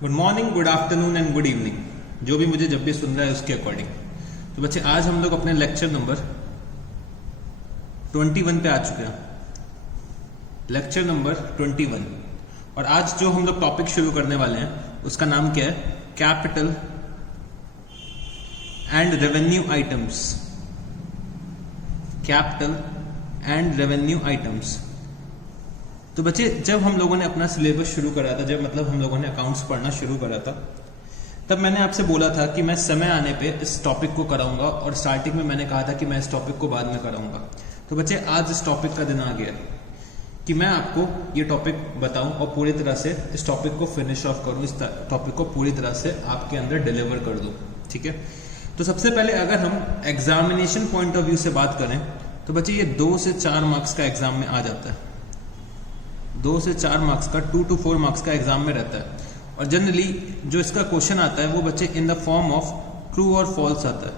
Good morning, good afternoon and good evening, जो भी मुझे जब भी सुन रहा है उसके अकॉर्डिंग। तो बच्चे आज हम लोग अपने लेक्चर नंबर 21 पे आ चुके हैं। Lecture number 21। और आज जो हम लोग टॉपिक शुरू करने वाले हैं उसका नाम क्या है? Capital and revenue items. Capital and revenue items. तो बच्चे जब हम लोगों ने अपना सिलेबस शुरू करा था, जब मतलब हम लोगों ने अकाउंट्स पढ़ना शुरू करा था, तब मैंने आपसे बोला था कि मैं समय आने पे इस टॉपिक को कराऊंगा, और स्टार्टिंग में मैंने कहा था कि मैं इस टॉपिक को बाद में कराऊंगा। तो बच्चे आज इस टॉपिक का दिन आ गया कि मैं आपको ये टॉपिक बताऊं और पूरी तरह से इस टॉपिक को फिनिश ऑफ करूं, इस टॉपिक को पूरी तरह से आपके अंदर डिलीवर कर दूं। ठीक है, तो सबसे पहले अगर हम एग्जामिनेशन पॉइंट ऑफ व्यू से बात करें तो बच्चे ये 2 से 4 मार्क्स का एग्जाम में आ जाता है। 2 से 4 मार्क्स का, 2 to 4 मार्क्स का एग्जाम में रहता है। और जनरली जो इसका क्वेश्चन आता है वो बच्चे इन द फॉर्म ऑफ ट्रू और फॉल्स आता है।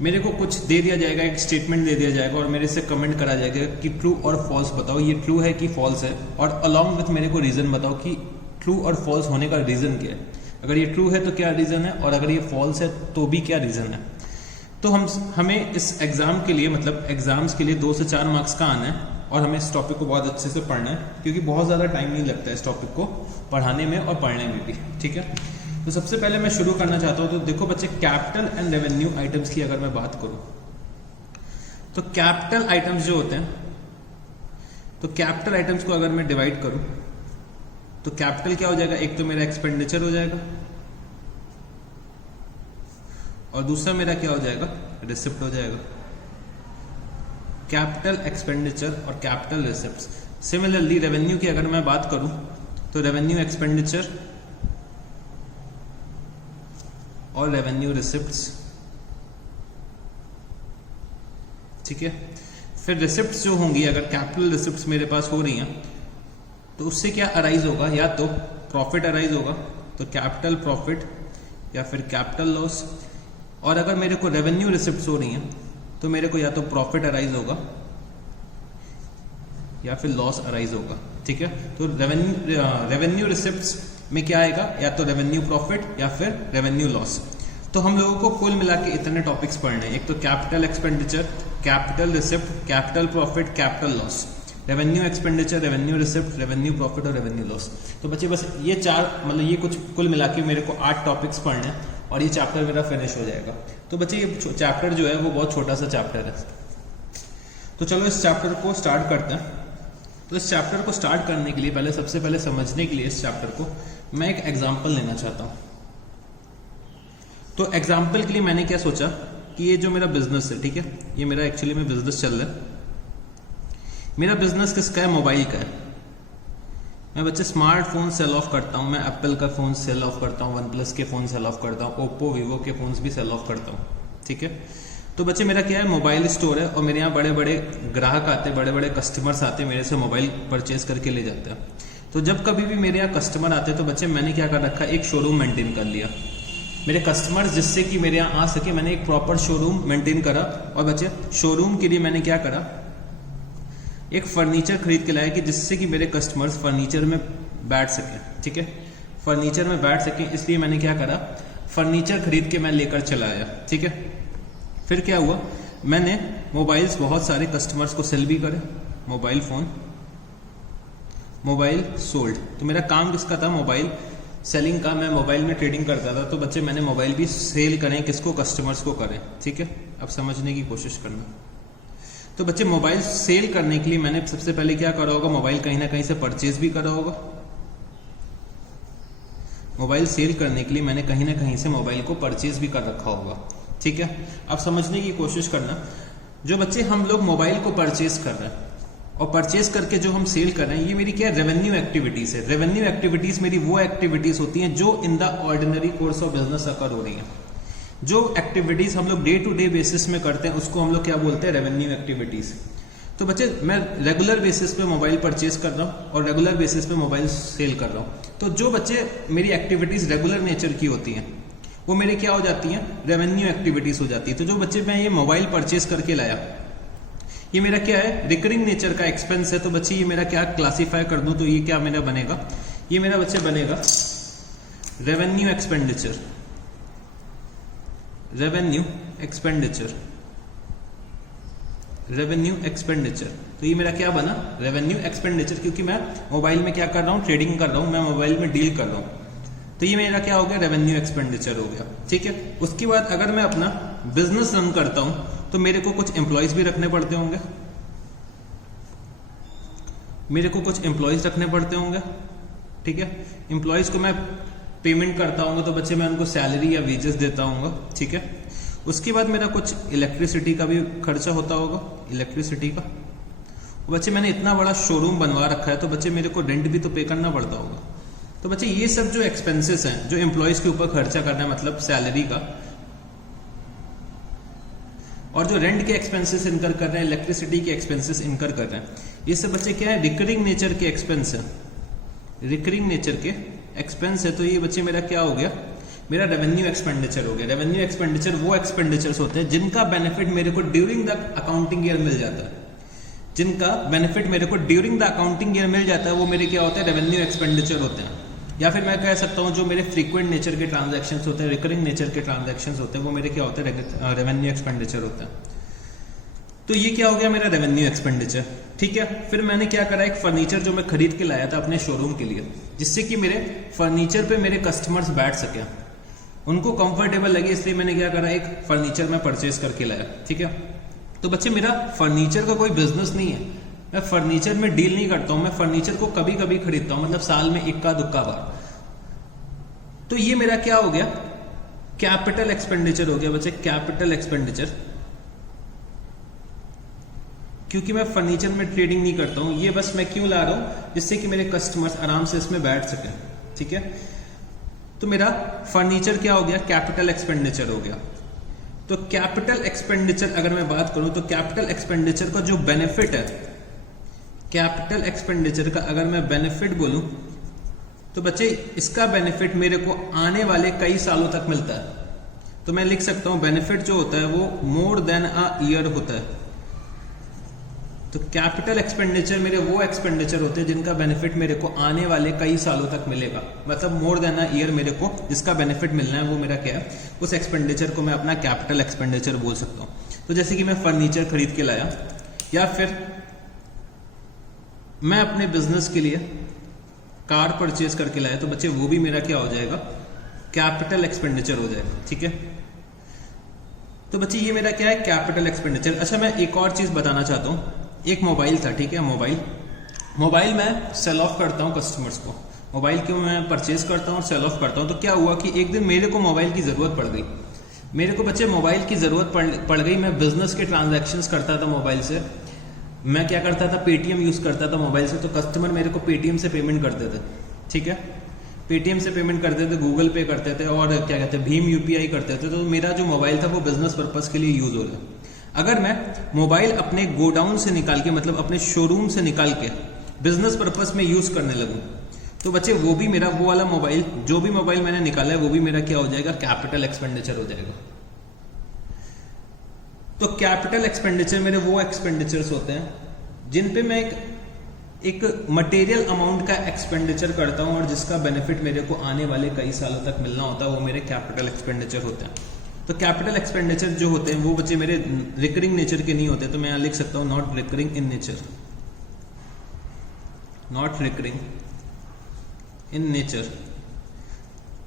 मेरे को कुछ दे दिया जाएगा, एक स्टेटमेंट दे दिया जाएगा और मेरे से कमेंट करा जाएगा कि ट्रू और फॉल्स बताओ, ये ट्रू है कि फॉल्स है, और अलॉन्ग विथ मेरे को रीजन बताओ कि ट्रू और फॉल्स होने का रीजन क्या है। अगर ये ट्रू है तो क्या रीजन है, और अगर ये फॉल्स है तो भी क्या रीजन है। तो हमें इस एग्जाम के लिए, मतलब एग्जाम्स के लिए 2 से 4 मार्क्स का आना है, और हमें इस टॉपिक को बहुत अच्छे से पढ़ना है, क्योंकि बहुत ज़्यादा टाइम नहीं लगता है इस टॉपिक को पढ़ाने में और पढ़ने में भी। ठीक है, तो सबसे पहले मैं शुरू करना चाहता हूँ। तो देखो बच्चे, कैपिटल एंड रेवेन्यू आइटम्स की अगर मैं बात करूँ तो कैपिटल आइटम्स जो होते हैं, तो कैपिटल आइटम्स को अगर मैं डिवाइड करूँ तो कैपिटल क्या हो जाएगा? एक तो मेरा एक्सपेंडिचर हो जाएगा, और दूसरा मेरा क्या हो जाएगा? रिसिप्ट हो जाएगा। कैपिटल एक्सपेंडिचर और कैपिटल रिसिप्ट्स। सिमिलरली रेवेन्यू की अगर मैं बात करूं तो रेवेन्यू एक्सपेंडिचर और रेवेन्यू रिसिप्ट्स। ठीक है, फिर रिसिप्ट्स जो होंगी, अगर कैपिटल रिसिप्ट्स मेरे पास हो रही हैं तो उससे क्या अराइज होगा? या तो प्रॉफिट अराइज होगा, तो कैपिटल प्रॉफिट या फिर कैपिटल लॉस। और अगर मेरे को रेवेन्यू रिसिप्ट्स हो रही हैं तो मेरे को या तो प्रॉफिट अराइज होगा या फिर लॉस अराइज होगा। ठीक है, तो रेवेन्यू रिसिप्ट्स में क्या आएगा? या तो रेवेन्यू प्रॉफिट या फिर रेवेन्यू लॉस। तो हम लोगों को कुल मिला के इतने टॉपिक्स पढ़ने हैं। एक तो capital expenditure, capital receipt, capital profit, capital loss. Revenue expenditure, revenue receipt, revenue profit और रेवेन्यू लॉस। तो बच्चे बस ये 4, मतलब ये कुछ कुल मिला के मेरे को 8 टॉपिक्स पढ़ने हैं और ये चैप्टर मेरा फिनिश हो जाएगा। तो बच्चे ये चैप्टर जो है वो बहुत छोटा सा चैप्टर है। तो चलो इस चैप्टर को स्टार्ट करते हैं। तो इस चैप्टर को स्टार्ट करने के लिए सबसे पहले समझने के लिए इस चैप्टर को मैं एक एग्जाम्पल लेना चाहता हूँ। तो एग्जाम्पल के लिए मैंने क्या सोचा कि ये जो मेरा बिजनेस है, ठीक है, ये मेरा एक्चुअली में बिजनेस चल रहा है। मेरा बिजनेस किसका है? मोबाइल का है। मैं बच्चे स्मार्टफोन सेल ऑफ करता हूँ, मैं एप्पल का फोन सेल ऑफ करता हूँ, वन प्लस के फोन सेल ऑफ करता हूँ, ओप्पो वीवो के फोन्स भी सेल ऑफ करता हूँ। ठीक है, तो बच्चे मेरा क्या है? मोबाइल स्टोर है, और मेरे यहाँ बड़े बड़े ग्राहक आते हैं, बड़े बड़े कस्टमर्स आते हैं, मेरे से मोबाइल परचेज करके ले जाते हैं। तो जब कभी भी मेरे यहाँ कस्टमर आते हैं तो बच्चे मैंने क्या कर रखा है? एक शोरूम मेंटेन कर लिया। मेरे कस्टमर्स जिससे कि मेरे यहाँ आ सके, मैंने एक प्रॉपर शोरूम मेंटेन करा। और बच्चे शोरूम के लिए मैंने क्या करा? एक फर्नीचर खरीद के लाया कि जिससे कि मेरे कस्टमर्स फर्नीचर में बैठ सके। ठीक है, फर्नीचर में बैठ सके, इसलिए मैंने क्या करा? फर्नीचर खरीद के मैं लेकर चला आया। ठीक है, फिर क्या हुआ? मैंने मोबाइल्स बहुत सारे कस्टमर्स को सेल भी करे, मोबाइल फोन, मोबाइल सोल्ड। तो मेरा काम किसका था? मोबाइल सेलिंग का। मैं मोबाइल में ट्रेडिंग करता था। तो बच्चे मैंने मोबाइल भी सेल करें, किसको? कस्टमर्स को करें। ठीक है, अब समझने की कोशिश करना। तो बच्चे मोबाइल सेल करने के लिए मैंने सबसे पहले क्या करा होगा? मोबाइल कहीं ना कहीं से परचेज भी करा होगा। मोबाइल सेल करने के लिए मैंने कहीं ना कहीं से मोबाइल को परचेज भी कर रखा होगा। ठीक है, अब समझने की कोशिश करना। जो बच्चे हम लोग मोबाइल को परचेज कर रहे हैं और परचेज करके जो हम सेल कर रहे हैं, ये मेरी क्या? रेवेन्यू एक्टिविटीज है। रेवेन्यू एक्टिविटीज मेरी वो एक्टिविटीज होती हैं जो in the ordinary course of business occur हो रही है। जो एक्टिविटीज हम लोग डे टू डे बेसिस में करते हैं उसको हम लोग क्या बोलते हैं? Revenue activities. तो बच्चे मैं रेगुलर बेसिस पे मोबाइल परचेज कर रहा हूँ और रेगुलर बेसिस पे मोबाइल सेल कर रहा हूँ। तो जो बच्चे मेरी एक्टिविटीज रेगुलर नेचर की होती हैं वो मेरी क्या हो जाती हैं? रेवेन्यू एक्टिविटीज हो जाती है। तो जो बच्चे मैं ये मोबाइल परचेज करके लाया, ये मेरा क्या है? रिकरिंग नेचर का एक्सपेंस है। तो बच्चे ये मेरा क्या क्लासीफाई कर दूं तो ये क्या मेरा बनेगा? ये मेरा बच्चे बनेगा revenue expenditure, revenue expenditure, revenue expenditure. तो ये मेरा क्या बना, रेवेन्यू एक्सपेंडिचर, क्योंकि मैं मोबाइल में क्या कर रहा हूँ, ट्रेडिंग कर रहा हूँ, मैं मोबाइल में डील कर रहा हूँ। तो ये मेरा क्या हो गया, रेवेन्यू एक्सपेंडिचर हो गया। ठीक है, उसके बाद अगर मैं अपना बिजनेस रन करता हूँ तो मेरे को कुछ एम्प्लॉयज भी रखने पड़ते होंगे, मेरे को कुछ एम्प्लॉयज रखने पड़ते होंगे। ठीक है, एम्प्लॉयज को मैं पेमेंट करता हूँ तो बच्चे मैं उनको सैलरी या वेजेस देता हूँ। ठीक है, उसके बाद मेरा कुछ इलेक्ट्रिसिटी का भी खर्चा होता होगा, इलेक्ट्रिसिटी का। बच्चे मैंने इतना बड़ा शोरूम बनवा रखा है तो बच्चे मेरे को रेंट भी तो पे करना पड़ता होगा। तो बच्चे ये सब जो एक्सपेंसेस हैं जो एम्प्लॉयज के ऊपर खर्चा करना है, मतलब सैलरी का, और जो रेंट के एक्सपेंसेस इनकर कर रहे हैं, इलेक्ट्रिसिटी के एक्सपेंसेस इनकर कर रहे हैं, ये सब बच्चे क्या है, रिकरिंग नेचर के एक्सपेंस है, रिकरिंग नेचर के एक्सपेंस है। तो ये बच्चे मेरा क्या हो गया, मेरा रेवेन्यू एक्सपेंडिचर हो गया। रेवेन्यू एक्सपेंडिचर वो एक्सपेंडिचर्स होते हैं जिनका बेनिफिट मेरे को ड्यूरिंग द अकाउंटिंग ईयर मिल जाता है, जिनका बेनिफिट मेरे को ड्यूरिंग द अकाउंटिंग ईयर मिल जाता है, वो मेरे क्या होते हैं, रेवेन्यू एक्सपेंडिचर होते हैं। या फिर मैं कह सकता हूं जो मेरे फ्रीक्वेंट नेचर के ट्रांजैक्शंस होते हैं, रिकरिंग नेचर के ट्रांजैक्शंस होते हैं, वो मेरे क्या होते हैं, रेवेन्यू एक्सपेंडिचर होते हैं। तो ये क्या हो गया, मेरा रेवेन्यू एक्सपेंडिचर। ठीक है, फिर मैंने क्या करा, एक फर्नीचर जो मैं खरीद के लाया था अपने शोरूम के लिए, जिससे कि मेरे फर्नीचर पे मेरे कस्टमर्स बैठ सके, उनको कंफर्टेबल लगे, इसलिए मैंने क्या करा, एक फर्नीचर मैं परचेज करके लाया। ठीक है, तो बच्चे मेरा फर्नीचर का कोई बिजनेस नहीं है, मैं फर्नीचर में डील नहीं करता हूं, मैं फर्नीचर को कभी कभी खरीदता हूं, मतलब साल में इक्का दुक्का बार। तो ये मेरा क्या हो गया, कैपिटल एक्सपेंडिचर हो गया बच्चे, कैपिटल एक्सपेंडिचर, क्योंकि मैं फर्नीचर में ट्रेडिंग नहीं करता हूं। ये बस मैं क्यों ला रहा हूं, जिससे कि मेरे कस्टमर्स आराम से इसमें बैठ सके। ठीक है, तो मेरा फर्नीचर क्या हो गया, कैपिटल एक्सपेंडिचर हो गया। तो कैपिटल एक्सपेंडिचर अगर मैं बात करूं तो कैपिटल एक्सपेंडिचर का जो बेनिफिट है, कैपिटल एक्सपेंडिचर का अगर मैं बेनिफिट बोलूं तो बच्चे इसका बेनिफिट मेरे को आने वाले कई सालों तक मिलता है। तो मैं लिख सकता हूं बेनिफिट जो होता है वो मोर देन अ ईयर होता है। तो कैपिटल एक्सपेंडिचर मेरे वो एक्सपेंडिचर होते हैं जिनका बेनिफिट मेरे को आने वाले कई सालों तक मिलेगा, मतलब मोर देन अ ईयर मेरे को जिसका बेनिफिट मिलना है वो मेरा क्या है, उस एक्सपेंडिचर को मैं अपना कैपिटल एक्सपेंडिचर बोल सकता हूं। तो जैसे कि मैं फर्नीचर खरीद के लाया, या फिर मैं अपने बिजनेस के लिए कार परचेज करके लाया, तो बच्चे वो भी मेरा क्या हो जाएगा, कैपिटल एक्सपेंडिचर हो जाएगा। ठीक है, तो बच्चे ये मेरा क्या है, कैपिटल एक्सपेंडिचर। अच्छा, मैं एक और चीज बताना चाहता हूं, एक मोबाइल था। ठीक है, मोबाइल मैं सेल ऑफ करता हूं कस्टमर्स को, मोबाइल क्यों मैं परचेज करता हूं और सेल ऑफ करता हूं। तो क्या हुआ कि एक दिन मेरे को मोबाइल की जरूरत पड़ गई, मेरे को बच्चे मोबाइल की जरूरत पड़ गई। मैं बिजनेस के ट्रांजैक्शंस करता था मोबाइल से, मैं क्या करता था, पेटीएम यूज करता था मोबाइल से। तो कस्टमर मेरे को पेटीएम से पेमेंट करते थे। ठीक है, पेटीएम से पेमेंट करते थे, गूगल पे करते थे, और क्या कहते हैं, भीम यूपीआई करते थे। तो मेरा जो मोबाइल था वो बिजनेस पर्पज के लिए यूज हो रहा है। अगर मैं मोबाइल अपने गोडाउन से निकाल के, मतलब अपने शोरूम से निकाल के बिजनेस पर्पज में यूज करने लगूं, तो बच्चे वो भी मेरा, वो वाला मोबाइल, जो भी मोबाइल मैंने निकाला है वो भी मेरा क्या हो जाएगा, कैपिटल एक्सपेंडिचर हो जाएगा। तो कैपिटल एक्सपेंडिचर मेरे वो एक्सपेंडिचर्स होते हैं जिन पे मैं एक मटेरियल अमाउंट का एक्सपेंडिचर करता हूं और जिसका बेनिफिट मेरे को आने वाले कई सालों तक मिलना होता है, वो मेरे कैपिटल एक्सपेंडिचर होते हैं। तो कैपिटल एक्सपेंडिचर जो होते हैं वो बच्चे मेरे रिकरिंग नेचर के नहीं होते। तो मैं यहां लिख सकता हूं not recurring in nature, not recurring in nature.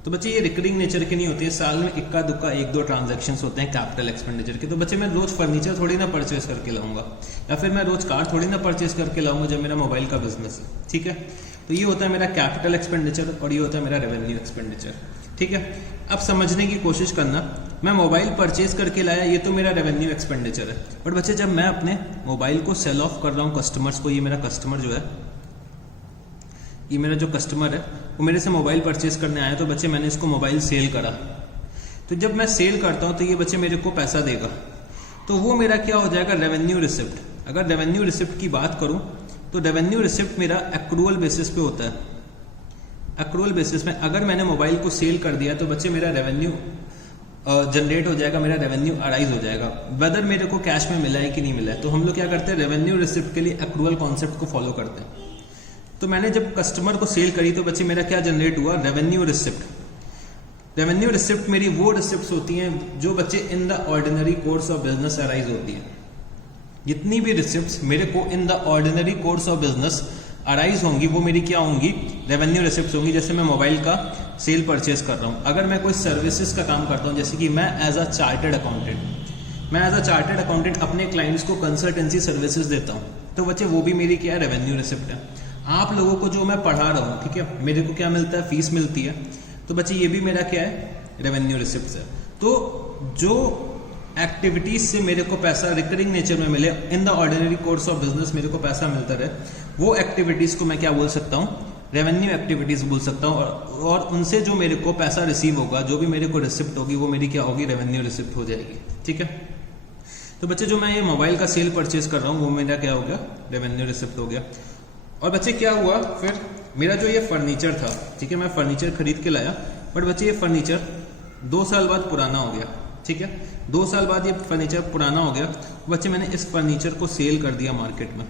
तो बच्चे ये रिकरिंग नेचर के नहीं होते हैं, साल में इक्का दुक्का एक दो ट्रांजैक्शंस होते हैं कैपिटल एक्सपेंडिचर के। तो बच्चे मैं रोज फर्नीचर थोड़ी ना परचेज करके लाऊंगा, या फिर मैं रोज कार थोड़ी ना परचेज करके लाऊंगा जब मेरा मोबाइल का बिजनेस है। ठीक है, तो ये होता है मेरा कैपिटल एक्सपेंडिचर और ये होता है मेरा रेवेन्यू एक्सपेंडिचर। ठीक है, अब समझने की कोशिश करना, मैं मोबाइल परचेज करके लाया, ये तो मेरा रेवेन्यू एक्सपेंडिचर है। बट बच्चे जब मैं अपने मोबाइल को सेल ऑफ कर रहा हूँ कस्टमर्स को, ये मेरा कस्टमर जो है, ये मेरा जो कस्टमर है वो मेरे से मोबाइल परचेज करने आया, तो बच्चे मैंने इसको मोबाइल सेल करा। तो जब मैं सेल करता हूँ तो ये बच्चे मेरे को पैसा देगा, तो वो मेरा क्या हो जाएगा, रेवेन्यू रिसिप्ट। अगर रेवेन्यू रिसिप्ट की बात करूं तो रेवेन्यू रिसिप्ट मेरा एक्रूअल बेसिस पे होता है। एक्रूअल बेसिस में अगर मैंने मोबाइल को सेल कर दिया तो बच्चे मेरा रेवेन्यू जनरेट हो जाएगा, मेरा रेवेन्यू अराइज हो जाएगा, वेदर मेरे को कैश में मिला है कि नहीं मिला है। तो हम लोग क्या करते हैं, रेवेन्यू रिसिप्ट के लिए एक्रूअल कॉन्सेप्ट को फॉलो करते हैं। तो मैंने जब कस्टमर को सेल करी तो बच्चे मेरा क्या जनरेट हुआ, रेवेन्यू रिसिप्ट। रेवेन्यू रिसिप्ट मेरी वो रिसिप्ट होती हैं जो बच्चे इन the ordinary course of business arise होती है। जितनी भी रिसिप्ट मेरे को इन the ordinary course of business arise होंगी वो मेरी क्या होंगी, रेवेन्यू रिसिप्ट होंगी। जैसे मैं मोबाइल का सेल परचेज कर रहा हूँ, अगर मैं कोई सर्विसेज का काम करता हूँ, जैसे कि मैं एज अ चार्टर्ड अकाउंटेंट अपने क्लाइंट्स को कंसल्टेंसी सर्विसेज देता हूँ, तो बच्चे वो भी मेरी क्या है, रेवेन्यू रिसिप्ट है। आप लोगों को जो मैं पढ़ा रहा हूँ, ठीक है, मेरे को क्या मिलता है, फीस मिलती है, तो बच्चे ये भी मेरा क्या है, रेवेन्यू रिसिप्ट है। तो जो एक्टिविटीज से मेरे को पैसा रिकरिंग नेचर में मिले, इन the ordinary course of business मेरे को पैसा मिलता रहे, वो एक्टिविटीज को मैं क्या बोल सकता हूँ, रेवेन्यू एक्टिविटीज बोल सकता हूँ। और उनसे जो मेरे को पैसा रिसीव होगा, जो भी मेरे को रिसिप्ट होगी, वो मेरी क्या होगी, रेवेन्यू रिसिप्ट हो जाएगी। ठीक है, तो बच्चे जो मैं ये मोबाइल का सेल परचेज कर रहा हूँ वो मेरा क्या हो गया, रेवेन्यू रिसिप्ट हो गया। और बच्चे क्या हुआ फिर, मेरा जो ये फर्नीचर था, ठीक है, मैं फर्नीचर खरीद के लाया, बट बच्चे ये फर्नीचर 2 साल बाद पुराना हो गया। ठीक है, 2 साल बाद ये फर्नीचर पुराना हो गया, बच्चे मैंने इस फर्नीचर को सेल कर दिया मार्केट में।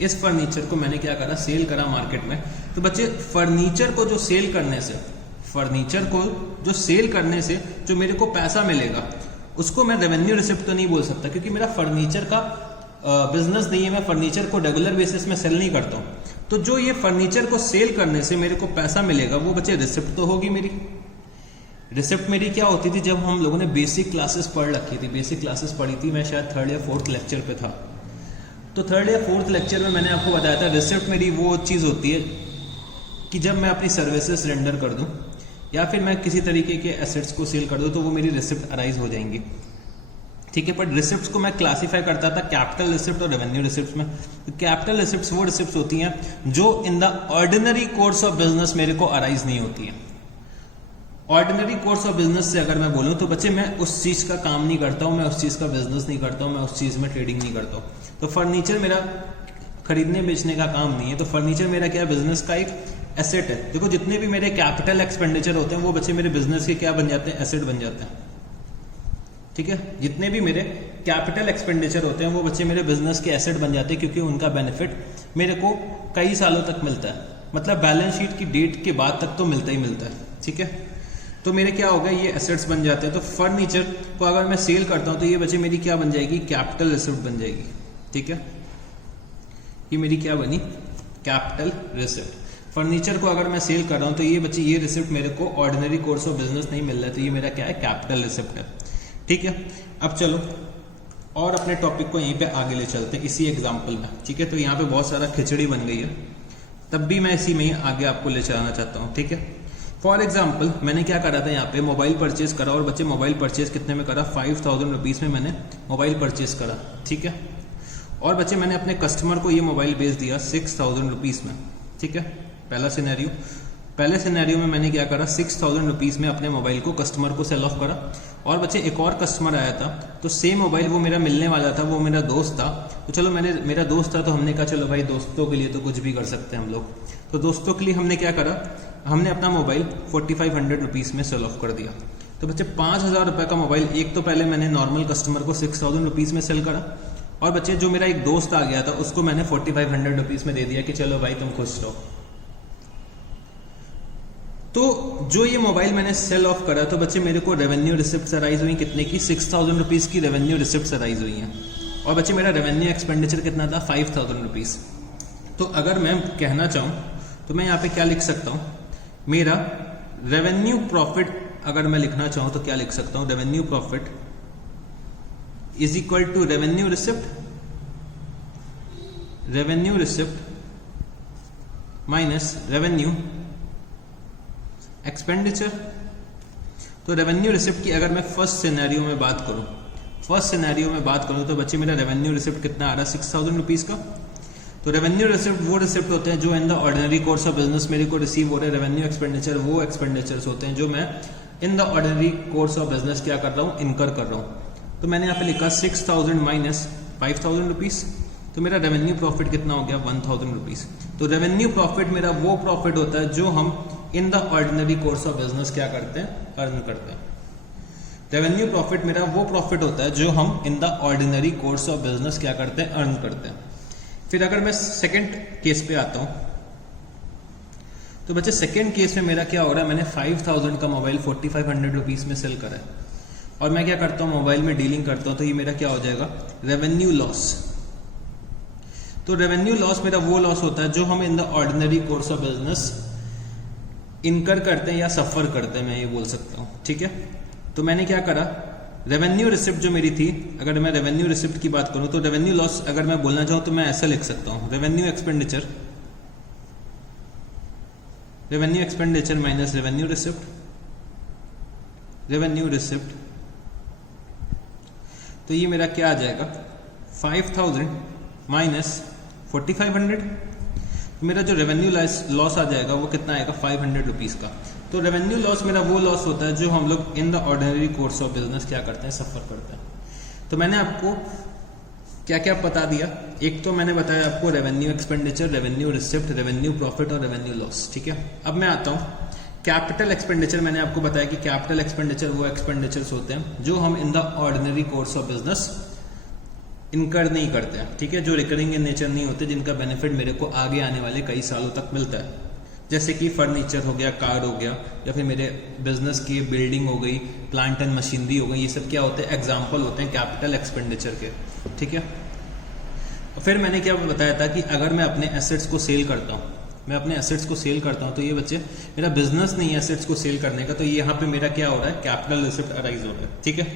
इस फर्नीचर को मैंने क्या करा, सेल करा मार्केट में। तो बच्चे फर्नीचर को जो सेल करने से जो मेरे को पैसा मिलेगा, उसको मैं रेवेन्यू रिसिप्ट तो नहीं बोल सकता, क्योंकि मेरा फर्नीचर का बिजनेस नहीं है, मैं फर्नीचर को रेगुलर बेसिस में सेल नहीं करता हूँ। तो जो ये फर्नीचर को सेल करने से मेरे को पैसा मिलेगा, वो बच्चे रिसिप्ट तो होगी मेरी। रिसिप्ट मेरी क्या होती थी, जब हम लोगों ने बेसिक क्लासेस पढ़ रखी थी, बेसिक क्लासेस पढ़ी थी, मैं शायद 3rd या 4th लेक्चर पे था, तो 3rd या 4th लेक्चर में मैंने आपको बताया था, रिसिप्ट मेरी वो चीज़ होती है कि जब मैं अपनी सर्विसेज रेंडर कर दूं या फिर मैं किसी तरीके के एसेट्स को सेल कर दूं, तो वो मेरी रिसिप्ट अराइज हो जाएंगी। ठीक है, बट रिसिप्ट्स को मैं क्लासीफाई करता था कैपिटल रिसिप्ट और रेवेन्यू रिसिप्ट्स में। तो कैपिटल रिसिप्ट्स वो रिसिप्ट्स होती हैं जो in the ordinary course of business मेरे को अराइज नहीं होती है। ऑर्डिनरी कोर्स ऑफ बिजनेस से अगर मैं बोलूं तो बच्चे मैं उस चीज का काम नहीं करता हूं, मैं उस चीज का बिजनेस नहीं करता हूं, मैं उस चीज में ट्रेडिंग नहीं करता हूं। तो फर्नीचर मेरा खरीदने बेचने का काम नहीं है, तो फर्नीचर मेरा क्या, बिजनेस का एक एसेट है। देखो जितने भी मेरे कैपिटल एक्सपेंडिचर होते हैं वो बच्चे मेरे बिजनेस के क्या बन जाते हैं, एसेट बन जाते हैं। ठीक है, जितने भी मेरे कैपिटल एक्सपेंडिचर होते हैं वो बच्चे मेरे बिजनेस के एसेट बन जाते हैं, क्योंकि उनका बेनिफिट मेरे को कई सालों तक मिलता है, मतलब बैलेंस शीट की डेट के बाद तक तो मिलता ही मिलता है। ठीक है, तो मेरे क्या हो गया, ये एसेट्स बन जाते हैं। तो फर्नीचर को अगर मैं सेल करता हूं तो ये बच्चे मेरी क्या बन जाएगी, कैपिटल रिसिप्ट बन जाएगी। ठीक है, ये मेरी क्या बनी, कैपिटल रिसिप्ट। फर्नीचर को अगर मैं सेल कर रहा हूं तो ये बच्चे, ये रिसिप्ट मेरे को ऑर्डिनरी कोर्स ऑफ बिजनेस नहीं मिल रहा है, तो ये मेरा क्या है, कैपिटल रिसिप्ट है। ठीक है, अब चलो और अपने टॉपिक को यहीं पे आगे ले चलते हैं इसी एग्जाम्पल में। ठीक है, तो यहाँ पे बहुत सारा खिचड़ी बन गई है, तब भी मैं इसी में ही आगे आपको ले चलाना चाहता हूँ। ठीक है, फॉर एग्जाम्पल मैंने क्या करा था, यहाँ पे मोबाइल परचेज करा, और बच्चे मोबाइल परचेज कितने में करा, 5000 रुपीज़ में मैंने मोबाइल परचेज करा। ठीक है, और बच्चे मैंने अपने कस्टमर को ये मोबाइल बेच दिया 6000 रुपीज़ में। ठीक है, पहले सिनेरियो में मैंने क्या करा, 6000 रुपीज़ में अपने मोबाइल को कस्टमर को सेल ऑफ करा। और बच्चे एक और कस्टमर आया था, तो सेम मोबाइल वो मेरा मिलने वाला था, वो मेरा दोस्त था। तो चलो मेरा दोस्त था, तो हमने कहा चलो भाई दोस्तों के लिए तो कुछ भी कर सकते हैं हम लोग। तो दोस्तों के लिए हमने क्या करा, हमने अपना मोबाइल 4500 रुपीज़ में सेल ऑफ कर दिया। तो बच्चे 5000 रुपये का मोबाइल, एक तो पहले मैंने नॉर्मल कस्टमर को 6000 रुपीज़ में सेल करा, और बच्चे जो मेरा एक दोस्त आ गया था उसको मैंने 4500 रुपीज़ में दे दिया कि चलो भाई तुम खुश रहो। तो जो ये मोबाइल मैंने सेल ऑफ करा, तो बच्चे मेरे को रेवेन्यू रिसिप्ट अराइज हुई कितने की, 6000 रुपीज़ की रेवेन्यू रिसिप्ट अराइज हुई हैं। और बच्चे मेरा रेवेन्यू एक्सपेंडिचर कितना था, 5000 रुपीज़। तो अगर मैं कहना चाहूँ तो मैं यहाँ पे क्या लिख सकता हूँ, मेरा रेवेन्यू प्रॉफिट अगर मैं लिखना चाहूँ तो क्या लिख सकता हूँ, revenue profit is equal to revenue receipt minus revenue expenditure. तो रेवेन्यू रिसिप्ट की अगर मैं फर्स्ट सिनेरियो में बात करूं तो बच्चे मेरा रेवेन्यू रिसिप्ट कितना आ रहा है, 6000 रुपीज़ का। तो रेवेन्यू रिसिप्ट वो रिसिप्ट होते हैं जो in the ordinary course of business मेरे को रिसीव हो रहे हैं। रेवेन्यू एक्सपेंडिचर वो एक्सपेंडिचर्स होते हैं जो मैं इन the ordinary course of business क्या कर रहा हूँ, इनकर कर रहा हूँ। तो मैंने यहाँ पे लिखा 6000 माइनस 5000 रुपीज़, तो मेरा रेवेन्यू प्रॉफिट कितना हो गया, 1000 रुपीज़। तो रेवेन्यू प्रॉफिट मेरा वो प्रॉफिट होता है जो हम इन the ordinary course of business क्या करते हैं, अर्न करते हैं। रेवेन्यू प्रॉफिट मेरा वो प्रॉफिट होता है जो हम इन the ordinary course of business क्या करते हैं, अर्न करते हैं। फिर अगर मैं सेकंड केस पे आता हूं, तो बच्चे सेकंड केस में मेरा क्या हो रहा है, मैंने 5000 का मोबाइल 4500 रुपीज में सेल करा है, और मैं क्या करता हूं, मोबाइल में डीलिंग करता हूं, तो ये मेरा क्या हो जाएगा, रेवेन्यू लॉस। तो रेवेन्यू लॉस मेरा वो लॉस होता है जो हम इन the ordinary course of business इनकर करते हैं या सफर करते हैं, मैं ये बोल सकता हूँ, ठीक है। तो मैंने क्या करा, रेवेन्यू रिसिप्ट जो मेरी थी, अगर मैं रेवेन्यू रिसिप्ट की बात करूं तो रेवेन्यू लॉस अगर मैं बोलना चाहूं तो मैं ऐसा लिख सकता हूं, revenue expenditure minus revenue receipt, तो ये मेरा क्या आ जाएगा, 5000 माइनस 4500, मेरा जो रेवेन्यू लॉस आ जाएगा वो कितना आएगा, 500 रुपीज का। तो रेवेन्यू लॉस मेरा वो लॉस होता है जो हम लोग इन the ordinary course of business क्या करते हैं, सफर करते हैं। तो मैंने आपको क्या क्या बता दिया, एक तो मैंने बताया आपको revenue expenditure, revenue receipt, revenue profit और रेवेन्यू लॉस, ठीक है। अब मैं आता हूँ कैपिटल एक्सपेंडिचर। मैंने आपको बताया कि कैपिटल एक्सपेंडिचर वो एक्सपेंडिचर्स होते हैं जो हम इन the ordinary course of business इनकर नहीं करते हैं, ठीक है, जो रिकरिंग इन नेचर नहीं होते, जिनका बेनिफिट मेरे को आगे आने वाले कई सालों तक मिलता है, जैसे कि फर्नीचर हो गया, कार हो गया, या फिर मेरे बिजनेस की बिल्डिंग हो गई, प्लांट एंड मशीनरी हो गई, ये सब क्या होते हैं, एग्जाम्पल होते हैं कैपिटल एक्सपेंडिचर के, ठीक है। फिर मैंने क्या बताया था कि अगर मैं अपने एसेट्स को सेल करता हूँ, तो ये बच्चे मेरा बिजनेस नहीं है एसेट्स को सेल करने का, तो यहाँ पे मेरा क्या हो रहा है, कैपिटल रिसिप्ट अराइज हो रहा है, ठीक है।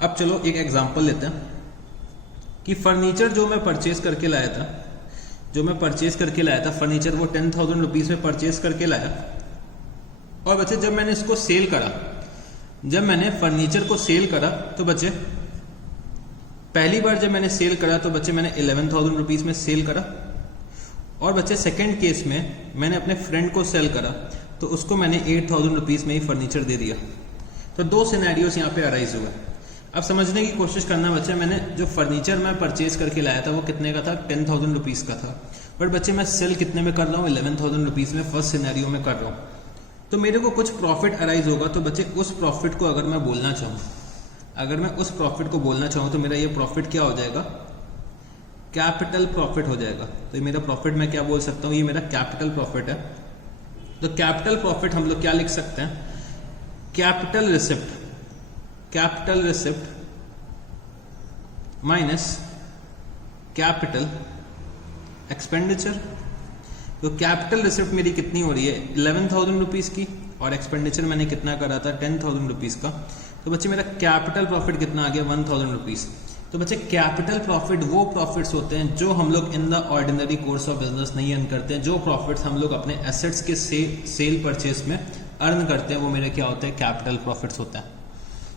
अब चलो एक एग्जाम्पल लेते हैं कि फर्नीचर जो मैं परचेज करके लाया था, फर्नीचर वो 10,000 रुपीज में परचेज करके लाया, और बच्चे जब मैंने इसको सेल करा, जब मैंने फर्नीचर को सेल करा, तो बच्चे पहली बार जब मैंने सेल करा तो बच्चे मैंने 11,000 रुपीज में सेल करा, और बच्चे सेकेंड केस में मैंने अपने फ्रेंड को सेल करा तो उसको मैंने 8,000 रुपीज में ही फर्नीचर दे दिया। तो दो सिनेरियोस यहाँ पे अराइज हुए। अब समझने की कोशिश करना बच्चे, मैंने जो फर्नीचर मैं परचेज करके लाया था वो कितने का था, 10,000 रुपीज का था, बट बच्चे मैं सेल कितने में कर रहा हूँ, 11,000 रुपीज में फर्स्ट सिनेरियो में कर रहा हूँ। तो मेरे को कुछ प्रॉफिट अराइज होगा, तो बच्चे उस प्रॉफिट को अगर मैं बोलना चाहूँ, तो मेरा ये प्रॉफिट क्या हो जाएगा, कैपिटल प्रॉफिट हो जाएगा। तो ये मेरा प्रॉफिट मैं क्या बोल सकता हूँ, ये मेरा कैपिटल प्रॉफिट है। तो कैपिटल प्रॉफिट हम लोग क्या लिख सकते हैं, capital receipt minus capital expenditure. तो कैपिटल रिसिप्ट मेरी कितनी हो रही है, 11,000 रुपीज की, और एक्सपेंडिचर मैंने कितना करा था, 10,000 रुपीज का। तो बच्चे मेरा कैपिटल प्रॉफिट कितना आ गया, 1,000 रुपीज। तो बच्चे कैपिटल प्रॉफिट वो प्रॉफिट्स होते हैं जो हम लोग इन the ordinary course of business नहीं अर्न करते हैं। जो प्रॉफिट्स हम लोग अपने एसेट्स के सेल परचेस में अर्न करते हैं वो मेरे क्या होते हैं, कैपिटल प्रॉफिट्स होते हैं,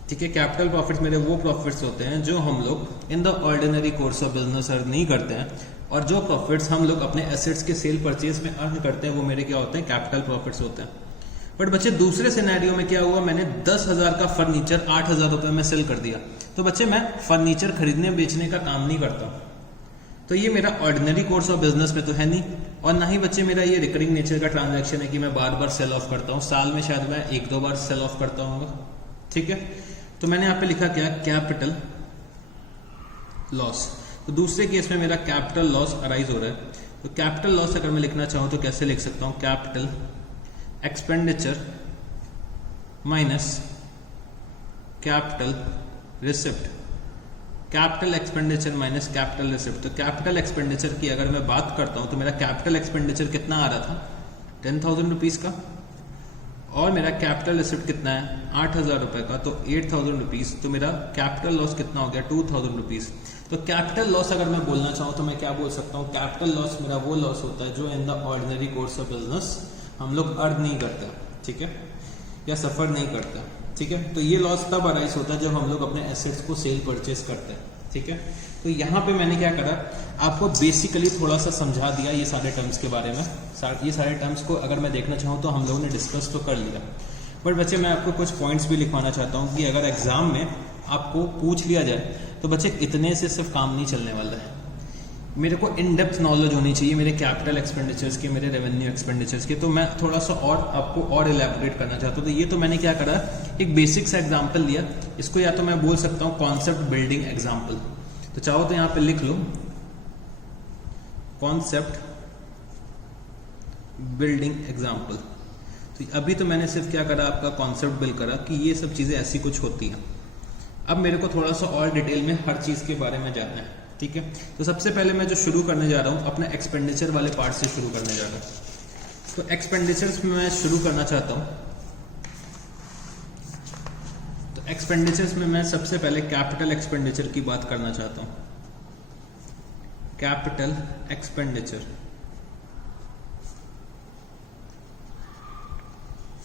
ठीक है। कैपिटल प्रॉफिट्स मेरे वो प्रॉफिट्स होते हैं जो हम लोग इन the ordinary course of business earn नहीं करते हैं, और जो प्रॉफिट्स हम लोग अपने एसेट्स के सेल परचेस में अर्न करते हैं वो मेरे क्या होते हैं, कैपिटल प्रॉफिट्स होते हैं। बट बच्चे दूसरे सिनेरियो में क्या हुआ, मैंने 10,000 का फर्नीचर 8,000 रुपए में सेल कर दिया। तो बच्चे मैं फर्नीचर खरीदने बेचने का काम नहीं करता, तो ये मेरा ऑर्डिनरी कोर्स ऑफ बिजनेस में तो है नहीं, और ना ही बच्चे मेरा ये रिकरिंग नेचर का ट्रांजैक्शन है कि मैं बार बार सेल ऑफ करता हूँ, साल में शायद मैं 1-2 बार सेल ऑफ करता हूँ, ठीक है। तो मैंने यहाँ पे लिखा क्या, कैपिटल लॉस। तो दूसरे केस में मेरा कैपिटल लॉस अराइज हो रहा है। तो कैपिटल लॉस अगर मैं लिखना चाहूँ तो कैसे लिख सकता हूँ, capital expenditure minus capital receipt, capital expenditure minus capital receipt. तो कैपिटल एक्सपेंडिचर की अगर मैं बात करता हूं तो मेरा कैपिटल एक्सपेंडिचर कितना आ रहा था, 10,000 रुपीज का, और मेरा कैपिटल रिसिप्ट कितना है, 8,000 रुपए का, तो 8,000 रुपीज। तो मेरा कैपिटल लॉस कितना हो गया, 2,000 रुपीज। तो कैपिटल लॉस अगर मैं बोलना चाहूँ तो मैं क्या बोल सकता हूँ, कैपिटल लॉस मेरा वो लॉस होता है जो in the ordinary course of business हम लोग अर्न नहीं करते, ठीक है, या सफर नहीं करते, ठीक है। तो ये लॉस तब अराइज होता है जब हम लोग अपने एसेट्स को सेल परचेज करते हैं, ठीक है। तो यहाँ पे मैंने क्या करा, आपको बेसिकली थोड़ा सा समझा दिया ये सारे टर्म्स के बारे में। ये सारे टर्म्स को अगर मैं देखना चाहूँ तो हम लोगों ने डिस्कस तो कर लिया, बट बच्चे मैं आपको कुछ पॉइंट्स भी लिखवाना चाहता हूँ कि अगर एग्जाम में आपको पूछ लिया जाए तो बच्चे इतने से सिर्फ काम नहीं चलने वाला है। मेरे को इन डेप्थ नॉलेज होनी चाहिए मेरे कैपिटल एक्सपेंडिचर्स की, मेरे रेवेन्यू एक्सपेंडिचर्स की। तो मैं थोड़ा सा और आपको और इलैबोरेट करना चाहता हूँ। तो ये तो मैंने क्या करा, एक बेसिक सा एग्जांपल लिया, इसको या तो मैं बोल सकता हूँ कॉन्सेप्ट बिल्डिंग एग्जांपल। तो चाहो तो यहाँ पे लिख लो कॉन्सेप्ट बिल्डिंग एग्जाम्पल। तो अभी तो मैंने सिर्फ क्या करा, आपका कॉन्सेप्ट बिल्ड करा कि ये सब चीज़ें ऐसी कुछ होती हैं। अब मेरे को थोड़ा सा और डिटेल में हर चीज़ के बारे में जानना है, ठीक है। तो सबसे पहले मैं जो शुरू करने जा रहा हूँ अपना एक्सपेंडिचर वाले पार्ट से शुरू करने जा रहा हूँ। तो एक्सपेंडिचर्स में मैं शुरू करना चाहता हूँ। तो एक्सपेंडिचर्स में मैं सबसे पहले कैपिटल एक्सपेंडिचर की बात करना चाहता हूँ। कैपिटल एक्सपेंडिचर,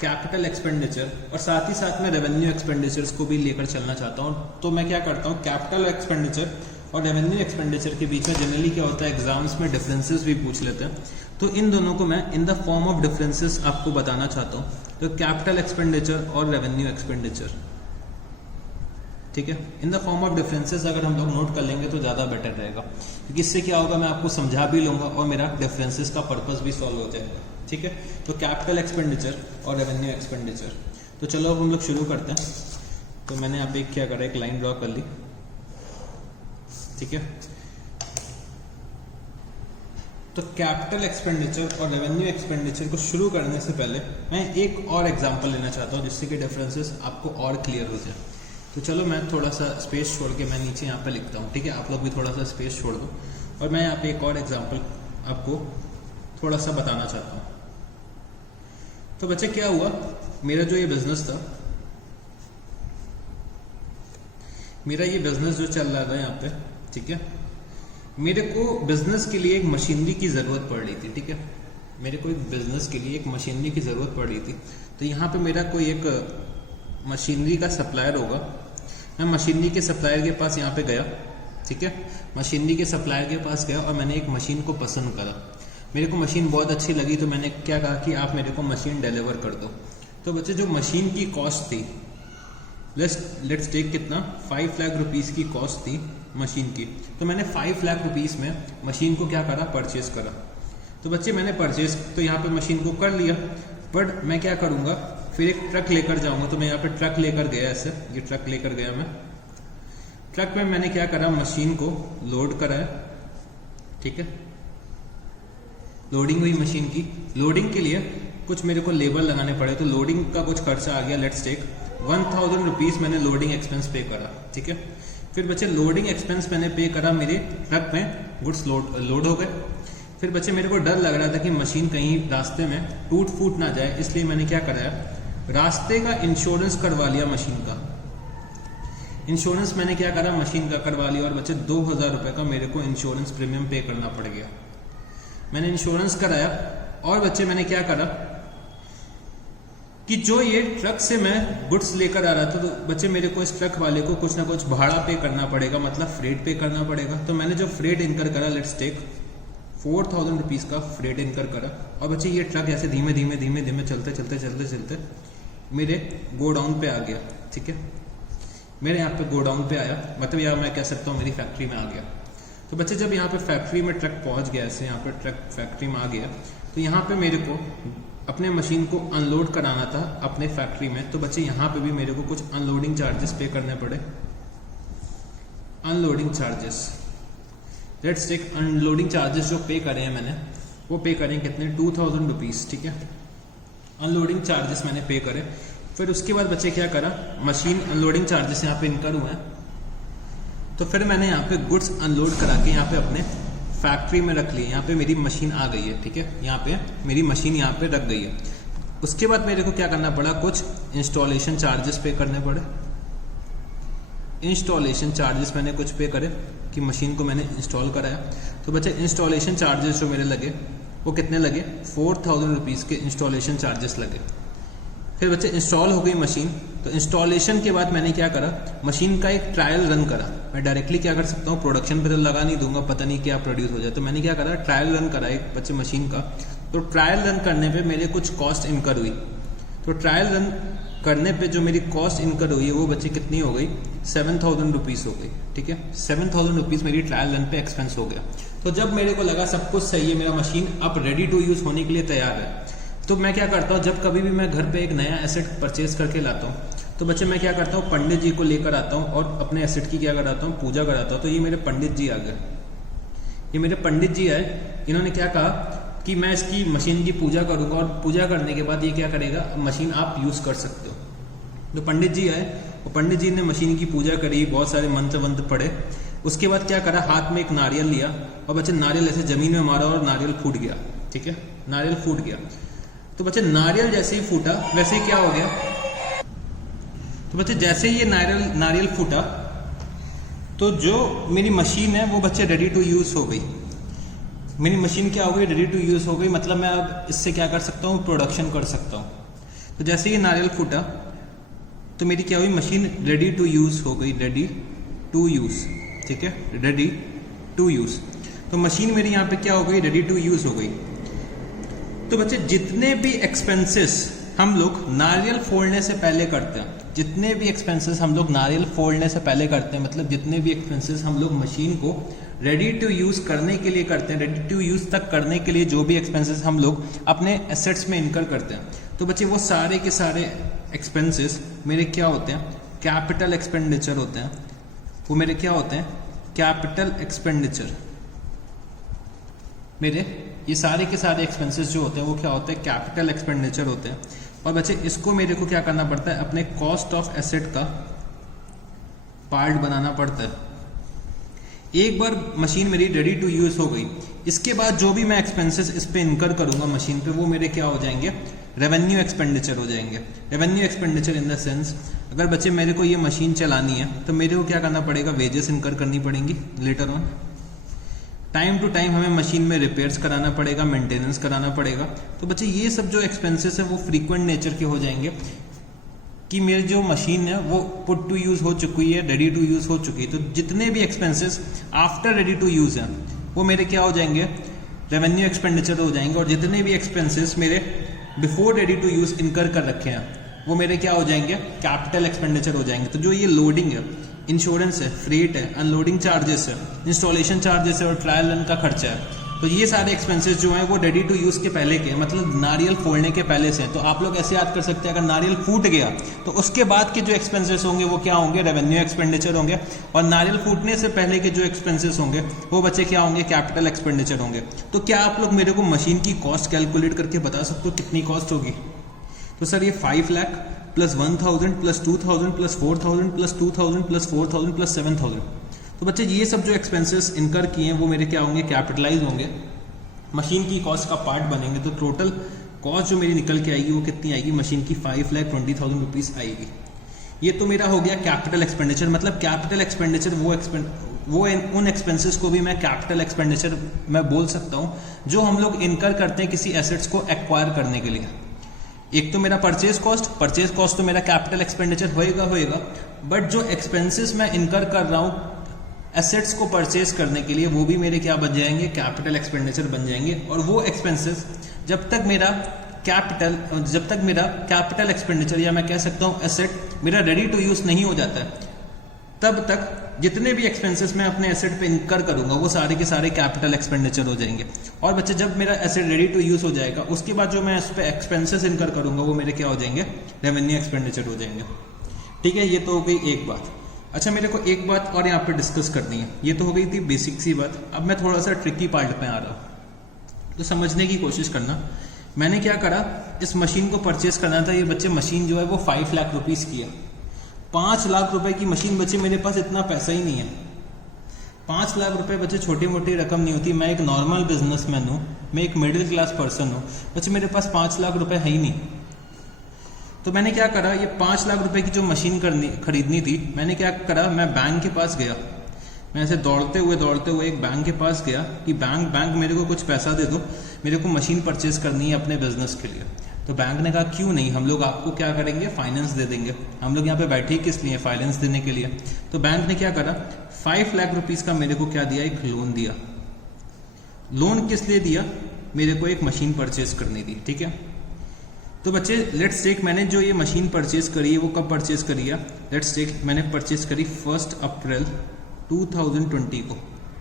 कैपिटल एक्सपेंडिचर और साथ ही साथ में रेवेन्यू एक्सपेंडिचर्स को भी लेकर चलना चाहता हूँ। तो मैं क्या करता हूँ, कैपिटल एक्सपेंडिचर और रेवेन्यू एक्सपेंडिचर के बीच में जनरली क्या होता है, एग्जाम्स में डिफरेंसेस भी पूछ लेते हैं। तो इन दोनों को मैं इन द फॉर्म ऑफ डिफरेंसेस आपको बताना चाहता हूँ। तो कैपिटल एक्सपेंडिचर और रेवेन्यू एक्सपेंडिचर, ठीक है, इन द फॉर्म ऑफ डिफरेंसेस अगर हम लोग नोट कर लेंगे तो ज़्यादा बेटर रहेगा, क्योंकि इससे क्या होगा, मैं आपको समझा भी लूँगा और मेरा डिफरेंसेस का पर्पस भी सॉल्व हो जाएगा, ठीक है। तो कैपिटल एक्सपेंडिचर और रेवेन्यू एक्सपेंडिचर। तो चलो अब हम लोग शुरू करते हैं। तो मैंने यहाँ पे क्या करा, एक लाइन ड्रॉ कर ली, ठीक है। तो कैपिटल एक्सपेंडिचर और रेवेन्यू एक्सपेंडिचर को शुरू करने से पहले मैं एक और एग्जांपल लेना चाहता हूँ जिससे कि डिफरेंसेस आपको और क्लियर हो जाए। तो चलो मैं थोड़ा सा स्पेस छोड़ के मैं नीचे यहाँ पे लिखता हूँ, ठीक है। आप लोग भी थोड़ा सा स्पेस छोड़ दो और मैं यहाँ पे एक और एग्जांपल आपको थोड़ा सा बताना चाहता हूँ। तो बच्चे क्या हुआ, मेरा जो ये बिजनेस था, मेरा ये बिजनेस जो चल रहा था यहाँ पे, ठीक है, मेरे को बिजनेस के लिए एक मशीनरी की ज़रूरत पड़ रही थी, ठीक है। मेरे को एक बिजनेस के लिए एक मशीनरी की ज़रूरत पड़ रही थी। तो यहाँ पे मेरा कोई एक मशीनरी का सप्लायर होगा। मैं मशीनरी के सप्लायर के पास यहाँ पे गया, ठीक है। मशीनरी के सप्लायर के पास गया और मैंने एक मशीन को पसंद करा। मेरे को मशीन बहुत अच्छी लगी तो मैंने क्या कहा कि आप मेरे को मशीन डिलीवर कर दो। तो बच्चे जो मशीन की कॉस्ट थी, लेट्स टेक कितना, 5 लाख रुपीज़ की कॉस्ट थी मशीन की। तो मैंने 5 लाख रुपीज़ में मशीन को क्या करा, परचेज करा। तो बच्चे मैंने परचेज तो यहाँ पे मशीन को कर लिया, बट मैं क्या करूँगा, फिर एक ट्रक लेकर जाऊँगा। तो मैं यहाँ पे ट्रक लेकर गया, ऐसे ये ट्रक लेकर गया मैं। ट्रक में मैंने क्या करा, मशीन को लोड कराया, ठीक है। लोडिंग हुई मशीन की। लोडिंग के लिए कुछ मेरे को लेबर लगाने पड़े, तो लोडिंग का कुछ खर्चा आ गया। लेट्स टेक 1000 रुपीज़ मैंने लोडिंग एक्सपेंस पे करा, ठीक है। फिर बच्चे लोडिंग एक्सपेंस मैंने पे करा, मेरे ट्रक में गुड्स लोड हो गए। फिर बच्चे मेरे को डर लग रहा था कि मशीन कहीं रास्ते में टूट फूट ना जाए, इसलिए मैंने क्या कराया, रास्ते का इंश्योरेंस करवा लिया मशीन का। इंश्योरेंस मैंने क्या करा, मशीन का करवा लिया और बच्चे 2000 रुपये का मेरे को इंश्योरेंस प्रीमियम पे करना पड़ गया। मैंने इंश्योरेंस कराया और बच्चे मैंने क्या करा कि जो ये ट्रक से मैं गुड्स लेकर आ रहा था, तो बच्चे मेरे को इस ट्रक वाले को कुछ ना कुछ भाड़ा पे करना पड़ेगा, मतलब फ्रेट पे करना पड़ेगा। तो मैंने जो फ्रेट इनकर करा, लेट्स टेक 4000 रुपीज़ का फ्रेट इनकर करा। और बच्चे ये ट्रक ऐसे धीमे धीमे धीमे धीमे चलते चलते चलते चलते मेरे गोडाउन पे आ गया, ठीक है। मेरे यहाँ पे गोडाउन पे आया, मतलब यहाँ मैं कह सकता हूँ मेरी फैक्ट्री में आ गया। तो बच्चे जब यहाँ पे फैक्ट्री में ट्रक पहुँच गया, ऐसे यहाँ पे ट्रक फैक्ट्री में आ गया, तो यहाँ पे मेरे को अपने मशीन को अनलोड कराना था अपने फैक्ट्री में। तो बच्चे यहाँ पे भी मेरे को कुछ अनलोडिंग चार्जेस पे करने पड़े। Unloading charges, let's take unloading charges जो पे करे हैं मैंने, वो पे करें कितने, 2000 रुपीज़, ठीक है। अनलोडिंग चार्जेस मैंने पे करे। फिर उसके बाद बच्चे क्या करा, मशीन अनलोडिंग चार्जेस यहाँ पे इनकर हुए हैं, तो फिर मैंने यहाँ पे गुड्स अनलोड करा के यहाँ पे अपने फैक्ट्री में रख ली। यहाँ पे मेरी मशीन आ गई है, ठीक है। यहाँ पे मेरी मशीन यहाँ पे रख गई है। उसके बाद मेरे को क्या करना पड़ा, कुछ इंस्टॉलेशन चार्जेस पे करने पड़े। इंस्टॉलेशन चार्जेस मैंने कुछ पे करे कि मशीन को मैंने इंस्टॉल कराया। तो बच्चे इंस्टॉलेशन चार्जेस जो मेरे लगे वो कितने लगे, 4000 रुपीज़ के इंस्टॉलेशन चार्जेस लगे। फिर बच्चे इंस्टॉल हो गई मशीन। तो इंस्टॉलेशन के बाद मैंने क्या करा, मशीन का एक ट्रायल रन करा। मैं डायरेक्टली क्या कर सकता हूँ, प्रोडक्शन पे तो लगा नहीं दूंगा, पता नहीं क्या प्रोड्यूस हो जाए। तो मैंने क्या करा, ट्रायल रन करा एक बच्चे मशीन का। तो ट्रायल रन करने पे मेरे कुछ कॉस्ट इनकर हुई। तो ट्रायल रन करने पे जो मेरी कॉस्ट इनकर हुई है वो बच्चे कितनी हो गई, 7000 रुपीज़ हो गई, ठीक है। 7000 रुपीज़ मेरी ट्रायल रन पे एक्सपेंस हो गया। तो जब मेरे को लगा सब कुछ सही है, मेरा मशीन अब रेडी टू यूज़ होने के लिए तैयार है, तो मैं क्या करता हूँ, जब कभी भी मैं घर पे एक नया एसेट परचेज करके लाता हूँ, तो बच्चे मैं क्या करता हूँ, पंडित जी को लेकर आता हूँ और अपने एसेट की क्या कराता हूँ, पूजा कराता हूँ। तो ये मेरे पंडित जी आ गए, ये मेरे पंडित जी आए, इन्होंने क्या कहा कि मैं इसकी मशीन की पूजा करूंगा और पूजा करने के बाद ये क्या करेगा, मशीन आप यूज कर सकते हो। तो पंडित जी आए और पंडित जी ने मशीन की पूजा करी, बहुत सारे मंत्र वंत्र पढ़े। उसके बाद क्या करा, हाथ में एक नारियल लिया और बच्चे नारियल ऐसे जमीन में मारा और नारियल फूट गया। ठीक है, नारियल फूट गया। तो बच्चे नारियल जैसे ही फूटा वैसे ही क्या हो गया, तो बच्चे जैसे ही ये नारियल फूटा तो जो मेरी मशीन है वो बच्चे रेडी टू यूज हो गई। मेरी मशीन क्या हो गई, रेडी टू यूज हो गई। मतलब मैं अब इससे क्या कर सकता हूँ, प्रोडक्शन कर सकता हूँ। तो जैसे ही नारियल फूटा तो मेरी क्या हुई, मशीन रेडी टू यूज हो गई, रेडी टू यूज। ठीक है, रेडी टू यूज। तो मशीन मेरी यहाँ पे क्या हो गई, रेडी टू यूज हो गई। तो बच्चे जितने भी एक्सपेंसेस हम लोग नारियल फोड़ने से पहले करते हैं, जितने भी एक्सपेंसेस हम लोग नारियल फोड़ने से पहले करते हैं, मतलब जितने भी एक्सपेंसेस हम लोग मशीन को रेडी टू यूज करने के लिए करते हैं, रेडी टू यूज तक करने के लिए जो भी एक्सपेंसेस हम लोग अपने एसेट्स में इनकर करते हैं, तो बच्चे वो सारे के सारे एक्सपेंसेस मेरे क्या होते हैं, कैपिटल एक्सपेंडिचर होते हैं। वो मेरे क्या होते हैं, कैपिटल एक्सपेंडिचर। मेरे ये सारे के सारे एक्सपेंसेस जो होते हैं वो क्या होते हैं, कैपिटल एक्सपेंडिचर होते हैं। और बच्चे इसको मेरे को क्या करना पड़ता है, अपने कॉस्ट ऑफ एसेट का पार्ट बनाना पड़ता है। एक बार मशीन मेरी रेडी टू यूज हो गई, इसके बाद जो भी मैं एक्सपेंसेस इस पे इनकर करूंगा मशीन पे, वो मेरे क्या हो जाएंगे, रेवेन्यू एक्सपेंडिचर हो जाएंगे। Revenue expenditure in the sense, अगर बच्चे मेरे को ये मशीन चलानी है तो मेरे को क्या करना पड़ेगा, वेजेस इनकर करनी पड़ेंगी later on. Time to time हमें मशीन में रिपेयर्स कराना पड़ेगा, मेंटेनेंस कराना पड़ेगा। तो बच्चे ये सब जो एक्सपेंसेस है वो फ्रीक्वेंट नेचर के हो जाएंगे कि मेरी जो मशीन है वो पुट टू यूज हो चुकी है, रेडी टू यूज हो चुकी है। तो जितने भी expenses after ready to use हैं वो मेरे क्या हो जाएंगे, रेवेन्यू एक्सपेंडिचर हो जाएंगे। और जितने भी एक्सपेंसेस मेरे बिफोर रेडी टू यूज इनकर कर रखे हैं वो मेरे क्या हो जाएंगे, कैपिटल एक्सपेंडिचर हो जाएंगे। तो जो ये लोडिंग है, इंश्योरेंस है, फ्रेट है, अनलोडिंग चार्जेस है, इंस्टॉलेशन चार्जेस है और ट्रायल रन का खर्चा है, तो ये सारे एक्सपेंसेस जो हैं वो रेडी टू यूज के पहले के, मतलब नारियल फोड़ने के पहले से हैं। तो आप लोग ऐसे याद कर सकते हैं, अगर नारियल फूट गया तो उसके बाद के जो एक्सपेंसेस होंगे वो क्या होंगे, रेवेन्यू एक्सपेंडिचर होंगे। और नारियल फूटने से पहले के जो एक्सपेंसेस होंगे वो बच्चे क्या होंगे, कैपिटल एक्सपेंडिचर होंगे। तो क्या आप लोग मेरे को मशीन की कॉस्ट कैलकुलेट करके बता सकते हो कितनी कॉस्ट होगी? तो सर ये 5 lakh plus 1000 plus 2000 plus 4000 plus 2000 plus 4000 plus 7000। तो बच्चे ये सब जो एक्सपेंसेस इनकर किए हैं वो मेरे क्या होंगे, कैपिटलाइज होंगे, मशीन की कॉस्ट का पार्ट बनेंगे। तो टोटल कॉस्ट जो मेरी निकल के आएगी वो कितनी आएगी, मशीन की 5,20,000 रुपीज आएगी। ये तो मेरा हो गया कैपिटल एक्सपेंडिचर। मतलब कैपिटल एक्सपेंडिचर वो उन एक्सपेंसेस को भी मैं कैपिटल एक्सपेंडिचर मैं बोल सकता हूँ जो हम लोग इनकर करते हैं किसी एसेट्स को एक्वायर करने के लिए। एक तो मेरा परचेज कॉस्ट तो मेरा कैपिटल एक्सपेंडिचर होएगा, बट जो एक्सपेंसेस मैं इनकर कर रहा हूँ एसेट्स को परचेज करने के लिए वो भी मेरे क्या बन जाएंगे, कैपिटल एक्सपेंडिचर बन जाएंगे। और वो एक्सपेंसेस जब तक मेरा कैपिटल एक्सपेंडिचर या मैं कह सकता हूँ एसेट मेरा रेडी टू यूज नहीं हो जाता है, तब तक जितने भी एक्सपेंसेस मैं अपने एसेट पे इनकर करूंगा वो सारे के सारे कैपिटल एक्सपेंडिचर हो जाएंगे। और बच्चे जब मेरा एसेट रेडी टू यूज हो जाएगा उसके बाद जो मैं इस पे एक्सपेंसेस इनकर करूंगा वो मेरे क्या हो जाएंगे, रेवेन्यू एक्सपेंडिचर हो जाएंगे। ठीक है, ये तो हो गई एक बात। अच्छा, मेरे को एक बात और यहाँ पे डिस्कस करनी है। ये तो हो गई थी बेसिक सी बात। अब मैं थोड़ा सा ट्रिकी पार्ट पे आ रहा हूँ, तो समझने की कोशिश करना। मैंने क्या करा, इस मशीन को परचेज करना था। ये बच्चे मशीन जो है वो 5 लाख रुपीज की है। 5 लाख रुपए की मशीन बच्चे, मेरे पास इतना पैसा ही नहीं है। 5 लाख रुपए बच्चे छोटी मोटी रकम नहीं होती। मैं एक नॉर्मल बिजनेसमैन हूँ, मैं एक मिडिल क्लास पर्सन हूँ, बच्चे मेरे पास 5 लाख रुपए है ही नहीं। तो मैंने क्या करा, ये 5 लाख रुपए की जो मशीन खरीदनी थी, मैंने क्या करा, मैं बैंक के पास गया। मैं ऐसे दौड़ते हुए एक बैंक के पास गया कि बैंक मेरे को कुछ पैसा दे दो, मेरे को मशीन परचेज करनी है अपने बिजनेस के लिए। तो बैंक ने कहा क्यों नहीं, हम लोग आपको क्या करेंगे, फाइनेंस दे देंगे। हम लोग यहाँ पे बैठे ही किस लिए, फाइनेंस देने के लिए। तो बैंक ने क्या करा, 5 लाख रुपीज का मेरे को क्या दिया, एक लोन दिया। लोन किस लिए दिया, मेरे को एक मशीन परचेज करनी थी। ठीक है, तो बच्चे लेट्स टेक, मैंने जो ये मशीन परचेज करी है वो कब परचेज करी है, लेट्स टेक मैंने परचेज करी 1 अप्रैल 2020 को।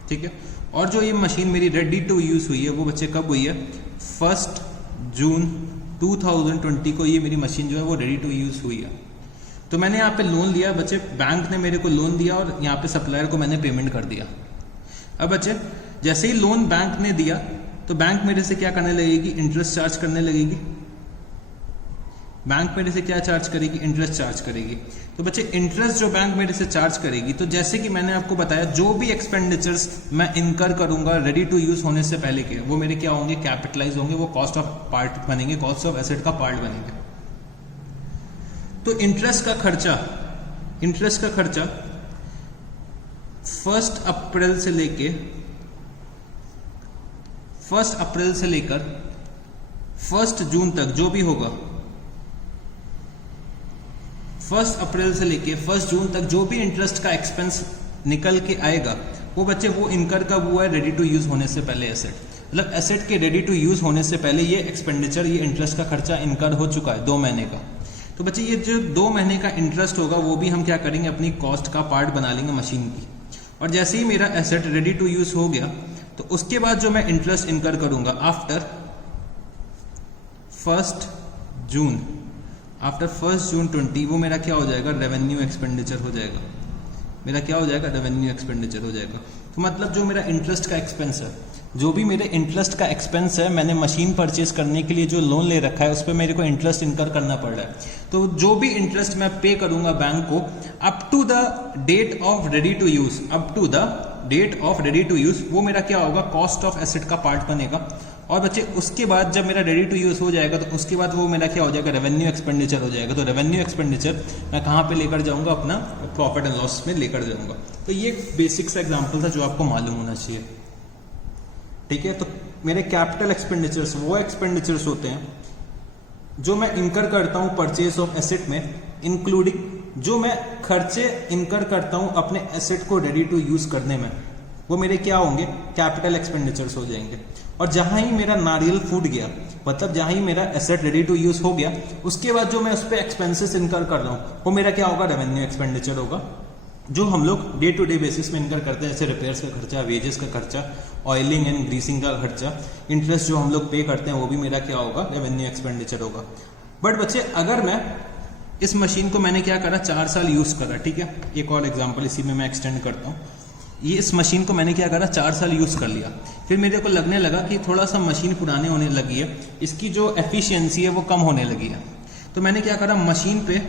ठीक है, और जो ये मशीन मेरी रेडी टू यूज हुई है वो बच्चे कब हुई है, 1 जून 2020 को ये मेरी मशीन जो है वो रेडी टू यूज हुई है। तो मैंने यहाँ पे लोन लिया बच्चे, बैंक ने मेरे को लोन दिया और यहाँ पे सप्लायर को मैंने पेमेंट कर दिया। अब बच्चे जैसे ही लोन बैंक ने दिया तो बैंक मेरे से क्या करने लगेगी, इंटरेस्ट चार्ज करने लगेगी। बैंक मेरे से क्या चार्ज करेगी, इंटरेस्ट चार्ज करेगी। तो बच्चे इंटरेस्ट जो बैंक मेरे से चार्ज करेगी, तो जैसे कि मैंने आपको बताया जो भी एक्सपेंडिचर्स मैं इनकर करूंगा रेडी टू यूज होने से पहले के, वो मेरे क्या होंगे, कैपिटलाइज होंगे, वो कॉस्ट ऑफ पार्ट बनेंगे, कॉस्ट ऑफ एसेट का पार्ट बनेंगे। तो इंटरेस्ट का खर्चा 1 अप्रैल से लेकर 1 जून तक जो भी होगा, 1 अप्रैल से लेके 1 जून तक जो भी इंटरेस्ट का एक्सपेंस निकल के आएगा, वो बच्चे वो इनकर का हुआ है रेडी टू यूज होने से पहले एसेट, मतलब एसेट के रेडी टू यूज होने से पहले ये एक्सपेंडिचर, ये इंटरेस्ट का खर्चा इनकर हो चुका है 2 महीने का। तो बच्चे ये जो 2 महीने का इंटरेस्ट होगा वो भी हम क्या करेंगे, अपनी कॉस्ट का पार्ट बना लेंगे मशीन की। और जैसे ही मेरा एसेट रेडी टू यूज हो गया तो उसके बाद जो मैं इंटरेस्ट इनकर करूंगा आफ्टर 1 जून 20, वो मेरा क्या हो जाएगा, रेवेन्यू एक्सपेंडिचर हो जाएगा। मेरा क्या हो जाएगा, रेवेन्यू एक्सपेंडिचर हो जाएगा। तो मतलब जो मेरा इंटरेस्ट का एक्सपेंस है, जो भी मेरे इंटरेस्ट का एक्सपेंस है, मैंने मशीन परचेज करने के लिए जो लोन ले रखा है उस पर मेरे को इंटरेस्ट इनकर करना पड़ रहा है। तो जो भी इंटरेस्ट मैं पे करूंगा बैंक को up to the date of ready to use, वो मेरा क्या होगा, कॉस्ट ऑफ एसेट का पार्ट बनेगा। और बच्चे उसके बाद जब मेरा रेडी टू यूज हो जाएगा तो उसके बाद वो मेरा क्या हो जाएगा, रेवेन्यू एक्सपेंडिचर हो जाएगा। तो रेवेन्यू एक्सपेंडिचर मैं कहाँ पे लेकर जाऊंगा, अपना प्रॉफिट एंड लॉस में लेकर जाऊंगा। तो ये बेसिक सा एग्जांपल था जो आपको मालूम होना चाहिए, ठीक है। तो मेरे कैपिटल एक्सपेंडिचर्स वो एक्सपेंडिचर्स होते हैं जो मैं इनकर करता हूं परचेज ऑफ एसेट में, इंक्लूडिंग जो मैं खर्चे इनकर करता हूं अपने एसेट को रेडी टू यूज करने में, वो मेरे क्या होंगे, कैपिटल एक्सपेंडिचर्स हो जाएंगे। और जहां ही मेरा नारियल फूट गया, मतलब जहां ही मेरा एसेट रेडी टू यूज हो गया, उसके बाद जो मैं उस पर एक्सपेंसेस इनकर कर रहा हूं वो मेरा क्या होगा, रेवेन्यू एक्सपेंडिचर होगा, जो हम लोग डे टू डे बेसिस में इनकर करते हैं, जैसे रिपेयर्स का खर्चा, वेजेस का खर्चा, ऑयलिंग एंड ग्रीसिंग का खर्चा, इंटरेस्ट जो हम लोग पे करते हैं वो भी मेरा क्या होगा, रेवेन्यू एक्सपेंडिचर होगा। बट बच्चे अगर मैं इस मशीन को मैंने क्या करा, 4 साल यूज करा, ठीक है। एक और एग्जांपल इसी में मैं एक्सटेंड करता हूँ। ये इस मशीन को मैंने क्या करा, 4 साल यूज कर लिया, फिर मेरे को लगने लगा कि थोड़ा सा मशीन पुरानी होने लगी है, इसकी जो एफिशिएंसी है वो कम होने लगी है। तो मैंने क्या करा, मशीन पे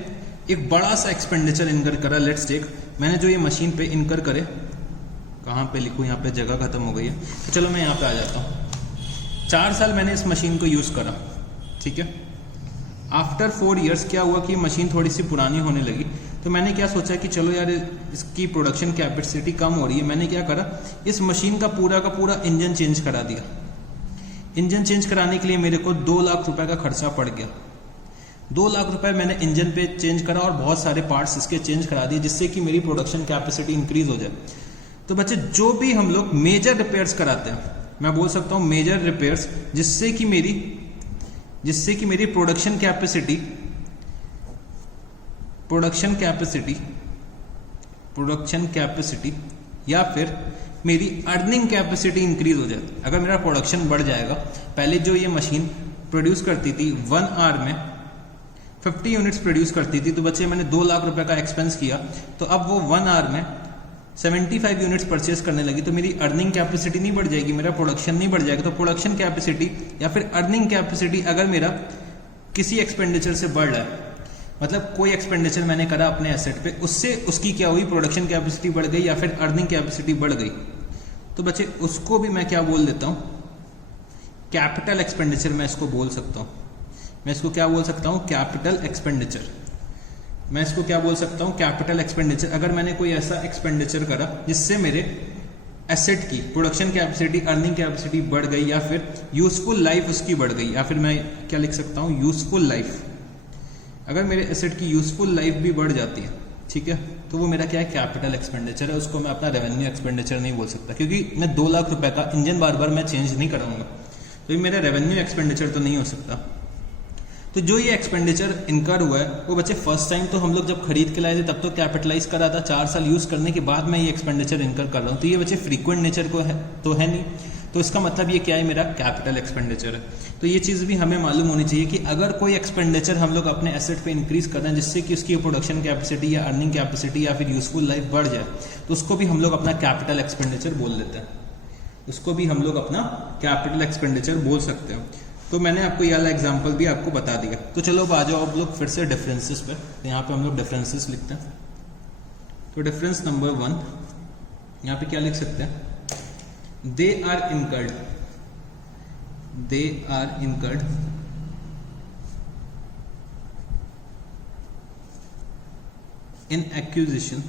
एक बड़ा सा एक्सपेंडिचर इनकर करा। लेट्स टेक, मैंने जो ये मशीन पे इनकर करे, कहाँ पे लिखूँ, यहाँ पे जगह खत्म हो गई है, तो चलो मैं यहाँ पे आ जाता हूँ। 4 साल मैंने इस मशीन को यूज करा, ठीक है। आफ्टर 4 इयर्स क्या हुआ कि मशीन थोड़ी सी पुरानी होने लगी, तो मैंने क्या सोचा कि चलो यार इसकी प्रोडक्शन कैपेसिटी कम हो रही है। मैंने क्या करा, इस मशीन का पूरा इंजन चेंज करा दिया। इंजन चेंज कराने के लिए मेरे को 2 लाख रुपए का खर्चा पड़ गया। 2 लाख रुपए मैंने इंजन पे चेंज करा और बहुत सारे पार्ट्स इसके चेंज करा दिए, जिससे कि मेरी प्रोडक्शन कैपेसिटी इंक्रीज हो जाए। तो बच्चे जो भी हम लोग मेजर रिपेयर्स कराते हैं, मैं बोल सकता हूँ मेजर रिपेयर्स, जिससे कि मेरी प्रोडक्शन कैपेसिटी या फिर मेरी अर्निंग कैपेसिटी इंक्रीज हो जाए। अगर मेरा प्रोडक्शन बढ़ जाएगा, पहले जो ये मशीन प्रोड्यूस करती थी 1 आवर में 50 यूनिट्स प्रोड्यूस करती थी, तो बच्चे मैंने 2 लाख रुपए का एक्सपेंस किया, तो अब वो 1 आवर में 75 यूनिट्स परचेज करने लगी, तो मेरी अर्निंग कैपेसिटी नहीं बढ़ जाएगी, मेरा प्रोडक्शन नहीं बढ़ जाएगा। तो प्रोडक्शन कैपेसिटी या फिर अर्निंग कैपेसिटी अगर मेरा किसी एक्सपेंडिचर से बढ़ रहा है, मतलब कोई एक्सपेंडिचर मैंने करा अपने एसेट पे, उससे उसकी क्या हुई, प्रोडक्शन कैपेसिटी बढ़ गई या फिर अर्निंग कैपेसिटी बढ़ गई, तो बच्चे उसको भी मैं क्या बोल देता हूँ, कैपिटल एक्सपेंडिचर मैं इसको बोल सकता हूँ। मैं इसको क्या बोल सकता हूँ, कैपिटल एक्सपेंडिचर। मैं इसको क्या बोल सकता हूँ, कैपिटल एक्सपेंडिचर। अगर मैंने कोई ऐसा एक्सपेंडिचर करा जिससे मेरे एसेट की प्रोडक्शन कैपेसिटी, अर्निंग कैपेसिटी बढ़ गई या फिर यूजफुल लाइफ उसकी बढ़ गई, या फिर मैं क्या लिख सकता हूँ, यूजफुल लाइफ। अगर मेरे एसेट की यूजफुल लाइफ भी बढ़ जाती है, ठीक है, तो वो मेरा क्या है, कैपिटल एक्सपेंडिचर है। उसको मैं अपना रेवेन्यू एक्सपेंडिचर नहीं बोल सकता, क्योंकि मैं 2 लाख रुपए का इंजन बार बार मैं चेंज नहीं कराऊंगा, तो ये मेरा रेवेन्यू एक्सपेंडिचर तो नहीं हो सकता। तो जो ये एक्सपेंडिचर इनकर हुआ है वो बच्चे फर्स्ट टाइम तो हम लोग जब खरीद के लाए थे तब तो कैपिटलाइज करा था, 4 साल यूज करने के बाद मैं ये एक्सपेंडिचर इनकर कर रहा हूँ, तो ये बच्चे फ्रीक्वेंट नेचर को है नहीं, तो इसका मतलब ये क्या है, मेरा कैपिटल एक्सपेंडिचर है। तो ये चीज़ भी हमें मालूम होनी चाहिए कि अगर कोई एक्सपेंडिचर हम लोग अपने एसेट पे इंक्रीज कर रहे हैं जिससे कि उसकी प्रोडक्शन कैपेसिटी या अर्निंग कैपेसिटी या फिर यूजफुल लाइफ बढ़ जाए, तो उसको भी हम लोग अपना कैपिटल एक्सपेंडिचर बोल देते हैं। उसको भी हम लोग अपना कैपिटल एक्सपेंडिचर बोल सकते हैं। तो मैंने आपको ये वाला एग्जाम्पल भी आपको बता दिया। तो चलो अब आ जाओ आप लोग फिर से डिफरेंसेस पे। तो यहाँ पे हम लोग डिफरेंसेस लिखते हैं। तो डिफरेंस नंबर 1 यहाँ पे क्या लिख सकते हैं, they are incurred in acquisition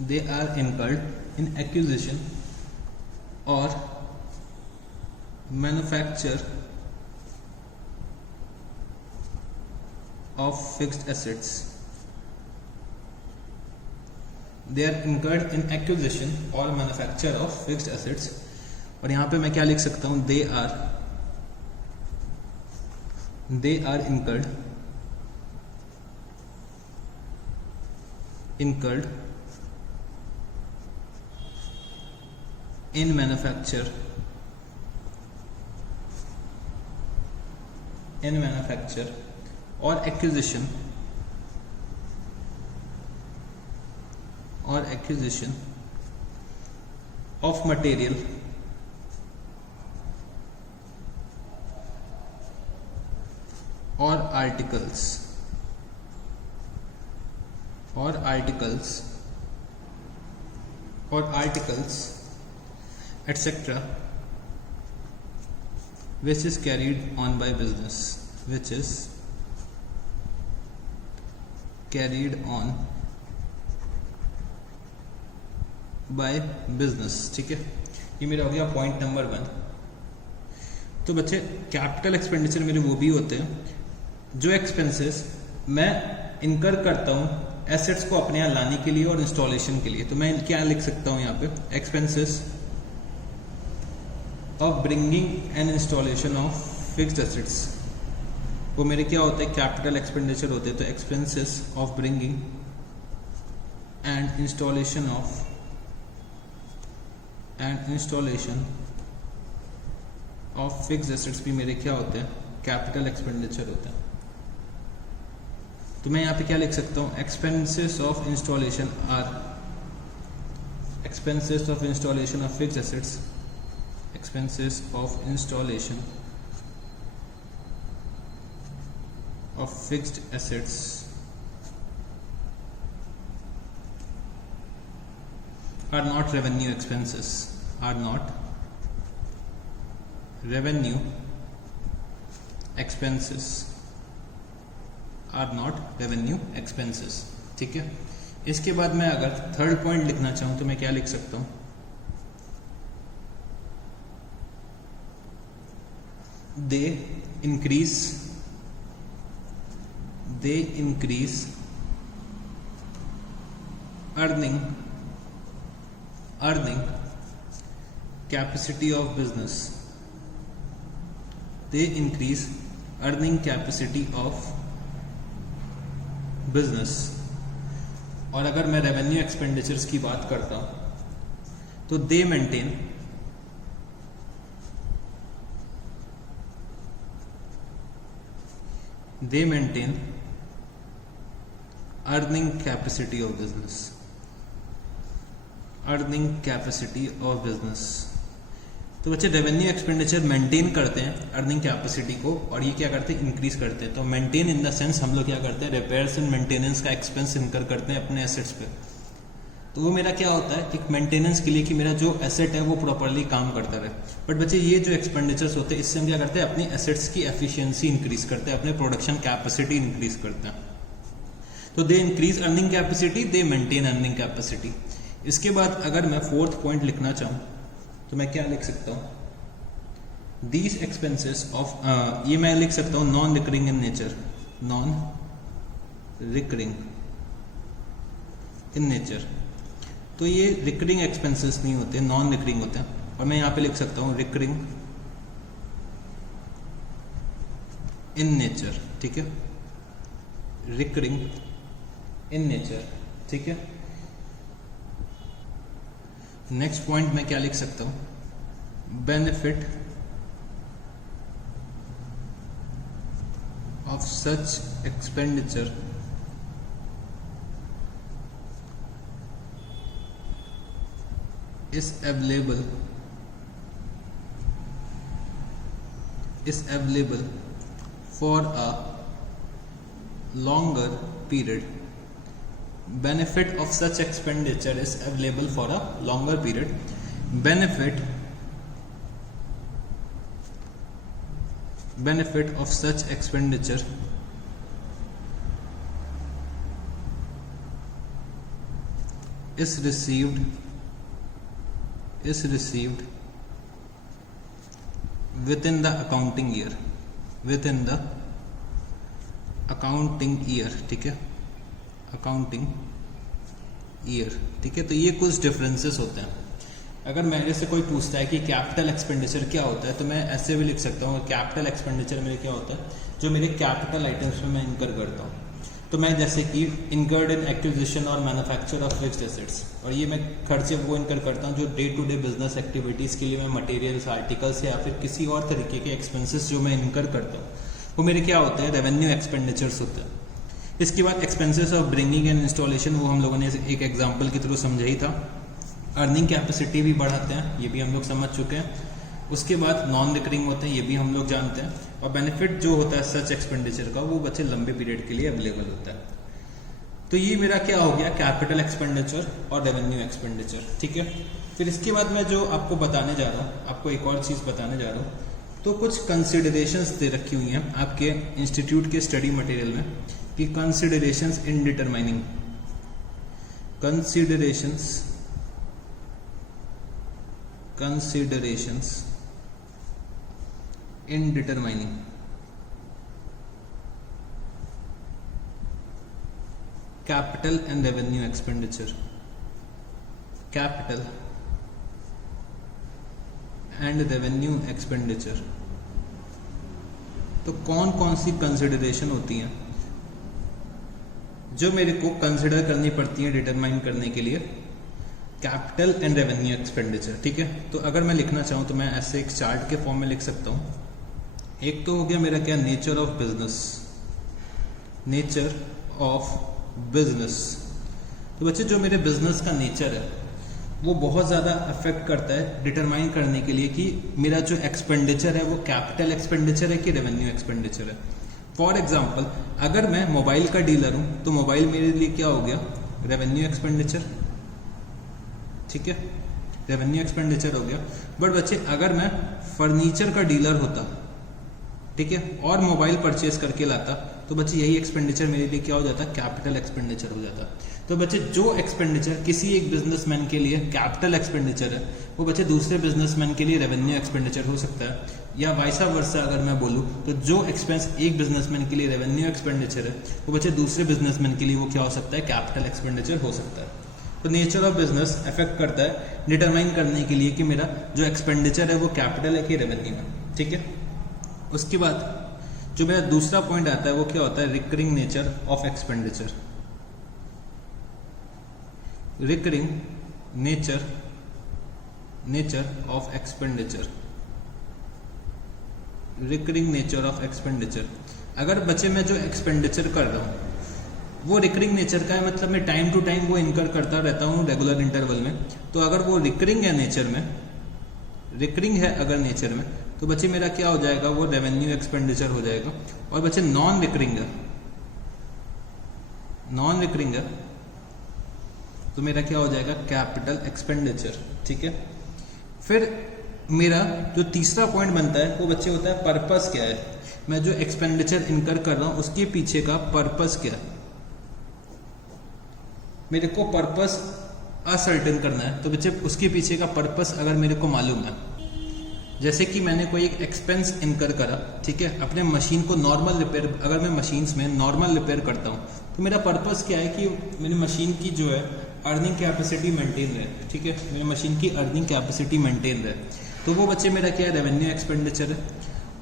they are incurred in acquisition or manufacture of fixed assets. They are incurred in acquisition or manufacture of fixed assets। और यहाँ पे मैं क्या लिख सकता हूँ, they are incurred in manufacture or acquisition of material or articles etc. which is carried on by business, ठीक है। ये मेरा हो गया पॉइंट नंबर 1। तो बच्चे कैपिटल एक्सपेंडिचर मेरे वो भी होते हैं जो एक्सपेंसेस मैं इनकर करता हूँ एसेट्स को अपने यहाँ लाने के लिए और इंस्टॉलेशन के लिए। तो मैं क्या लिख सकता हूँ यहाँ पे, expenses of bringing and installation of fixed assets, वो मेरे क्या होते हैं, कैपिटल एक्सपेंडिचर होते हैं। तो expenses of bringing and installation of fixed assets भी मेरे क्या होते हैं, कैपिटल एक्सपेंडिचर होते हैं। तो मैं यहाँ पे क्या लिख सकता हूँ, expenses of installation of fixed assets, expenses of installation of fixed assets are not revenue expenses, ठीक है। इसके बाद मैं अगर थर्ड पॉइंट लिखना चाहूँ तो मैं क्या लिख सकता हूँ, they increase earning capacity of business, और अगर मैं रेवेन्यू एक्सपेंडिचर्स की बात करता हूं तो दे maintain earning capacity of business. तो बच्चे रेवेन्यू एक्सपेंडिचर मेंटेन करते हैं अर्निंग कैपेसिटी को, और ये क्या करते हैं, इंक्रीज करते हैं। तो मेंटेन इन द सेंस हम लोग क्या करते हैं, रिपेयर्स एंड मेंटेनेंस का एक्सपेंस इनकर करते हैं अपने एसेट्स पे। तो वो मेरा क्या होता है, एक मेंटेनेंस के लिए कि मेरा जो एसेट है वो प्रॉपरली काम करता रहे। बट बच्चे ये जो एक्सपेंडिचर्स होते हैं इससे हम क्या करते हैं, अपनी एसेट्स की एफिशिएंसी इंक्रीज करते हैं, अपने प्रोडक्शन कैपेसिटी इंक्रीज करते हैं। तो they increase earning capacity, they maintain earning capacity. इसके बाद अगर मैं फोर्थ पॉइंट लिखना चाहूँ तो मैं क्या लिख सकता हूँ, दीज एक्सपेंसेस ऑफ, ये मैं लिख सकता हूँ नॉन रिकरिंग इन नेचर। तो ये रिकरिंग एक्सपेंसेस नहीं होते, नॉन रिकरिंग होते हैं। और मैं यहाँ पे लिख सकता हूँ रिकरिंग इन नेचर, ठीक है, रिकरिंग इन नेचर, ठीक है। नेक्स्ट पॉइंट मैं क्या लिख सकता हूँ, benefit of such expenditure is available for a longer period. Benefit of such expenditure is available for a longer period. Benefit of such expenditure is received within the accounting year. ठीक है, accounting year. ठीक है, तो ये कुछ differences होते हैं। अगर मेरे से कोई पूछता है कि कैपिटल एक्सपेंडिचर क्या होता है, तो मैं ऐसे भी लिख सकता हूँ कैपिटल एक्सपेंडिचर मेरे क्या होता है, जो मेरे कैपिटल आइटम्स में मैं इनकर करता हूँ। तो मैं जैसे कि इनकर्ड इन एक्विजिशन और मैन्युफैक्चर ऑफ फिक्स्ड एसेट्स, और ये मैं खर्चे वो इनकर करता हूँ जो day to day business activities के लिए मैं मटेरियल्स, आर्टिकल्स या फिर किसी और तरीके के एक्सपेंसेस जो मैं इनकर करता हूँ, वो मेरे क्या होते हैं, रेवेन्यू एक्सपेंडिचर्स होते हैं। इसके बाद expenses of bringing and installation, वो हम लोगों ने एक एग्जाम्पल के थ्रू समझा ही था। अर्निंग कैपेसिटी भी बढ़ाते हैं, ये भी हम लोग समझ चुके हैं। उसके बाद नॉन रिकरिंग होते हैं, ये भी हम लोग जानते हैं। और बेनिफिट जो होता है सच एक्सपेंडिचर का, वो बच्चे लंबे पीरियड के लिए अवेलेबल होता है। तो ये मेरा क्या हो गया, कैपिटल एक्सपेंडिचर और रेवेन्यू एक्सपेंडिचर। ठीक है, फिर इसके बाद मैं जो आपको बताने जा रहा हूँ, आपको एक और चीज़ बताने जा रहा हूँ। तो कुछ कंसिडरेशंस दे रखी हुई हैं आपके इंस्टीट्यूट के स्टडी मटेरियल में कि considerations in determining capital and revenue expenditure. Capital and revenue expenditure, तो कौन कौन सी कंसिडरेशन होती हैं जो मेरे को कंसिडर करनी पड़ती है डिटरमाइन करने के लिए कैपिटल एंड रेवेन्यू एक्सपेंडिचर। ठीक है, तो अगर मैं लिखना चाहूँ तो मैं ऐसे एक चार्ट के फॉर्म में लिख सकता हूँ। एक तो हो गया मेरा क्या, नेचर ऑफ बिजनेस। तो बच्चे जो मेरे बिजनेस का नेचर है वो बहुत ज़्यादा अफेक्ट करता है डिटरमाइन करने के लिए कि मेरा जो एक्सपेंडिचर है वो कैपिटल एक्सपेंडिचर है कि रेवेन्यू एक्सपेंडिचर है। फॉर एग्जाम्पल, अगर मैं मोबाइल का डीलर हूँ तो मोबाइल मेरे लिए क्या हो गया, रेवेन्यू एक्सपेंडिचर। ठीक है, रेवेन्यू एक्सपेंडिचर हो गया। बट बच्चे अगर मैं फर्नीचर का डीलर होता, ठीक है, और मोबाइल परचेज करके लाता, तो बच्चे यही एक्सपेंडिचर मेरे लिए क्या हो जाता, कैपिटल एक्सपेंडिचर हो जाता। तो बच्चे जो एक्सपेंडिचर किसी एक बिजनेसमैन के लिए कैपिटल एक्सपेंडिचर है, वो बच्चे दूसरे बिजनेसमैन के लिए रेवेन्यू एक्सपेंडिचर हो सकता है। या वाइसा वर्सा अगर मैं बोलूँ तो जो एक्सपेंस एक बिजनेसमैन के लिए रेवेन्यू एक्सपेंडिचर है, वो बच्चे दूसरे बिजनेसमैन के लिए वो क्या हो सकता है, कैपिटल एक्सपेंडिचर हो सकता है। तो नेचर ऑफ बिजनेस अफेक्ट करता है डिटरमाइन करने के लिए कि मेरा जो एक्सपेंडिचर है वो कैपिटल है कि रेवेन्यू है। ठीक है, उसके बाद जो मेरा दूसरा पॉइंट आता है वो क्या होता है, recurring nature of expenditure. Recurring nature of expenditure. अगर बच्चे मैं जो एक्सपेंडिचर कर रहा हूँ वो रिकरिंग नेचर का है, मतलब मैं टाइम टू टाइम वो इनकर करता रहता हूँ रेगुलर इंटरवल में, तो अगर वो रिकरिंग है अगर नेचर में, तो बच्चे मेरा क्या हो जाएगा, वो रेवेन्यू एक्सपेंडिचर हो जाएगा। और बच्चे नॉन रिकरिंग है तो मेरा क्या हो जाएगा, कैपिटल एक्सपेंडिचर। ठीक है, फिर मेरा जो तीसरा पॉइंट बनता है वो बच्चे होता है पर्पस क्या है, मैं जो एक्सपेंडिचर इनकर कर रहा हूं उसके पीछे का पर्पस क्या है। मेरे को पर्पस असर्टेन करना है, तो बच्चे उसके पीछे का पर्पस अगर मेरे को मालूम है, जैसे कि मैंने कोई एक एक्सपेंस इनकर करा, ठीक है, अपने मशीन को नॉर्मल रिपेयर, अगर मैं मशीन्स में नॉर्मल रिपेयर करता हूँ तो मेरा पर्पस क्या है कि मेरी मशीन की जो है अर्निंग कैपेसिटी मेंटेन रहे। ठीक है, मेरी मशीन की अर्निंग कैपेसिटी मेंटेन रहे, तो वो बच्चे मेरा क्या है, रेवेन्यू एक्सपेंडिचर है।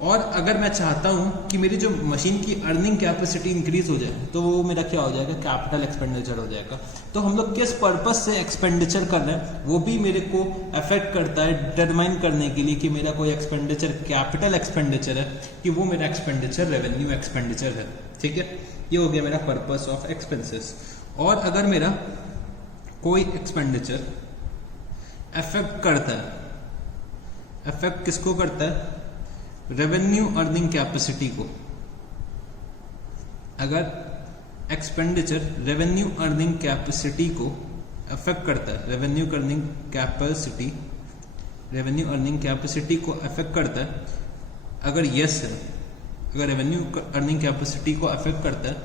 और अगर मैं चाहता हूँ कि मेरी जो मशीन की अर्निंग कैपेसिटी इंक्रीज हो जाए, तो वो मेरा क्या हो जाएगा, कैपिटल एक्सपेंडिचर हो जाएगा। तो हम लोग किस पर्पस से एक्सपेंडिचर कर रहे हैं वो भी मेरे को अफेक्ट करता है डिटरमाइन करने के लिए कि मेरा कोई एक्सपेंडिचर कैपिटल एक्सपेंडिचर है कि वो मेरा एक्सपेंडिचर रेवेन्यू एक्सपेंडिचर है। ठीक है, ये हो गया मेरा पर्पस ऑफ एक्सपेंसेस। और अगर मेरा कोई एक्सपेंडिचर अफेक्ट करता है, अफेक्ट किसको करता है? रेवेन्यू अर्निंग कैपेसिटी को। अगर एक्सपेंडिचर रेवेन्यू अर्निंग कैपेसिटी को अफेक्ट करता है, रेवेन्यू अर्निंग कैपेसिटी को अफेक्ट करता है, अगर यस है, अगर रेवेन्यू अर्निंग कैपेसिटी को अफेक्ट करता है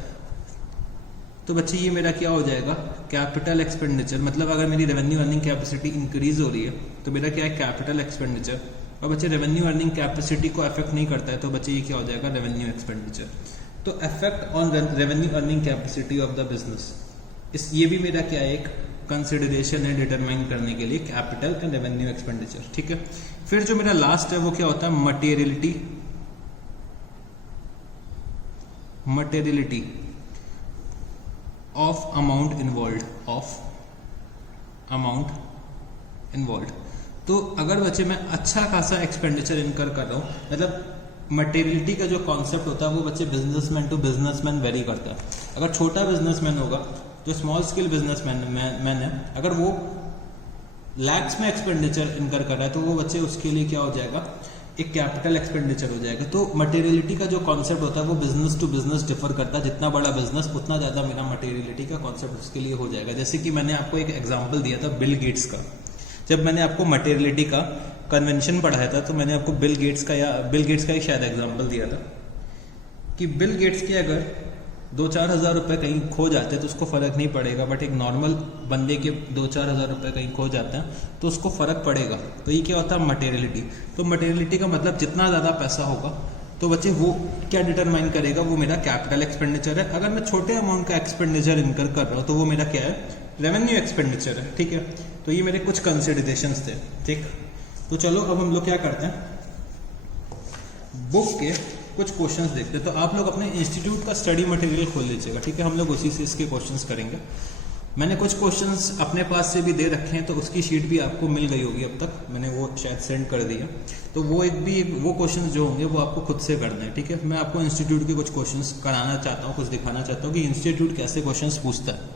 तो बच्चे ये मेरा क्या हो जाएगा? Capital expenditure. मतलब अगर मेरी रेवेन्यू अर्निंग कैपेसिटी इंक्रीज हो रही है तो मेरा क्या है? Capital expenditure. और बच्चे रेवेन्यू अर्निंग कैपेसिटी को अफेक्ट नहीं करता है तो बच्चे ये क्या हो जाएगा? Revenue expenditure. तो affect on revenue earning capacity of the business, ये भी मेरा क्या है? एक कंसिडरेशन है डिटरमाइन करने के लिए, कैपिटल एंड रेवेन्यू एक्सपेंडिचर। ठीक है, फिर जो मेरा लास्ट है वो क्या होता है? Materiality of amount involve. तो अगर बच्चे मैं अच्छा खासा एक्सपेंडिचर इनकर कर रहा हूँ, मतलब मटेरियलिटी का जो कॉन्सेप्ट होता है वो बच्चे बिजनेसमैन टू बिजनेसमैन वेरी करता है। अगर छोटा बिजनेसमैन होगा जो स्मॉल स्केल बिजनेसमैन है, अगर वो लैक्स में एक्सपेंडिचर इनकर कर रहा है तो वो बच्चे उसके लिए क्या हो जाएगा? एक कैपिटल एक्सपेंडिचर हो जाएगा। तो मटेरियलिटी का जो कॉन्सेप्ट होता है वो बिजनेस टू बिजनेस डिफर करता है। जितना बड़ा बिजनेस उतना ज़्यादा मेरा मटेरियलिटी का कॉन्सेप्ट उसके लिए हो जाएगा। जैसे कि मैंने आपको एक एग्जांपल दिया था बिल गेट्स का। जब मैंने आपको मटेरियलिटी का कन्वेंशन पढ़ाया था तो मैंने आपको बिल गेट्स का ही शायद एग्जाम्पल दिया था कि बिल गेट्स के अगर 2-4 हज़ार रुपये कहीं खो जाते हैं तो उसको फ़र्क नहीं पड़ेगा, बट एक नॉर्मल बंदे के 2-4 हज़ार रुपये कहीं खो जाते हैं तो उसको फ़र्क पड़ेगा। तो ये क्या होता है? मटेरियलिटी। तो मटेरियलिटी का मतलब जितना ज़्यादा पैसा होगा तो बच्चे वो क्या डिटरमाइन करेगा? वो मेरा कैपिटल एक्सपेंडिचर है। अगर मैं छोटे अमाउंट का एक्सपेंडिचर इनकर कर रहा हूँ तो वो मेरा क्या है? रेवेन्यू एक्सपेंडिचर है। ठीक है, तो ये मेरे कुछ कंसिडरेशंस थे। ठीक, तो चलो अब हम लोग क्या करते हैं, बुक के कुछ क्वेश्चंस देखते हैं। तो आप लोग अपने इंस्टीट्यूट का स्टडी मटेरियल खोल लीजिएगा। ठीक है, हम लोग उसी से इसके क्वेश्चंस करेंगे। मैंने कुछ क्वेश्चंस अपने पास से भी दे रखे हैं तो उसकी शीट भी आपको मिल गई होगी अब तक, मैंने वो शायद सेंड कर दिया। तो वो वो क्वेश्चंस जो होंगे वो आपको खुद से करने हैं। ठीक है, मैं आपको इंस्टीट्यूट के कुछ क्वेश्चंस कराना चाहता हूँ, कुछ दिखाना चाहता हूँ कि इंस्टीट्यूट कैसे क्वेश्चंस पूछता है।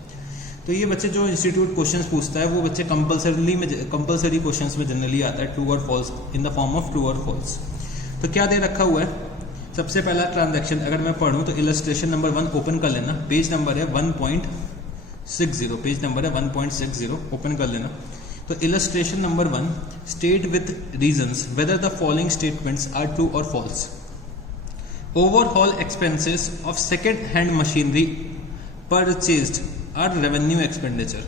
तो ये बच्चे जो इंस्टीट्यूट क्वेश्चंस पूछता है वो बच्चे कंपलसरी क्वेश्चंस में जनरली आता है, ट्रू और false, in the form of true और फॉल्स। तो क्या दे रखा हुआ है? सबसे पहला ट्रांजैक्शन अगर मैं पढ़ूं तो इलस्ट्रेशन नंबर 1 ओपन कर लेना। पेज नंबर है 1.60, पेज नंबर है 1.60, ओपन कर लेना। तो illustration number 1, state with reasons whether the following statements are true और false. Overall expenses of second hand machinery purchased are revenue expenditure.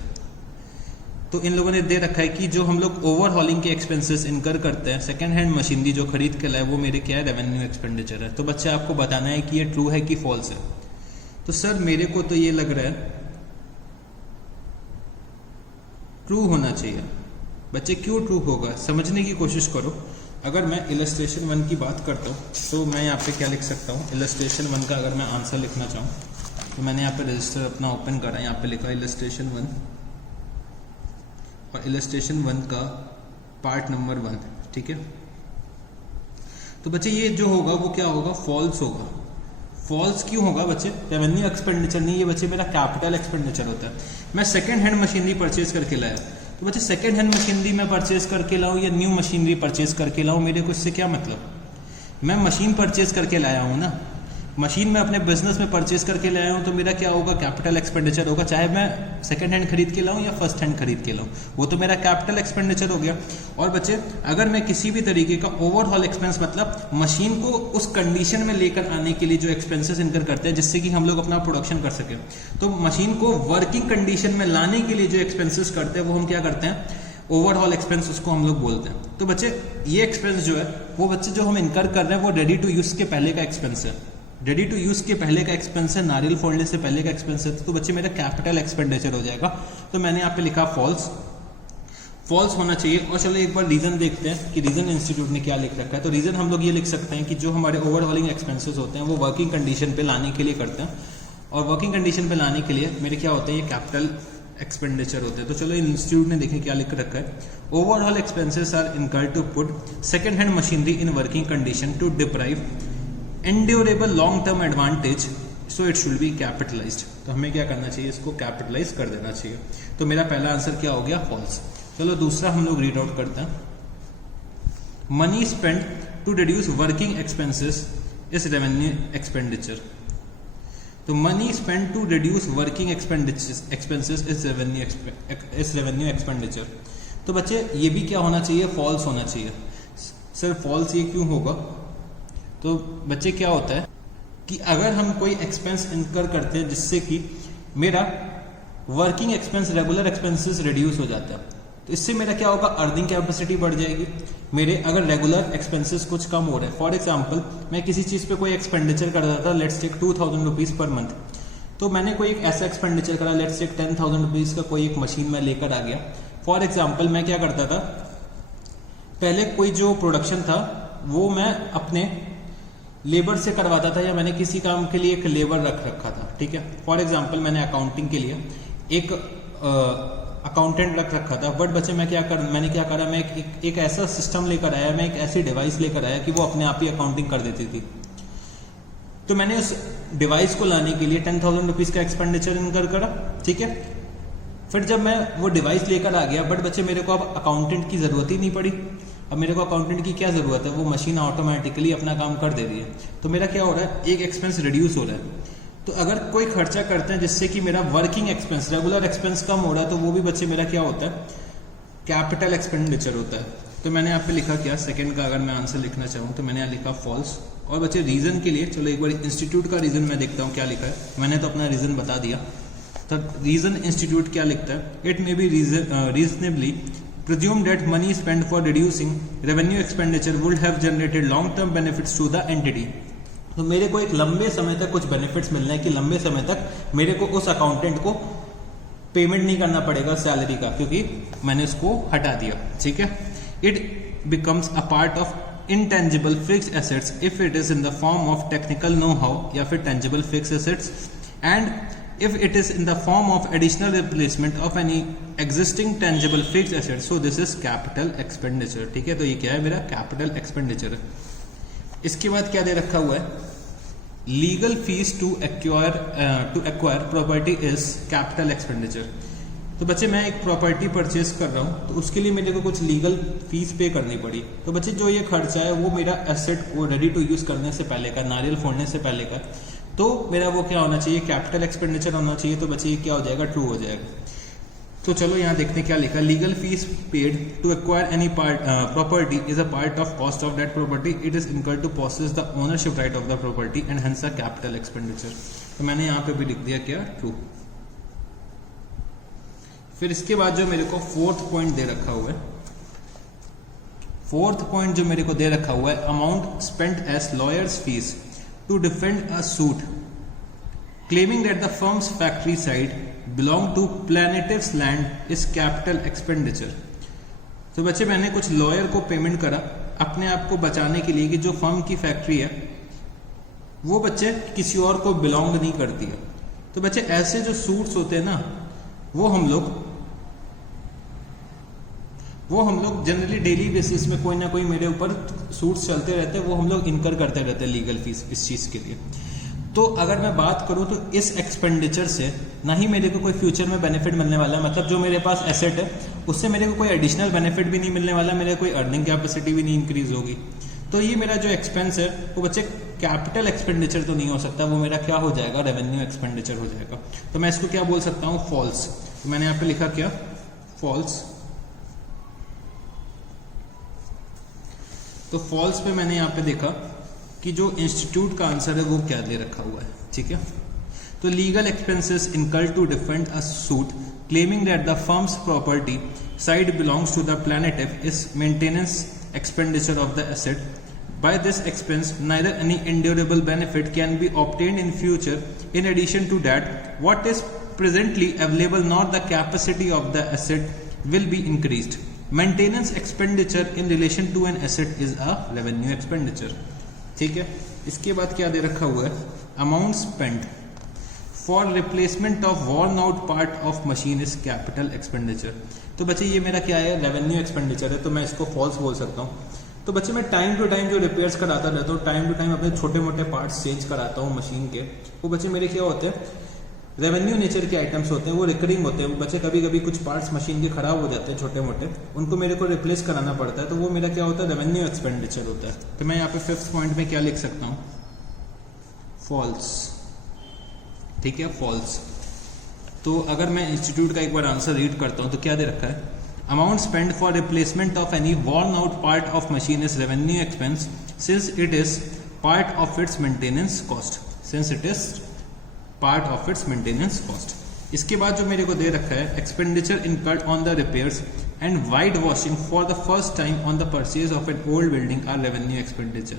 तो इन लोगों ने दे रखा है कि जो हम लोग ओवरहॉलिंग के एक्सपेंसेस इनकर करते हैं, सेकेंड हैंड मशीनरी जो खरीद के लाए, वो मेरे क्या है? रेवेन्यू एक्सपेंडिचर है। तो बच्चे आपको बताना है कि ये ट्रू है कि फॉल्स है। तो सर मेरे को तो ये लग रहा है ट्रू होना चाहिए। बच्चे क्यों ट्रू होगा? समझने की कोशिश करो। अगर मैं इलस्ट्रेशन 1 की बात करता हूँ तो मैं यहाँ पे क्या लिख सकता हूँ? इलस्ट्रेशन 1 का अगर मैं आंसर लिखना चाहूँ तो मैंने यहाँ पे रजिस्टर अपना ओपन करा, यहाँ पे लिखा इलस्ट्रेशन 1 और इलस्ट्रेशन 1 का पार्ट नंबर 1। ठीक है, तो बच्चे ये जो होगा वो क्या होगा? फॉल्स होगा। फॉल्स क्यों होगा बच्चे? रेवेन्यू एक्सपेंडिचर नहीं, ये बच्चे मेरा कैपिटल एक्सपेंडिचर होता है। मैं सेकेंड हैंड मशीनरी परचेज करके लाया, तो बच्चे सेकेंड हैंड मशीनरी मैं परचेज करके लाऊं या न्यू मशीनरी परचेज करके लाऊं, मेरे को इससे क्या मतलब? मैं मशीन परचेज करके लाया हूँ ना, मशीन में अपने बिजनेस में परचेज करके लाया हूँ, तो मेरा क्या होगा? कैपिटल एक्सपेंडिचर होगा, चाहे मैं सेकंड हैंड खरीद के लाऊं या फर्स्ट हैंड खरीद के लाऊं, वो तो मेरा कैपिटल एक्सपेंडिचर हो गया। और बच्चे अगर मैं किसी भी तरीके का ओवरऑल एक्सपेंस, मतलब मशीन को उस कंडीशन में लेकर आने के लिए जो एक्सपेंसेस इनकर करते हैं जिससे कि हम लोग अपना प्रोडक्शन कर सके, तो मशीन को वर्किंग कंडीशन में लाने के लिए जो एक्सपेंसेस करते हैं वो हम क्या करते हैं? ओवरऑल एक्सपेंस उसको हम लोग बोलते हैं। तो बच्चे ये एक्सपेंस जो है वो बच्चे जो हम इनकर कर रहे हैं वो रेडी टू यूज के पहले का एक्सपेंस है, रेडी टू यूज के पहले का एक्सपेंस है, नारियल फोड़ने से पहले का एक्सपेंस है। तो बच्चे मेरा कैपिटल एक्सपेंडिचर हो जाएगा। तो मैंने यहाँ पे लिखा फॉल्स, फॉल्स होना चाहिए। और चलो एक बार रीजन देखते हैं कि रीजन इंस्टीट्यूट ने क्या लिख रखा है। तो रीजन हम लोग ये लिख सकते हैं कि जो हमारे ओवरऑलिंग एक्सपेंसेस होते हैं वो वर्किंग कंडीशन पे लाने के लिए करते हैं, और वर्किंग कंडीशन पे लाने के लिए मेरे क्या होते हैं? ये कैपिटल एक्सपेंडिचर होते हैं। तो चलो इंस्टीट्यूट ने देखें क्या लिख रखा है। Overall expenses are incurred to put second hand machinery in working condition to deprive endurable long term advantage, so it should be capitalised. तो हमें क्या करना चाहिए? इसको कैपिटलाइज कर देना चाहिए। तो मेरा पहला आंसर क्या हो गया? फॉल्स। चलो दूसरा हम लोग रीड आउट करते हैं। Money spend to reduce working expenses is revenue expenditure. तो money spend to reduce working expenses is revenue expenditure. तो बच्चे ये भी क्या होना चाहिए, फॉल्स होना चाहिए। सर फॉल्स ये क्यों होगा? तो बच्चे क्या होता है कि अगर हम कोई एक्सपेंस इनकर करते हैं जिससे कि मेरा working expense, regular expenses reduce हो जाता है, तो इससे मेरा क्या होगा, अर्निंग कैपेसिटी बढ़ जाएगी। मेरे अगर रेगुलर एक्सपेंसेस कुछ कम हो रहे हैं, फॉर एग्जांपल मैं किसी चीज़ पे कोई एक्सपेंडिचर कर रहा था, let's take 2000 rupees per month, तो मैंने कोई एक ऐसा एक्सपेंडिचर करा, लेट्स टेक 10,000 रुपीज़ का कोई एक मशीन मैं लेकर आ गया। फॉर एग्जाम्पल मैं क्या करता था, पहले कोई जो प्रोडक्शन था वो मैं अपने लेबर से करवाता था, या मैंने किसी काम के लिए एक लेबर रख रखा था, ठीक है। फॉर एग्जाम्पल मैंने अकाउंटिंग के लिए एक अकाउंटेंट रख रखा था। बट बच्चे मैंने क्या करा, मैं एक ऐसा सिस्टम लेकर आया, मैं एक ऐसी डिवाइस लेकर आया कि वो अपने आप ही अकाउंटिंग कर देती थी। तो मैंने उस डिवाइस को लाने के लिए 10,000 रुपीज़ का एक्सपेंडिचर इनकर करा, ठीक है। फिर जब मैं वो डिवाइस लेकर आ गया, बट बच्चे मेरे को अब अकाउंटेंट की ज़रूरत ही नहीं पड़ी। अब मेरे को अकाउंटेंट की क्या ज़रूरत है, वो मशीन ऑटोमेटिकली अपना काम कर दे रही है। तो मेरा क्या हो रहा है, एक एक्सपेंस रिड्यूस हो रहा है। तो अगर कोई खर्चा करते हैं जिससे कि मेरा वर्किंग एक्सपेंस, रेगुलर एक्सपेंस कम हो रहा है, तो वो भी बच्चे मेरा क्या होता है, कैपिटल एक्सपेंडिचर होता है। तो मैंने यहाँ पे लिखा क्या, सेकंड का अगर मैं आंसर लिखना चाहूँ तो मैंने यहाँ लिखा फॉल्स। और बच्चे रीजन के लिए चलो एक बार इंस्टीट्यूट का रीजन मैं देखता हूँ क्या लिखा है। मैंने तो अपना रीजन बता दिया। तो रीजन इंस्टीट्यूट क्या लिखता है, it may be reasonably presume that money spent for reducing revenue expenditure would have generated long term benefits to the entity। तो मेरे को एक लंबे समय तक कुछ बेनिफिट्स मिलना है कि लंबे समय तक मेरे को उस अकाउंटेंट को पेमेंट नहीं करना पड़ेगा सैलरी का, क्योंकि मैंने उसको हटा दिया, ठीक है। It becomes a part of intangible fixed assets if it is in the form of technical know-how या फिर tangible fixed assets, and if it is in the form of additional replacement of any existing tangible fixed assets, so this is capital expenditure, ठीक है। तो ये क्या है, मेरा capital expenditure है। इसके बाद क्या दे रखा हुआ है, legal fees to acquire property is capital expenditure. तो बच्चे मैं एक प्रॉपर्टी परचेज कर रहा हूँ, तो उसके लिए मेरे को कुछ लीगल फीस पे करनी पड़ी। तो बच्चे जो ये खर्चा है वो मेरा एसेट को रेडी टू यूज करने से पहले का, नारियल फोड़ने से पहले का, तो मेरा वो क्या होना चाहिए, कैपिटल एक्सपेंडिचर होना चाहिए। तो बच्चे ये क्या हो जाएगा, ट्रू हो जाएगा। तो चलो यहाँ देखते हैं क्या लिखा, legal fees paid to acquire any property is a part of cost of that property, it is incurred to possess the ownership right of the property and hence a capital expenditure. तो मैंने यहाँ पे भी लिख दिया क्या, true. फिर इसके बाद जो मेरे को फोर्थ पॉइंट दे रखा हुआ है, फोर्थ पॉइंट जो मेरे को दे रखा हुआ है, amount spent as lawyer's fees to defend a suit claiming that the firm's factory site belong to plaintiff's land is capital expenditure. तो बच्चे मैंने कुछ लॉयर को पेमेंट करा अपने आप को बचाने के लिए कि जो फर्म की फैक्ट्री है वो बच्चे किसी और को बिलोंग नहीं करती है। तो बच्चे ऐसे जो सूट्स होते हैं ना, वो हम लोग जनरली डेली बेसिस में कोई ना कोई मेरे ऊपर सूट्स चलते रहते हैं, वो हम लोग इनकर करते रहते हैं लीगल फीस इस चीज के लिए। तो अगर मैं बात करूं तो इस एक्सपेंडिचर से ना ही मेरे को कोई फ्यूचर में बेनिफिट मिलने वाला है, मतलब जो मेरे पास एसेट है उससे मेरे को कोई एडिशनल बेनिफिट भी नहीं मिलने वाला, मेरे कोई अर्निंग कैपेसिटी भी नहीं इंक्रीज होगी। तो ये मेरा जो एक्सपेंस है वो बच्चे कैपिटल एक्सपेंडिचर तो नहीं हो सकता, वो मेरा क्या हो जाएगा, रेवेन्यू एक्सपेंडिचर हो जाएगा। तो मैं इसको क्या बोल सकता हूँ, फॉल्स। तो मैंने यहाँ पे लिखा क्या, फॉल्स। तो फॉल्स पे मैंने यहाँ पे देखा कि जो इंस्टीट्यूट का आंसर है वो क्या दे रखा हुआ है, ठीक है। तो legal expenses incurred to defend a suit claiming that the firm's property side belongs to the plaintiff is maintenance expenditure of the asset. By this expense, neither any endurable benefit can be obtained in future. In addition to that, what is presently available nor the capacity of the asset will be increased. Maintenance expenditure in relation to an asset is a revenue expenditure. ठीक है। इसके बाद क्या दे रखा हुआ है, amount spent for replacement of worn out part of machine is capital expenditure. तो बच्चे ये मेरा क्या है, रेवेन्यू एक्सपेंडिचर है, तो मैं इसको फॉल्स बोल सकता हूँ। तो बच्चे मैं टाइम टू टाइम जो रिपेयर्स कराता रहता हूँ, टाइम टू टाइम अपने छोटे मोटे पार्ट्स चेंज कराता हूँ मशीन के, वो बच्चे मेरे क्या होते हैं, रेवेन्यू नेचर के आइटम्स होते हैं वो रिकरिंग होते हैं, वो बच्चे कभी कभी कुछ पार्ट्स मशीन के खराब हो जाते हैं छोटे मोटे, उनको मेरे को रिप्लेस कराना पड़ता है, तो वो मेरा क्या होता है, रेवेन्यू एक्सपेंडिचर होता है। तो मैं यहाँ पे 5th पॉइंट में क्या लिख सकता हूँ, फॉल्स। ठीक है, फॉल्स। तो अगर मैं इंस्टीट्यूट का एक बार आंसर रीड करता हूँ तो क्या दे रखा है, amount spend for replacement of any worn out part of machine is revenue expense since it is part of its maintenance cost, since it is part of its maintenance cost. इसके बाद जो मेरे को दे रखा है, expenditure incurred on the repairs and white washing for the first time on the purchase of an old building are revenue expenditure.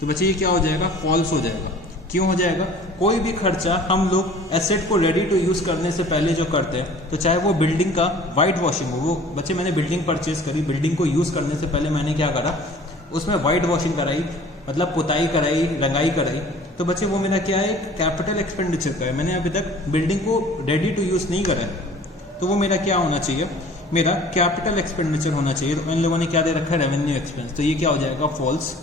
तो बच्चे ये क्या हो जाएगा, फॉल्स हो जाएगा। क्यों हो जाएगा, कोई भी खर्चा हम लोग एसेट को रेडी टू यूज करने से पहले जो करते हैं, तो चाहे वो बिल्डिंग का वाइट वॉशिंग हो, वो बच्चे मैंने बिल्डिंग परचेज करी, बिल्डिंग को यूज करने से पहले मैंने क्या करा, उसमें वाइट वॉशिंग कराई, मतलब पुताई कराई, रंगाई कराई, तो बच्चे वो मेरा क्या है, कैपिटल एक्सपेंडिचर का है। मैंने अभी तक बिल्डिंग को रेडी टू यूज नहीं करा है, तो वो मेरा क्या होना चाहिए, मेरा कैपिटल एक्सपेंडिचर होना चाहिए। तो इन लोगों ने क्या दे रखा है, रेवेन्यू एक्सपेंस, तो ये क्या हो जाएगा, फॉल्स।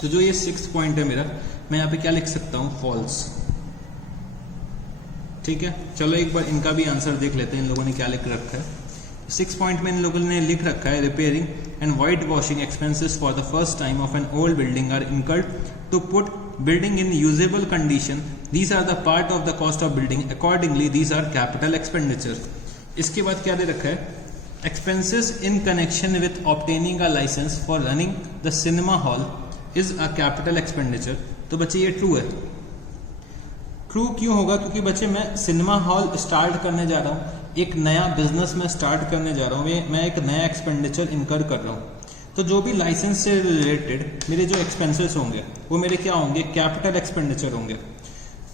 तो जो ये 6th पॉइंट है मेरा, मैं यहाँ पे क्या लिख सकता हूँ, फॉल्स। ठीक है, चलो एक बार इनका भी आंसर देख लेते हैं, इन लोगों ने क्या लिख रखा है। 6 पॉइंट में इन लोगों ने लिख रखा है, repairing and white washing expenses for the first time of an old building are incurred to put building in usable condition, these are the part of the cost of building, accordingly these are capital expenditure. इसके बाद क्या दे रखा है, expenses in connection with obtaining a licence for running the cinema hall is a capital expenditure. तो बच्चे ये true है। ट्रू क्यों होगा, क्योंकि बच्चे मैं सिनेमा हॉल स्टार्ट करने जा रहा हूँ, एक नया बिजनेस में स्टार्ट करने जा रहा हूँ, मैं एक नया एक्सपेंडिचर इनकर कर रहा हूँ, तो जो भी लाइसेंस से रिलेटेड मेरे जो एक्सपेंसेस होंगे वो मेरे क्या होंगे, कैपिटल एक्सपेंडिचर होंगे।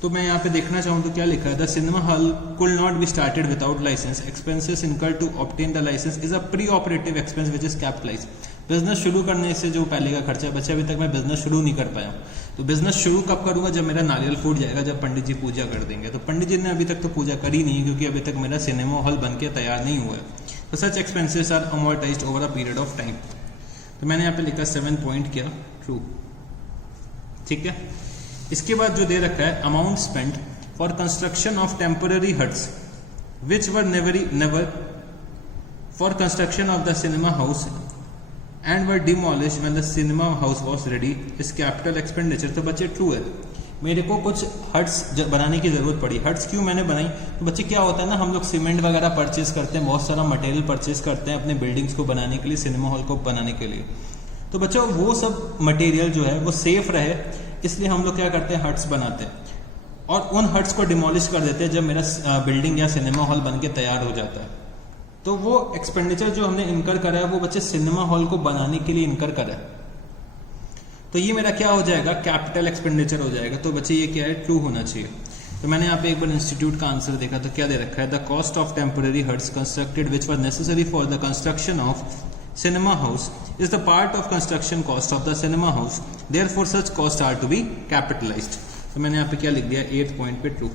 तो मैं यहाँ पे देखना चाहूँ तो क्या लिखा है, the cinema hall could not be started without licence, expenses incur to obtain the licence is a pre operative expense which is capitalise. Business शुरू करने से जो पहले का खर्चा है, बच्चे अभी तक मैं बिजनेस शुरू नहीं कर पाया, तो बिजनेस शुरू कब करूंगा, जब मेरा नारियल फूट जाएगा, जब पंडित जी पूजा कर देंगे। तो पंडित जी ने अभी तक तो पूजा करी नहीं, क्योंकि अभी तक मेरा सिनेमा हॉल बन के तैयार नहीं हुआ है। तो such expenses are amortised over a period of time. तो मैंने यहाँ पे लिखा 7 पॉइंट क्या, ट्रू। ठीक है, इसके बाद जो दे रखा है, amount spent for construction of temporary huts which were never for construction of the cinema house and were demolished when the cinema house was ready is capital expenditure। तो बच्चे ट्रू है, मेरे को कुछ हट्स बनाने की जरूरत पड़ी। हट्स क्यों मैंने बनाई, तो बच्चे क्या होता है ना, हम लोग सीमेंट वगैरह परचेज करते हैं, बहुत सारा मटेरियल परचेज करते हैं अपने बिल्डिंग्स को बनाने के लिए, सिनेमा हॉल को बनाने के लिए। तो बच्चों वो सब मटेरियल जो है वो सेफ रहे, इसलिए हम लोग क्या करते हैं, हट्स बनाते हैं, और उन हट्स को डिमोलिश कर देते हैं जब मेरा बिल्डिंग या सिनेमा हॉल बन के तैयार हो जाता है। तो वो एक्सपेंडिचर जो हमने इनकर करा है, वो बच्चे सिनेमा हॉल को बनाने के लिए इनकर करा है, तो ये मेरा क्या हो जाएगा, कैपिटल एक्सपेंडिचर हो जाएगा। तो बच्चे ये क्या है, ट्रू होना चाहिए। तो मैंने यहाँ पे एक बार इंस्टीट्यूट का आंसर देखा, तो क्या दे रखा है, the cost of temporary huts constructed which were necessary for the construction of cinema house is the part of construction cost of the cinema house, therefore such cost are to be capitalised. तो मैंने यहाँ पे क्या लिख दिया, 8th point पे true.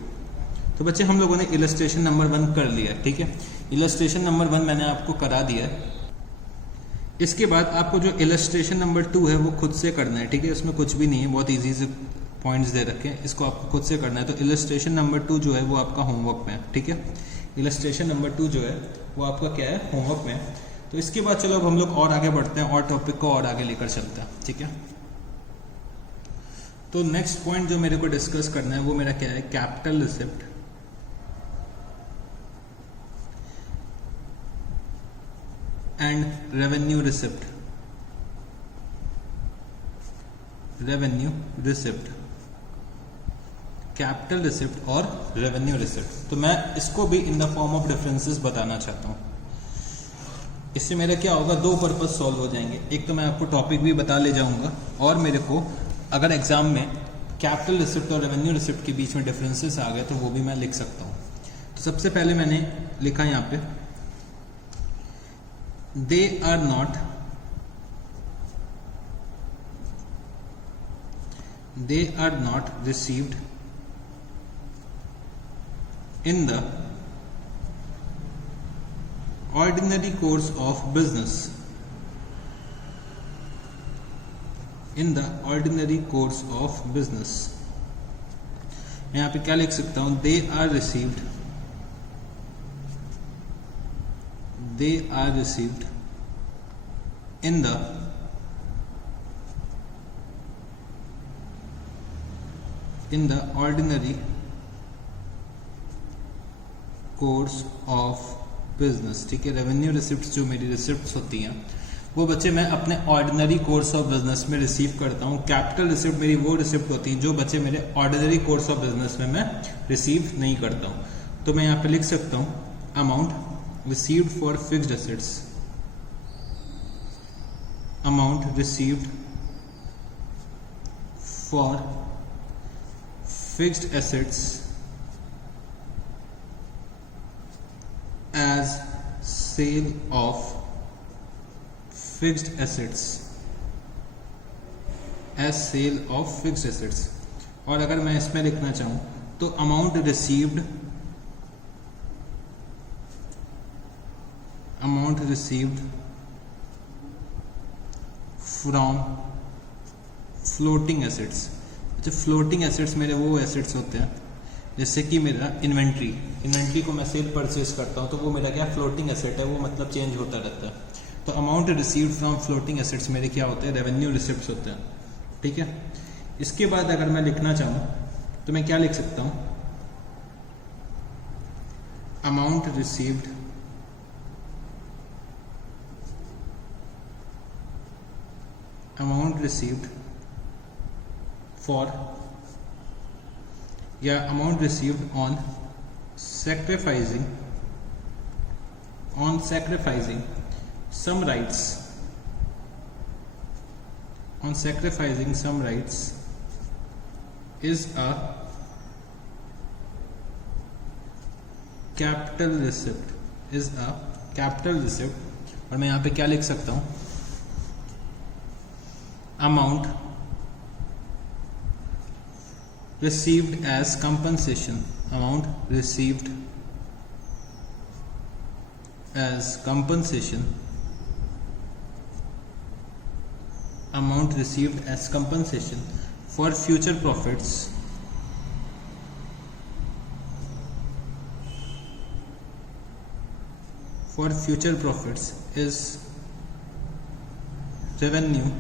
तो बच्चे हम लोगों ने इलस्ट्रेशन नंबर 1 कर लिया। ठीक है, इलस्ट्रेशन नंबर 1 मैंने आपको करा दिया है। इसके बाद आपको जो इलस्ट्रेशन नंबर 2 है वो खुद से करना है। ठीक है, इसमें कुछ भी नहीं है, बहुत इजी से पॉइंट्स दे रखे हैं, इसको आपको खुद से करना है। तो इलस्ट्रेशन नंबर 2 जो है वो आपका होमवर्क में है। ठीक है, इलस्ट्रेशन नंबर 2 जो है वो आपका क्या है, होमवर्क में है। तो इसके बाद चलो अब हम लोग और आगे बढ़ते हैं और टॉपिक को और आगे लेकर चलते हैं। ठीक है, तो नेक्स्ट पॉइंट जो मेरे को डिस्कस करना है वो मेरा क्या है, capital receipt and revenue receipt. Revenue receipt, capital receipt और रेवेन्यू रिसिप्ट। तो मैं इसको भी इन द फॉर्म ऑफ डिफरेंसेस बताना चाहता हूं। इससे मेरा क्या होगा, 2 पर्पस सॉल्व हो जाएंगे। एक तो मैं आपको टॉपिक भी बता ले जाऊंगा, और मेरे को अगर एग्जाम में कैपिटल रिसिप्ट और रेवेन्यू रिसिप्ट के बीच में डिफरेंसेस आ गए तो वो भी मैं लिख सकता हूँ। तो सबसे पहले मैंने लिखा यहाँ पे, they are not received in the ordinary course of business, in the ordinary course of business। यहाँ पे क्या लिख सकता हूं, they are received in the ordinary course of business. ठीक है, रेवेन्यू रिसिप्ट जो मेरी रिसिप्ट होती हैं वो बच्चे मैं अपने ऑर्डिनरी कोर्स ऑफ बिजनेस में रिसीव करता हूँ। कैपिटल रिसिप्ट मेरी वो रिसिप्ट होती है जो बच्चे मेरे ऑर्डिनरी कोर्स ऑफ बिजनेस में मैं रिसीव नहीं करता हूँ। तो मैं यहाँ पे लिख सकता हूँ amount received for fixed assets, amount received for fixed assets as sale of fixed assets, as sale of fixed assets। और अगर मैं इसमें लिखना चाहूँ तो amount received from floating assets. अच्छा, फ्लोटिंग एसेट्स मेरे वो एसेट्स होते हैं जैसे कि मेरा इन्वेंट्री को मैं सेल परचेज करता हूँ तो वो मेरा क्या फ्लोटिंग एसेट है, वो मतलब चेंज होता रहता है। तो amount received from floating assets मेरे क्या होते हैं, रेवेन्यू रिसिप्ट्स होते हैं। ठीक है, इसके बाद अगर मैं लिखना चाहूँ तो मैं क्या लिख सकता हूँ, अमाउंट रिसीव्ड फॉर या amount received on sacrificing some rights, is a capital receipt, और मैं यहाँ पे क्या लिख सकता हूँ, amount received as compensation, for future profits is revenue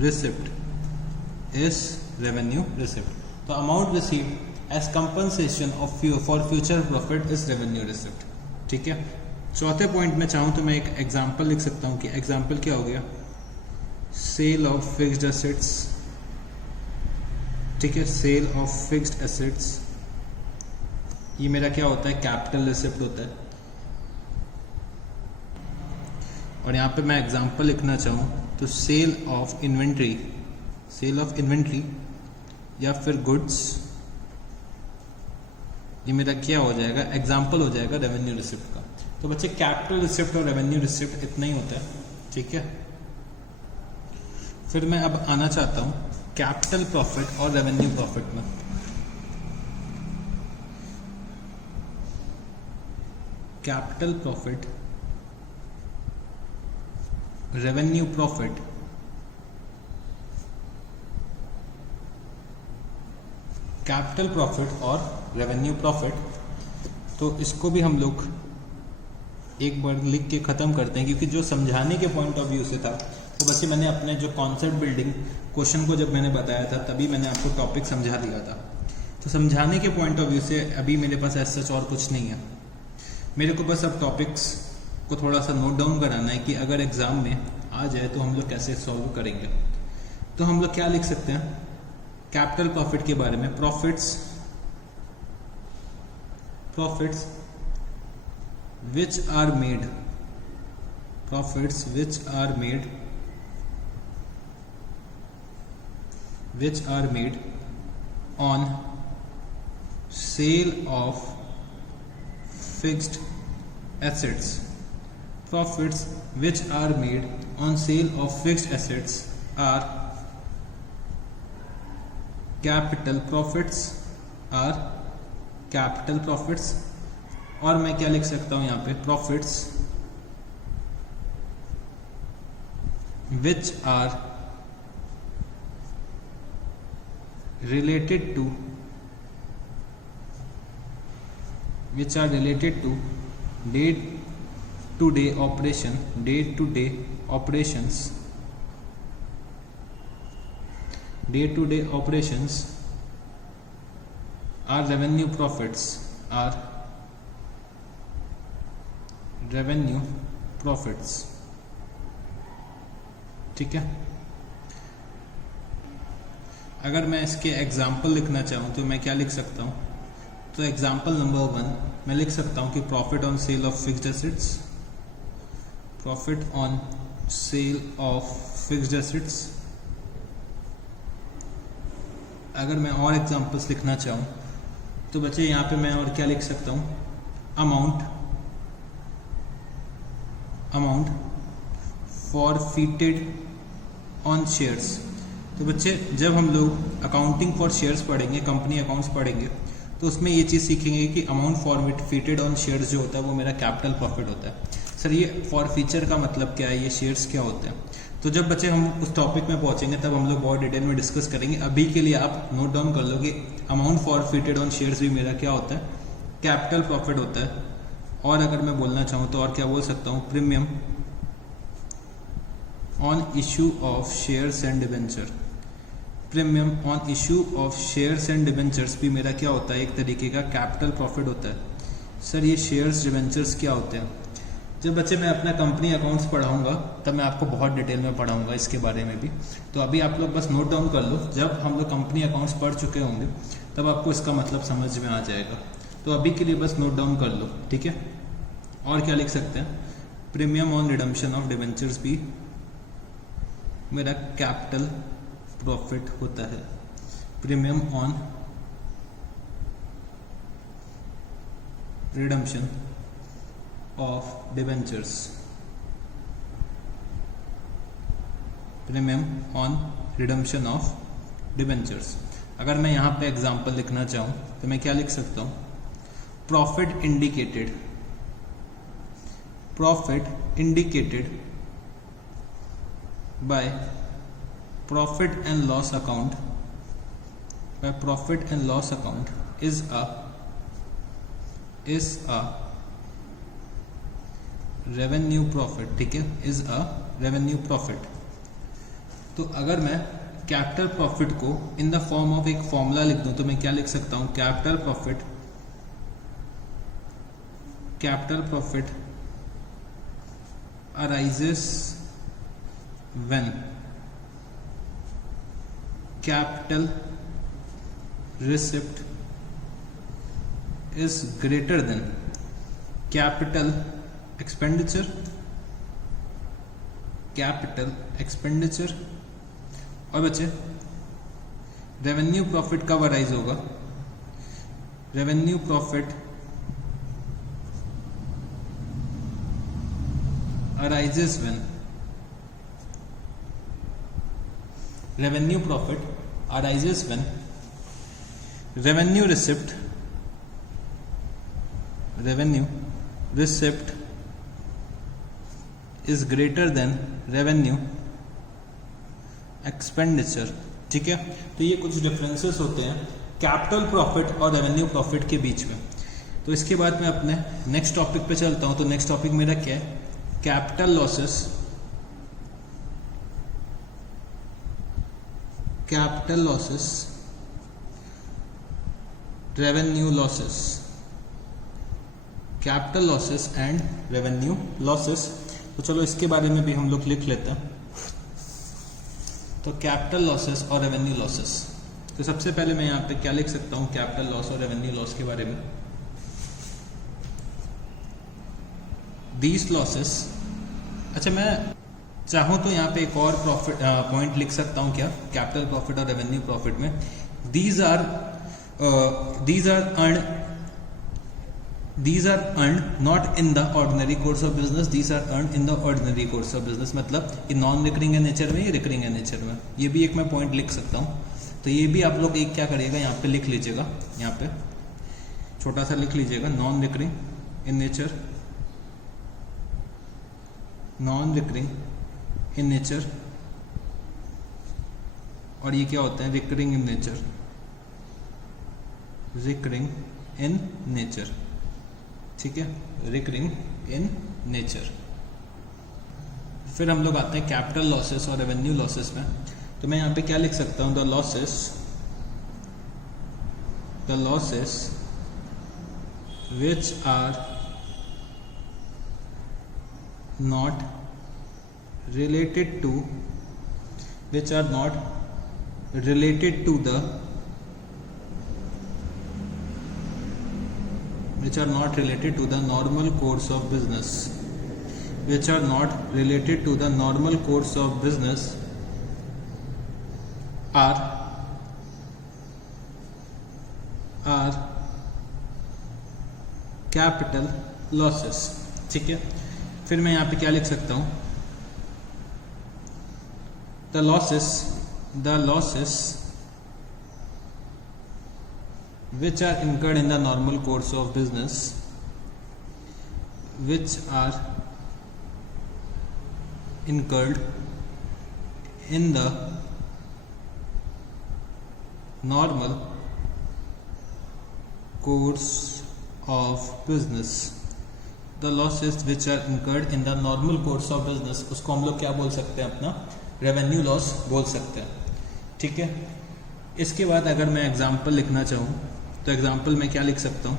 receipt, तो amount received as compensation for future profit is revenue receipt. ठीक है, चौथे पॉइंट में चाहूँ तो मैं एक एग्जांपल लिख सकता हूँ कि एग्जांपल क्या हो गया, सेल ऑफ फिक्स्ड एसेट्स। ठीक है, सेल ऑफ फिक्स्ड एसेट्स ये मेरा क्या होता है, कैपिटल रिसिप्ट होता है। और यहाँ पे मैं एग्जांपल लिखना चाहूँ तो सेल ऑफ इन्वेंट्री या फिर गुड्स, ये मेरा क्या हो जाएगा, एग्जाम्पल हो जाएगा रेवेन्यू रिसिप्ट का। तो बच्चे कैपिटल रिसिप्ट और रेवेन्यू रिसिप्ट इतना ही होता है। ठीक है, फिर मैं अब आना चाहता हूं कैपिटल प्रॉफिट और रेवेन्यू प्रॉफिट में। Capital profit, revenue profit, capital profit और रेवेन्यू प्रॉफिट, तो इसको भी हम लोग एक बार लिख के ख़त्म करते हैं, क्योंकि जो समझाने के पॉइंट ऑफ व्यू से था तो बच्चे मैंने अपने जो कॉन्सेप्ट बिल्डिंग क्वेश्चन को जब मैंने बताया था तभी मैंने आपको टॉपिक समझा दिया था। तो समझाने के पॉइंट ऑफ व्यू से अभी मेरे पास ऐसा सच और कुछ नहीं है, मेरे को बस अब टॉपिक्स को थोड़ा सा नोट डाउन कराना है कि अगर एग्ज़ाम में आ जाए तो हम लोग कैसे सॉल्व करेंगे। तो हम लोग क्या लिख सकते हैं कैपिटल प्रॉफिट के बारे में, profits which are made on sale of fixed assets. Profits which are made on sale of fixed assets are capital profits, और मैं क्या लिख सकता हूं यहाँ पे, profits which are related to which are related to day-to-day operation, day-to-day operations, day-to-day operations are revenue profits, are revenue profits. ठीक है, अगर मैं इसके एग्जाम्पल लिखना चाहूँ तो मैं क्या लिख सकता हूँ? तो एग्जाम्पल नंबर 1 मैं लिख सकता हूँ कि profit on sale of fixed assets, profit on sale of fixed assets. अगर मैं और एग्जाम्पल्स लिखना चाहूँ तो बच्चे यहाँ पे मैं और क्या लिख सकता हूँ? Amount forfeited on shares. तो बच्चे जब हम लोग अकाउंटिंग फॉर शेयर्स पढ़ेंगे, कंपनी अकाउंट्स पढ़ेंगे, तो उसमें ये चीज़ सीखेंगे कि अमाउंट फॉरफिटेड ऑन शेयर्स जो होता है वो मेरा कैपिटल प्रॉफिट होता है। सर ये फॉरफीचर का मतलब क्या है, ये शेयर्स क्या होते हैं? तो जब बच्चे हम उस टॉपिक में पहुंचेंगे तब हम लोग बहुत डिटेल में डिस्कस करेंगे। अभी के लिए आप नोट डाउन कर लो कि अमाउंट फॉरफिटेड ऑन शेयर्स भी मेरा क्या होता है? कैपिटल प्रॉफिट होता है। और अगर मैं बोलना चाहूँ तो और क्या बोल सकता हूँ? Premium on issue of shares and debenture, premium on issue of shares and debentures भी मेरा क्या होता है? एक तरीके का कैपिटल प्रॉफिट होता है। सर ये शेयर्स डिबेंचर्स क्या होते हैं? जब बच्चे मैं अपना कंपनी अकाउंट्स पढ़ाऊंगा तब मैं आपको बहुत डिटेल में पढ़ाऊंगा इसके बारे में भी। तो अभी आप लोग बस नोट डाउन कर लो, जब हम लोग कंपनी अकाउंट्स पढ़ चुके होंगे तब आपको इसका मतलब समझ में आ जाएगा। तो अभी के लिए बस नोट डाउन कर लो, ठीक है? और क्या लिख सकते हैं? Premium on redemption of debentures भी मेरा कैपिटल प्रॉफिट होता है। Premium on redemption of debentures, premium on redemption of debentures. अगर मैं यहाँ पे एग्जांपल लिखना चाहूँ तो मैं क्या लिख सकता हूँ? Profit indicated, profit indicated by profit and loss account, by profit and loss account is a revenue profit, ठीक है? is a revenue profit। तो अगर मैं कैपिटल प्रॉफिट को इन द फॉर्म ऑफ एक फॉर्मूला लिख दूं तो मैं क्या लिख सकता हूं? Capital profit arises when capital receipt is greater than capital expenditure, और बच्चे रेवेन्यू प्रॉफिट कब अराइज होगा? Revenue profit arises when revenue profit arises when revenue receipt is greater than revenue expenditure, ठीक है? तो ये कुछ डिफरेंसेस होते हैं कैपिटल प्रॉफिट और रेवेन्यू प्रॉफिट के बीच में। तो इसके बाद मैं अपने नेक्स्ट टॉपिक पे चलता हूं। तो नेक्स्ट टॉपिक मेरा क्या है? Capital losses, revenue losses, capital losses and revenue losses. तो चलो इसके बारे में भी हम लोग लिख लेते हैं। तो कैपिटल लॉसेस और रेवेन्यू लॉसेस, तो सबसे पहले मैं यहाँ पे क्या लिख सकता हूँ कैपिटल लॉस और रेवेन्यू लॉस के बारे में? दीज लॉसेस, अच्छा मैं चाहूँ तो यहाँ पे एक और प्रॉफिट पॉइंट लिख सकता हूँ क्या कैपिटल प्रॉफिट और रेवेन्यू प्रॉफिट में? These are earn not in the ordinary course of business, these are earn in the ordinary course of business. मतलब ये नॉन रिकरिंग है नेचर में, ये रिकरिंग है नेचर में। ये भी एक मैं पॉइंट लिख सकता हूँ। तो ये भी आप लोग एक क्या करिएगा, यहाँ पे लिख लीजिएगा, यहाँ पे छोटा सा लिख लीजिएगा, non recurring in nature, non recurring in nature, और ये क्या होता है? Recurring in nature, recurring in nature. ठीक है, रिकरिंग इन नेचर। फिर हम लोग आते हैं कैपिटल लॉसेस और रेवेन्यू लॉसेस में। तो मैं यहाँ पे क्या लिख सकता हूँ, the losses which are not related to the normal course of business, are capital losses. ठीक है, फिर मैं यहाँ पे क्या लिख सकता हूँ, the losses which are incurred in the normal course of business, which are incurred in the normal course of business, the losses which are incurred in the normal course of business, उसको हम लोग क्या बोल सकते हैं, अपना revenue loss बोल सकते हैं। ठीक है, इसके बाद अगर मैं एग्जांपल लिखना चाहूँ तो एग्जांपल में क्या लिख सकता हूँ,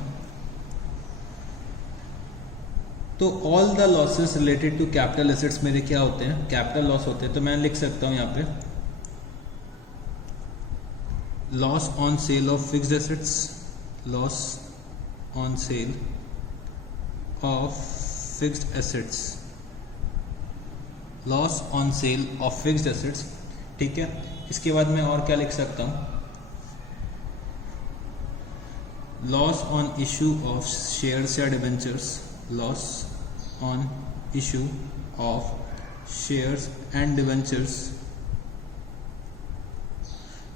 तो all the losses related to capital assets मेरे क्या होते हैं, कैपिटल लॉस होते हैं। तो मैं लिख सकता हूँ यहाँ पे loss on sale of fixed assets, loss on sale of fixed assets, loss on sale of fixed assets। ठीक है, इसके बाद मैं और क्या लिख सकता हूँ, loss on issue of shares या debentures, loss on issue of shares and debentures.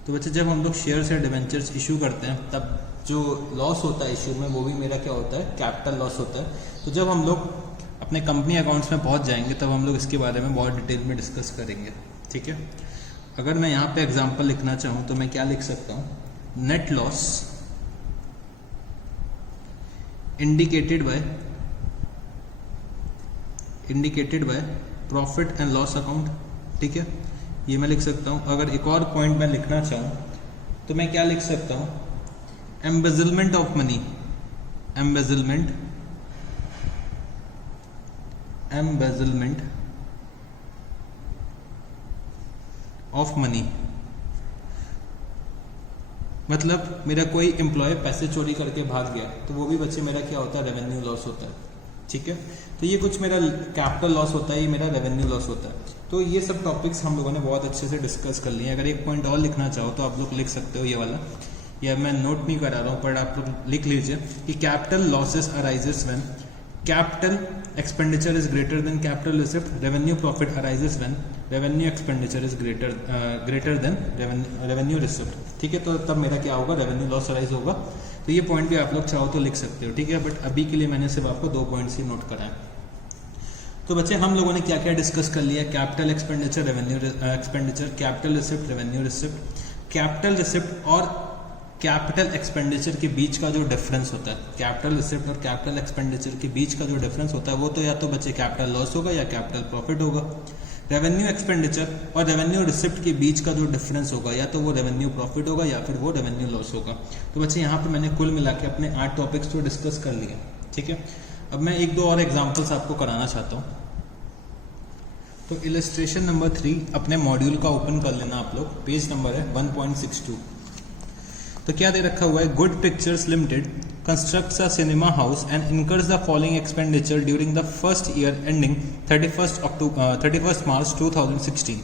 तो बच्चे जब हम लोग शेयर्स या डिबेंचर्स इशू करते हैं तब जो लॉस होता है इशू में, वो भी मेरा क्या होता है, कैपिटल लॉस होता है। तो जब हम लोग अपने कंपनी अकाउंट्स में पहुंच जाएंगे तब हम लोग इसके बारे में बहुत डिटेल में डिस्कस करेंगे। ठीक है, अगर मैं यहाँ पे एग्जांपल लिखना चाहूँ तो मैं क्या लिख सकता हूँ, net loss indicated by profit and loss account. ठीक है, ये मैं लिख सकता हूँ। अगर एक और पॉइंट मैं लिखना चाहूँ तो मैं क्या लिख सकता हूँ, embezzlement of money, embezzlement of money, मतलब मेरा कोई एम्प्लॉय पैसे चोरी करके भाग गया तो वो भी बच्चे मेरा क्या होता है, रेवेन्यू लॉस होता है। ठीक है, तो ये कुछ मेरा कैपिटल लॉस होता है, ये मेरा रेवेन्यू लॉस होता है। तो ये सब टॉपिक्स हम लोगों ने बहुत अच्छे से डिस्कस कर लिए। अगर एक पॉइंट और लिखना चाहो तो आप लोग लिख सकते हो, ये वाला, या मैं नोट नहीं करा रहा हूँ पर आप लोग लिख लीजिए कि capital losses arises when capital expenditure is greater than capital receipt, revenue profit arises when revenue expenditure is greater than revenue receipt. ठीक है, तो तब मेरा क्या होगा, रेवेन्यू लॉस अराइज होगा। तो ये पॉइंट भी आप लोग चाहो तो लिख सकते हो। ठीक है, बट अभी के लिए मैंने सिर्फ आपको 2 पॉइंट्स ही नोट कराए। तो बच्चे हम लोगों ने क्या क्या डिस्कस कर लिया, capital expenditure, revenue expenditure, capital receipt, revenue receipt. Capital receipt और कैपिटल एक्सपेंडिचर के बीच का जो डिफरेंस होता है, कैपिटल रिसिप्ट और कैपिटल एक्सपेंडिचर के बीच का जो डिफरेंस होता है वो तो या तो बच्चे कैपिटल लॉस होगा या कैपिटल प्रॉफिट होगा। रेवेन्यू एक्सपेंडिचर और रेवेन्यू रिसिप्ट के बीच का जो डिफरेंस होगा या तो वो रेवेन्यू प्रॉफिट होगा या फिर वो रेवेन्यू लॉस होगा। तो बच्चे यहाँ पे मैंने कुल मिला के अपने 8 टॉपिक्स तो डिस्कस कर लिए। ठीक है, अब मैं 1-2 और एग्जाम्पल्स आपको कराना चाहता हूँ। तो इलस्ट्रेशन नंबर 3 अपने मॉड्यूल का ओपन कर लेना आप लोग, पेज नंबर है 1.62। तो क्या दे रखा हुआ है, good pictures limited constructs a cinema house and incurs the following expenditure during the first year ending 31st March 2016.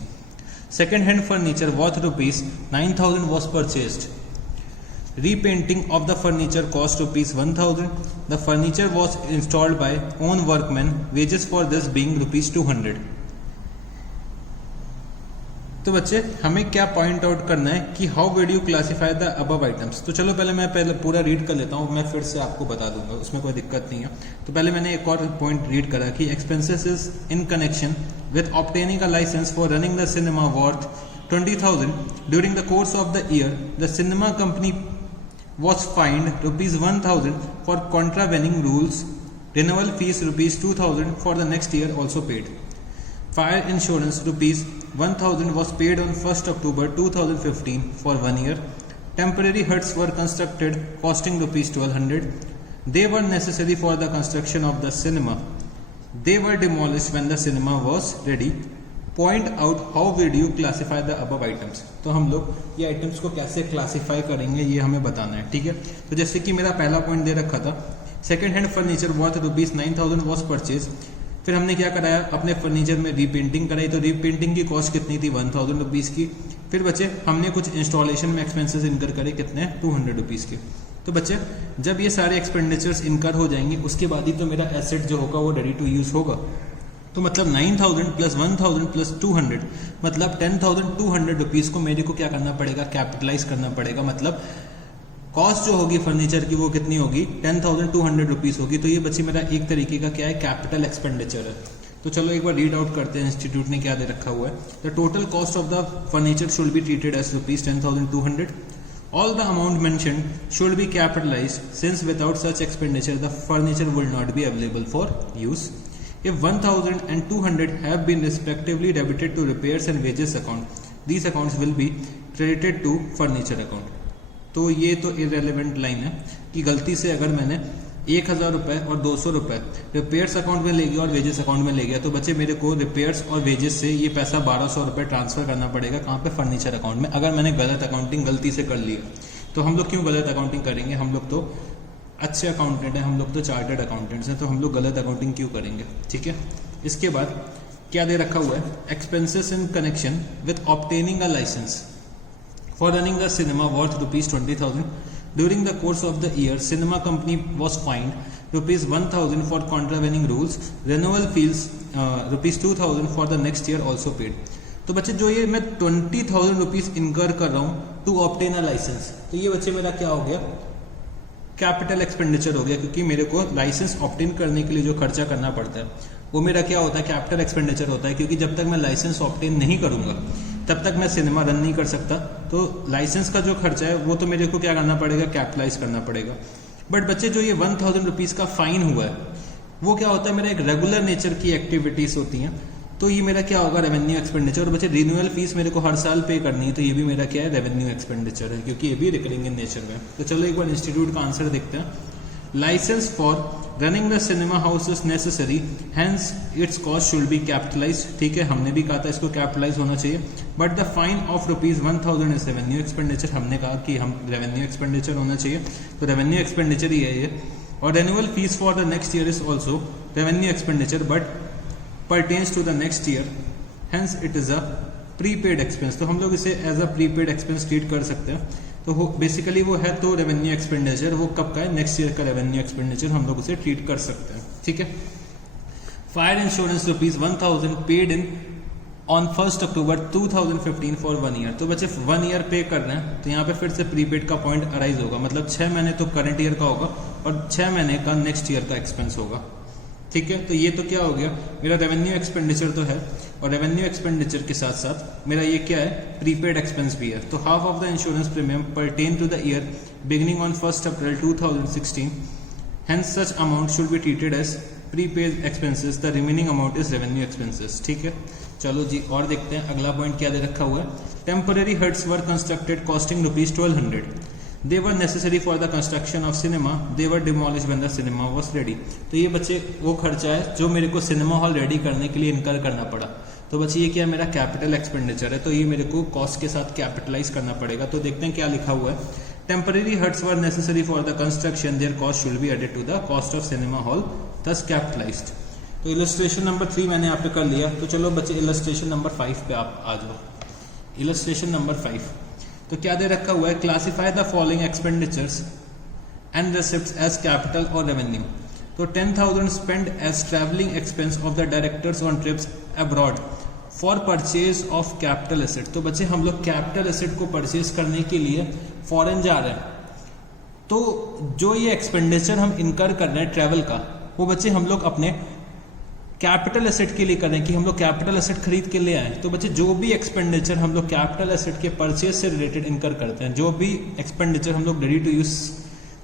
Second hand furniture worth ₹9,000 was purchased. Repainting of the furniture cost ₹1,000. The furniture was installed by own workmen, wages for this being ₹200. तो बच्चे हमें क्या point out करना है कि how would you classify the above items. तो चलो पहले पूरा रीड कर लेता हूँ, मैं फिर से आपको बता दूंगा, उसमें कोई दिक्कत नहीं है। तो पहले मैंने एक और पॉइंट रीड करा कि expenses is in connection with obtaining a licence for running the cinema worth 20,000 during the course of the year. The cinema company was fined ₹1,000 for contravening rules Renewal fees rupees 2000 for the next year also paid. Fire insurance rupees 1000 was paid on 1st October 2015 for 1 year. Temporary huts were constructed costing rupees 1200. They were necessary for the construction of the cinema. They were demolished when the cinema was ready. Point out how would you classify the above items. तो हम लोग ये items को कैसे classify करेंगे ये हमें बताना है, ठीक है। तो जैसे कि मेरा पहला पॉइंट दे रखा था, second hand furniture worth rupees 9000 was purchase. फिर हमने क्या कराया, अपने फर्नीचर में रीपेंटिंग कराई, तो रीपेंटिंग की कॉस्ट कितनी थी 1000 रुपीज़ की। फिर बच्चे हमने कुछ इंस्टॉलेशन में एक्सपेंसेस इनकर करे, कितने 200 रुपीज़ के। तो बच्चे जब ये सारे एक्सपेंडिचर्स इनकर हो जाएंगे उसके बाद ही तो मेरा एसेट जो होगा वो रेडी टू यूज़ होगा। तो मतलब 9000 प्लस 1000 प्लस 200 मतलब 10200 रुपीज़ को मेरे को क्या करना पड़ेगा, कैपिटलाइज करना पड़ेगा। मतलब कॉस्ट जो होगी फर्नीचर की वो कितनी होगी 10200 रुपीज़ होगी। तो ये बच्चे मेरा एक तरीके का क्या है, कैपिटल एक्सपेंडिचर है। तो चलो एक बार रीड आउट करते हैं इंस्टीट्यूट ने क्या दे रखा हुआ है। The total cost of the furniture should be treated as rupees 10200. All the amount mentioned should be capitalized since without such expenditure the furniture will not be available for use. If 1200 have been respectively debited to repairs and wages account, these accounts will be credited to furniture account. तो ये तो irrelevant line है कि गलती से अगर मैंने 1000 रुपये और 200 रुपये रिपेयर्स अकाउंट में ले गया और वेजेस अकाउंट में ले गया, तो बच्चे मेरे को रिपेयर्स और वेजेस से ये पैसा 1200 रुपये ट्रांसफर करना पड़ेगा कहाँ पे, फर्नीचर अकाउंट में। अगर मैंने गलत अकाउंटिंग गलती से कर लिया तो हम लोग क्यों गलत अकाउंटिंग करेंगे, हम लोग तो अच्छे अकाउंटेंट हैं, हम लोग तो चार्टर्ड अकाउंटेंट्स हैं, तो हम लोग गलत अकाउंटिंग क्यों करेंगे, ठीक है। इसके बाद क्या दे रखा हुआ है, expenses in connection with obtaining a license for running the cinema worth rupees 20,000. During the course of the year, cinema company was fined rupees 1,000 for contravening rules. Renewal fees rupees 2,000 for the next year also paid. तो बच्चे जो ये मैं 20,000 rupees इनकर कर रहा हूँ to obtain a licence, तो ये बच्चे मेरा क्या हो गया, कैपिटल एक्सपेंडिचर हो गया, क्योंकि मेरे को लाइसेंस ऑब्टेन करने के लिए जो खर्चा करना पड़ता है वो मेरा क्या होता है, कैपिटल एक्सपेंडिचर होता है। क्योंकि जब तक मैं लाइसेंस ऑब्टेन नहीं करूंगा तब तक मैं सिनेमा रन नहीं कर सकता। तो लाइसेंस का जो खर्चा है वो तो मेरे को क्या करना पड़ेगा, कैपिटलाइज करना पड़ेगा। बट बच्चे जो ये 1000 रुपीज़ का फाइन हुआ है वो क्या होता है, मेरा एक रेगुलर नेचर की एक्टिविटीज़ होती हैं, तो ये मेरा क्या होगा, रेवेन्यू एक्सपेंडिचर। और बच्चे रिन्यूअल फीस मेरे को हर साल पे करनी है, तो ये भी मेरा क्या है, रेवेन्यू एक्सपेंडिचर है, क्योंकि ये भी रिकरिंग इन नेचर में। तो चलो एक बार इंस्टीट्यूट का आंसर देखते हैं। License for running the cinema house is necessary, hence its cost should be capitalize. ठीक है, हमने भी कहा था इसको कैपिटलाइज होना चाहिए। But the fine of rupees 1000 is revenue expenditure, हमने कहा कि हम रेवेन्यू एक्सपेंडिचर होना चाहिए, तो रेवेन्यू एक्सपेंडिचर ही है ये। और renewal fees for the next year is also revenue expenditure but pertains to the next year, hence it is a prepaid expense। तो हम लोग इसे as a prepaid expense treat कर सकते हैं। तो बेसिकली वो है तो रेवेन्यू एक्सपेंडिचर, वो कब का है, नेक्स्ट ईयर का रेवेन्यू एक्सपेंडिचर हम लोग उसे ट्रीट कर सकते हैं। ठीक है। Fire insurance rupees 1000 paid in on 1 October 2015 for 1 year. तो बच्चे 1 ईयर पे कर रहे हैं, तो यहाँ पे फिर से प्रीपेड का पॉइंट अराइज होगा, मतलब 6 महीने तो करंट ईयर का होगा और 6 महीने का नेक्स्ट ईयर का एक्सपेंस होगा। ठीक है, तो ये तो क्या हो गया, मेरा रेवेन्यू एक्सपेंडिचर तो है, और रेवेन्यू एक्सपेंडिचर के साथ साथ मेरा ये क्या है, प्रीपेड एक्सपेंस भी है। तो half of the insurance premium pertain to the year beginning on 1 April 2016, hence such amount should be treated as prepaid expenses, the remaining amount is revenue expenses. ठीक है, चलो जी और देखते हैं अगला पॉइंट क्या दे रखा हुआ है। Temporary huts were constructed costing rupees 1200, they were necessary for the construction of cinema, they were demolished when the cinema was ready। तो ये बच्चे वो खर्चा है जो मेरे को सिनेमा हॉल रेडी करने के लिए इनकर करना पड़ा। तो बच्चे ये क्या, मेरा कैपिटल एक्सपेंडिचर है, तो ये मेरे को कॉस्ट के साथ कैपिटलाइज करना पड़ेगा। तो देखते हैं क्या लिखा हुआ है। Temporary huts were necessary for the construction, their cost should be added to the cost of cinema hall, thus capitalized. तो इलस्ट्रेशन नंबर 3 मैंने यहाँ पे कर लिया। तो चलो बच्चे इलस्ट्रेशन नंबर 5 पे आप आ जाओ। इलस्ट्रेशन नंबर 5 तो क्या दे रखा हुआ है, classify the following expenditures and receipts as capital और रेवेन्यू। तो 10,000 spend as travelling expense of the directors on trips abroad for purchase of capital asset. तो बच्चे हम लोग कैपिटल एसेट को परचेज करने के लिए फॉरेन जा रहे हैं, तो जो ये एक्सपेंडिचर हम इनकर कर रहे हैं ट्रैवल का, वो बच्चे हम लोग अपने कैपिटल एसेट के लिए करें कि हम लोग कैपिटल एसेट खरीद के ले आए। तो बच्चे जो भी एक्सपेंडिचर हम लोग कैपिटल एसेट के परचेज से रिलेटेड इनकर करते हैं, जो भी एक्सपेंडिचर हम लोग रेडी टू यूज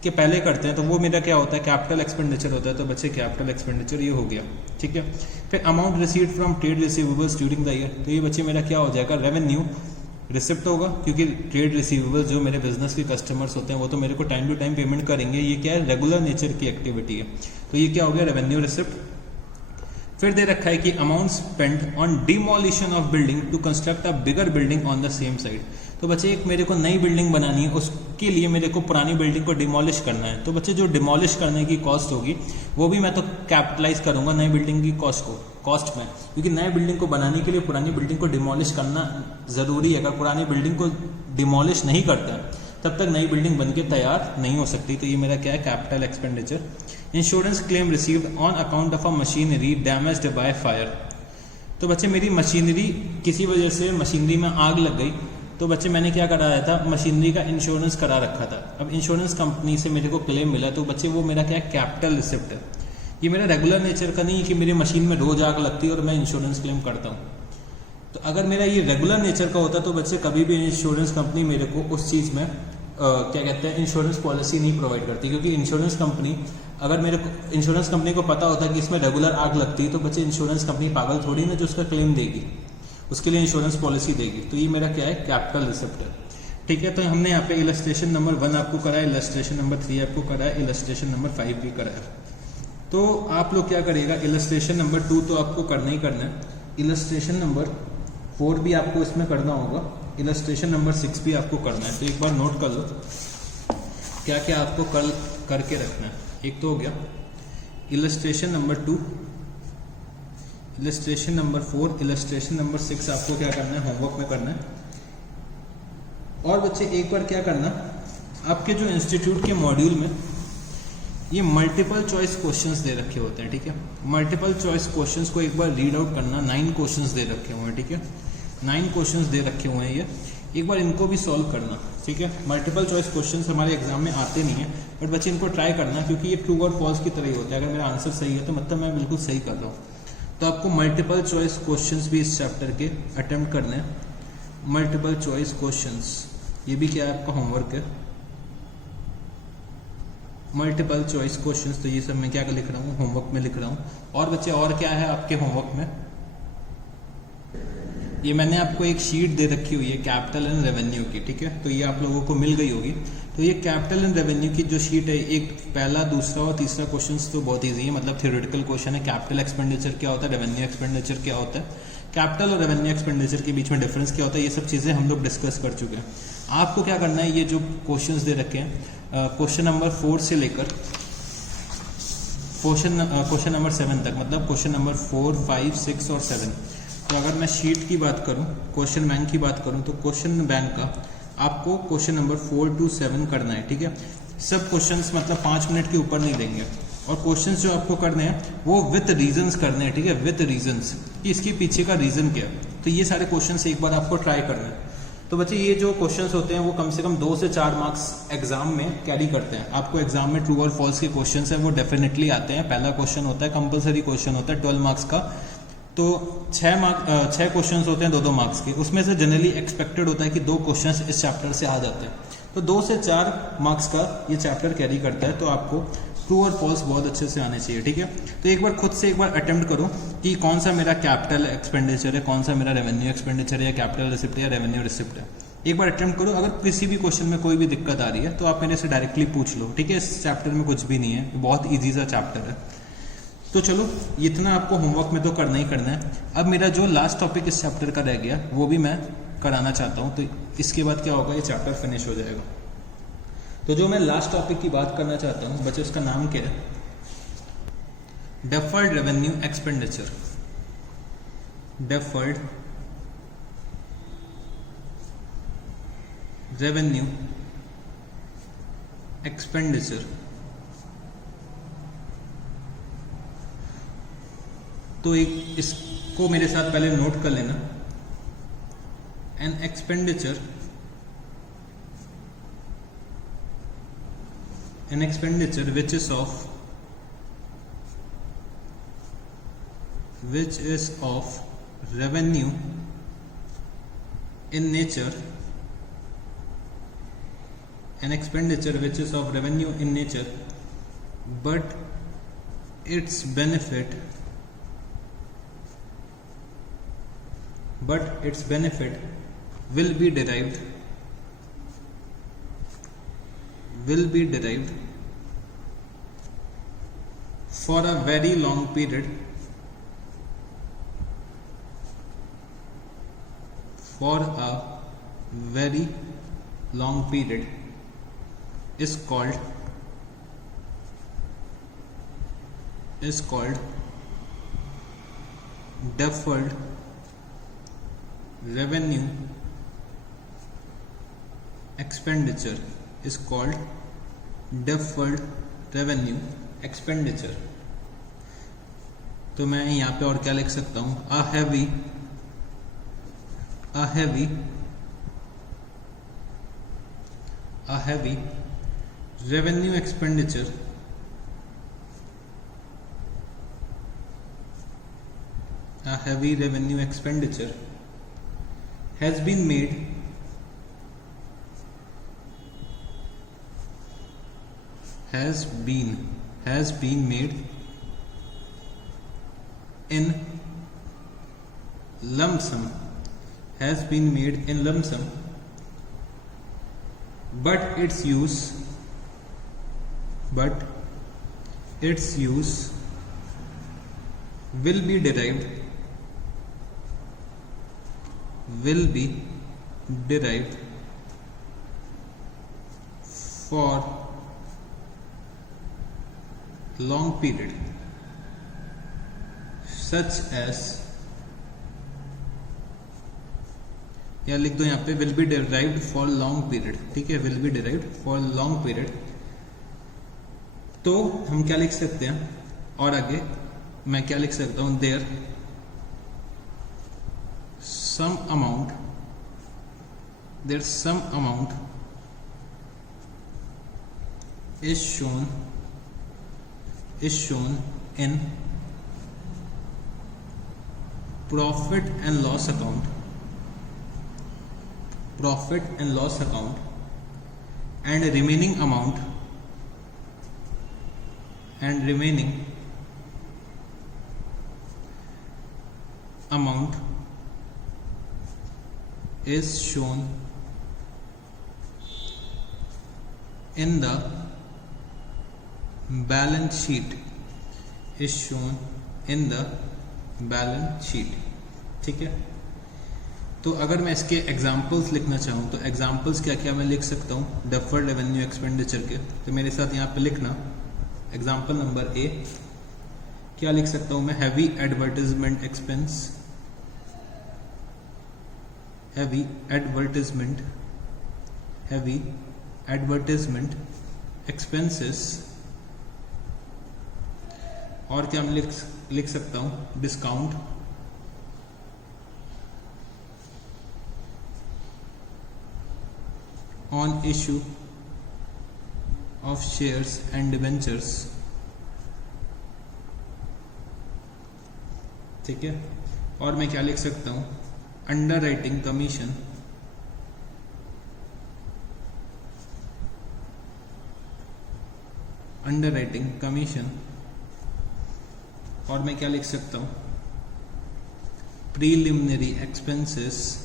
के पहले करते हैं तो वो मेरा क्या होता है, कैपिटल एक्सपेंडिचर होता है। तो बच्चे कैपिटल एक्सपेंडिचर ये हो गया, ठीक है। फिर amount received from trade receivables during the year, तो ये बच्चे मेरा क्या हो जाएगा, रेवेन्यू रिसिप्ट होगा, क्योंकि ट्रेड रिसीवेबल्स जो मेरे बिजनेस के कस्टमर्स होते हैं वो तो मेरे को टाइम टू टाइम पेमेंट करेंगे। ये क्या है, रेगुलर नेचर की एक्टिविटी है, तो ये क्या हो गया, रेवेन्यू रिसिप्ट। फिर दे रखा है कि amount spend on demolition of building to construct a bigger building on the same side. तो बच्चे एक मेरे को नई बिल्डिंग बनानी है, उसके लिए मेरे को पुरानी बिल्डिंग को डिमोलिश करना है। तो बच्चे जो डिमोलिश करने की कॉस्ट होगी वो भी मैं तो कैपिटलाइज करूंगा नई बिल्डिंग की कॉस्ट में, क्योंकि नई बिल्डिंग को बनाने के लिए पुरानी बिल्डिंग को डिमोलिश करना जरूरी है। अगर पुरानी बिल्डिंग को डिमोलिश नहीं करते हैं तब तक नई बिल्डिंग बनके तैयार नहीं हो सकती। तो ये मेरा क्या है, capital expenditure. Insurance claim received on account of a machinery damaged by fire. तो बच्चे मेरी मशीनरी किसी वजह से मशीनरी में आग लग गई, तो बच्चे मैंने क्या कराया था, मशीनरी का इंश्योरेंस करा रखा था। अब इंश्योरेंस कंपनी से मेरे को क्लेम मिला, तो बच्चे वो मेरा क्या है, कैपिटल रिसिप्ट है। ये मेरा रेगुलर नेचर का नहीं है कि मेरी मशीन में रोज आग लगती है और मैं इंश्योरेंस क्लेम करता हूँ। तो अगर मेरा ये रेगुलर नेचर का होता तो बच्चे कभी भी इंश्योरेंस कंपनी मेरे को उस चीज़ में क्या कहते हैं, इंश्योरेंस पॉलिसी नहीं प्रोवाइड करती, क्योंकि इंश्योरेंस कंपनी अगर मेरे को इंश्योरेंस कंपनी को पता होता है कि इसमें रेगुलर आग लगती है तो बच्चे इंश्योरेंस कंपनी पागल थोड़ी ना जो उसका क्लेम देगी, उसके लिए इंश्योरेंस पॉलिसी देगी। तो ये मेरा क्या है, कैपिटल रिसिप्ट है, ठीक है। तो हमने यहाँ पे इलस्ट्रेशन नंबर 1 आपको कराया, इलस्ट्रेशन नंबर 3 आपको कराया, इलस्ट्रेशन नंबर 5 भी कराया। तो आप लोग क्या करिएगा, इलस्ट्रेशन नंबर 2 तो आपको करना ही करना है, इलस्ट्रेशन नंबर 4 भी आपको इसमें करना होगा, इलस्ट्रेशन नंबर 6 भी आपको करना है। तो एक बार नोट कर लो क्या क्या आपको कल करके रखना है। एक तो हो गया illustration number 2, illustration number 4, illustration number 6 आपको क्या करना है, होमवर्क में करना है। और बच्चे एक बार क्या करना, आपके जो इंस्टीट्यूट के मॉड्यूल में ये मल्टीपल चॉइस क्वेश्चंस दे रखे होते हैं, ठीक है। मल्टीपल चॉइस क्वेश्चंस को एक बार रीड आउट करना, 9 क्वेश्चंस दे रखे हुए हैं, ठीक है। 9 क्वेश्चंस दे रखे हुए हैं, ये एक बार इनको भी सॉल्व करना, ठीक है। मल्टीपल चॉइस क्वेश्चंस हमारे एग्जाम में आते नहीं है, बट बच्चे इनको ट्राई करना, क्योंकि ये ट्रू और फॉल्स की तरह ही होता है। अगर मेरा आंसर सही है तो मतलब मैं बिल्कुल सही कर रहा हूँ। तो आपको मल्टीपल चॉइस क्वेश्चंस भी इस चैप्टर के अटेम्प्ट करने हैं। मल्टीपल चॉइस क्वेश्चंस, ये भी क्या है, आपका होमवर्क है, मल्टीपल चॉइस क्वेश्चंस। तो ये सब मैं क्या लिख रहा हूँ, होमवर्क में लिख रहा हूँ। और बच्चे और क्या है आपके होमवर्क में, ये मैंने आपको एक शीट दे रखी हुई है कैपिटल एंड रेवेन्यू की, ठीक है। तो ये आप लोगों को मिल गई होगी। तो ये कैपिटल एंड रेवेन्यू की जो शीट है, एक पहला, दूसरा और तीसरा क्वेश्चंस तो बहुत ईजी है, मतलब थ्योरेटिकल क्वेश्चन है। कैपिटल एक्सपेंडिचर क्या होता है, रेवेन्यू एक्सपेंडिचर क्या होता है, कैपिटल और रेवेन्यू एक्सपेंडिचर के बीच में डिफरेंस क्या होता है, ये सब चीज़ें हम लोग डिस्कस कर चुके हैं। आपको क्या करना है, ये जो क्वेश्चन दे रखे हैं, क्वेश्चन नंबर 4 से लेकर क्वेश्चन नंबर 7 तक, मतलब क्वेश्चन नंबर 4, 5, 6 और 7। तो अगर मैं शीट की बात करूं, क्वेश्चन बैंक की बात करूं, तो क्वेश्चन बैंक का आपको क्वेश्चन नंबर 4 to 7 करना है, ठीक है। सब क्वेश्चंस मतलब 5 मिनट के ऊपर नहीं देंगे, और क्वेश्चंस जो आपको करने हैं वो विथ रीजंस करने हैं, ठीक है, विथ रीजंस, कि इसके पीछे का रीजन क्या है। तो ये सारे क्वेश्चंस एक बार आपको ट्राई करना है। तो बच्चे ये जो क्वेश्चंस होते हैं वो कम से कम 2 से 4 मार्क्स एग्जाम में कैरी करते हैं। आपको एग्जाम में ट्रू और फॉल्स के क्वेश्चंस है वो डेफिनेटली आते हैं। पहला क्वेश्चन होता है कंपलसरी क्वेश्चन होता है 12 मार्क्स का, तो 6 क्वेश्चंस होते हैं 2-2 मार्क्स के। उसमें से जनरली एक्सपेक्टेड होता है कि 2 क्वेश्चंस इस चैप्टर से आ जाते हैं। तो 2 से 4 मार्क्स का ये चैप्टर कैरी करता है। तो आपको ट्रू और फॉल्स बहुत अच्छे से आने चाहिए, ठीक है। तो एक बार खुद से एक बार अटेम्प्ट करो कि कौन सा मेरा कैपिटल एक्सपेंडिचर है, कौन सा मेरा रेवेन्यू एक्सपेंडिचर है, या कैपिटल रिसिप्ट है या रेवेन्यू रिसिप्ट है। एक बार अटेम्प्ट करो। अगर किसी भी क्वेश्चन में कोई भी दिक्कत आ रही है तो आप मेरे से डायरेक्टली पूछ लो, ठीक है। इस चैप्टर में कुछ भी नहीं है, बहुत ईजी सा चैप्टर है। तो चलो इतना आपको होमवर्क में तो करना ही करना है। अब मेरा जो लास्ट टॉपिक इस चैप्टर का रह गया वो भी मैं कराना चाहता हूँ। तो इसके बाद क्या होगा, ये चैप्टर फिनिश हो जाएगा। तो जो मैं लास्ट टॉपिक की बात करना चाहता हूँ बच्चे, उसका नाम क्या है, deferred revenue expenditure. Deferred revenue expenditure. तो एक इसको मेरे साथ पहले नोट कर लेना। An expenditure, an expenditure which is of revenue in nature an expenditure which is of revenue in nature, but its benefit will be derived for a very long period is called deferred revenue expenditure. तो मैं यहाँ पे और क्या लिख सकता हूँ, a heavy revenue expenditure has been made in lump sum, but its use will be derived for long period, such as, या लिख दो यहाँ पे will be derived for long period, ठीक है, will be derived for long period। तो हम क्या लिख सकते हैं, और आगे मैं क्या लिख सकता हूँ, there some amount is shown in profit and loss account, and remaining amount is shown in the balance sheet, ठीक है। तो अगर मैं इसके एग्जाम्पल्स लिखना चाहूँ तो एग्जाम्पल्स क्या क्या मैं लिख सकता हूँ डेफर्ड रेवेन्यू एक्सपेंडिचर के, तो मेरे साथ यहाँ पे लिखना। एग्जाम्पल नंबर ए क्या लिख सकता हूँ मैं, हैवी एडवर्टाइजमेंट एक्सपेंसेस, और क्या मैं लिख सकता हूँ, discount on issue of shares and debentures, ठीक है। और मैं क्या लिख सकता हूँ, अंडरराइटिंग कमीशन और मैं क्या लिख सकता हूँ, प्रीलिमिनरी एक्सपेंसेस,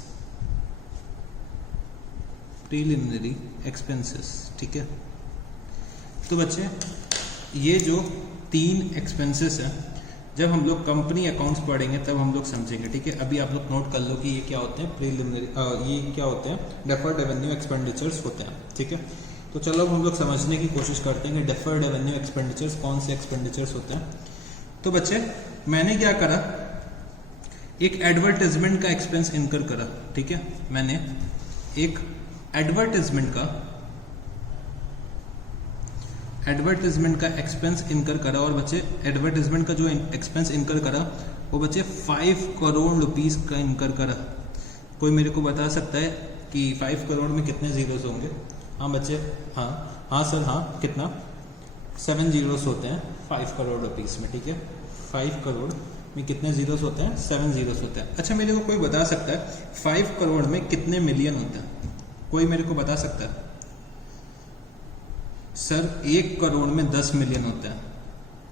ठीक है। तो बच्चे ये जो 3 एक्सपेंसेस हैं, जब हम लोग कंपनी अकाउंट्स पढ़ेंगे तब हम लोग समझेंगे, ठीक है। अभी आप लोग नोट कर लो कि ये क्या होते हैं, ये क्या होते हैं, डेफर्ड रेवेन्यू एक्सपेंडिचर्स होते हैं, ठीक है। तो चलो अब हम लोग समझने की कोशिश करते हैं कि डेफर्ड रेवेन्यू एक्सपेंडिचर्स कौन से एक्सपेंडिचर्स होते हैं। तो बच्चे मैंने क्या करा, एक एडवर्टाइजमेंट का एक्सपेंस इनकर करा, ठीक है। मैंने एक एडवर्टाइजमेंट का एक्सपेंस इनकर करा, और बच्चे एडवर्टाइजमेंट का जो एक्सपेंस इनकर करा वो बच्चे 5 करोड़ रुपीस का इनकर करा। कोई मेरे को बता सकता है कि 5 करोड़ में कितने जीरोस होंगे? हाँ बच्चे, हाँ सर, हाँ कितना, 7 जीरोस होते हैं 5 करोड़ रुपीस में, ठीक है। 5 करोड़ में कितने जीरोस होते हैं? 7 जीरोस होते हैं। अच्छा मेरे को कोई बता सकता है 5 करोड़ में कितने मिलियन होते हैं? कोई मेरे को बता सकता है? सर 1 करोड़ में 10 मिलियन होता है,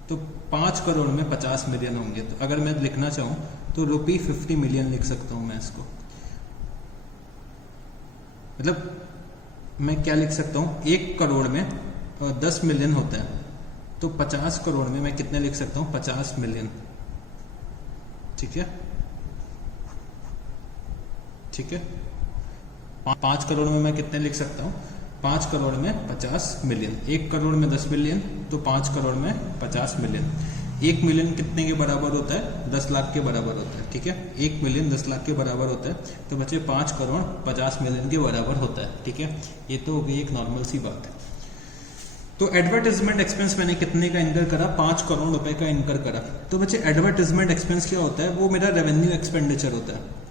तो 5 करोड़ में 50 मिलियन होंगे। तो अगर मैं लिखना चाहूँ तो ₹50 मिलियन लिख सकता हूँ मैं इसको। मतलब मैं क्या लिख सकता हूँ, 1 करोड़ में 10 मिलियन होता है, तो 50 करोड़ में मैं कितने लिख सकता हूँ, 50 मिलियन। ठीक है, ठीक है। 5 करोड़ में मैं कितने लिख सकता हूँ, 5 करोड़ में 50 मिलियन। 1 करोड़ में 10 मिलियन, तो 5 करोड़ में 50 मिलियन। 1 मिलियन कितने के बराबर होता है, 10 लाख के बराबर होता है। ठीक है, 1 मिलियन 10 लाख के बराबर होता है, तो बच्चे 5 करोड़ 50 मिलियन के बराबर होता है। ठीक है, ये तो हो गई एक नॉर्मल सी बात है। तो एडवर्टाइजमेंट एक्सपेंस मैंने कितने का इनकर करा, 5 करोड़ रुपए का इनकर करा। तो बच्चे एडवर्टाइजमेंट एक्सपेंस क्या होता है, वो मेरा रेवेन्यू एक्सपेंडिचर होता है।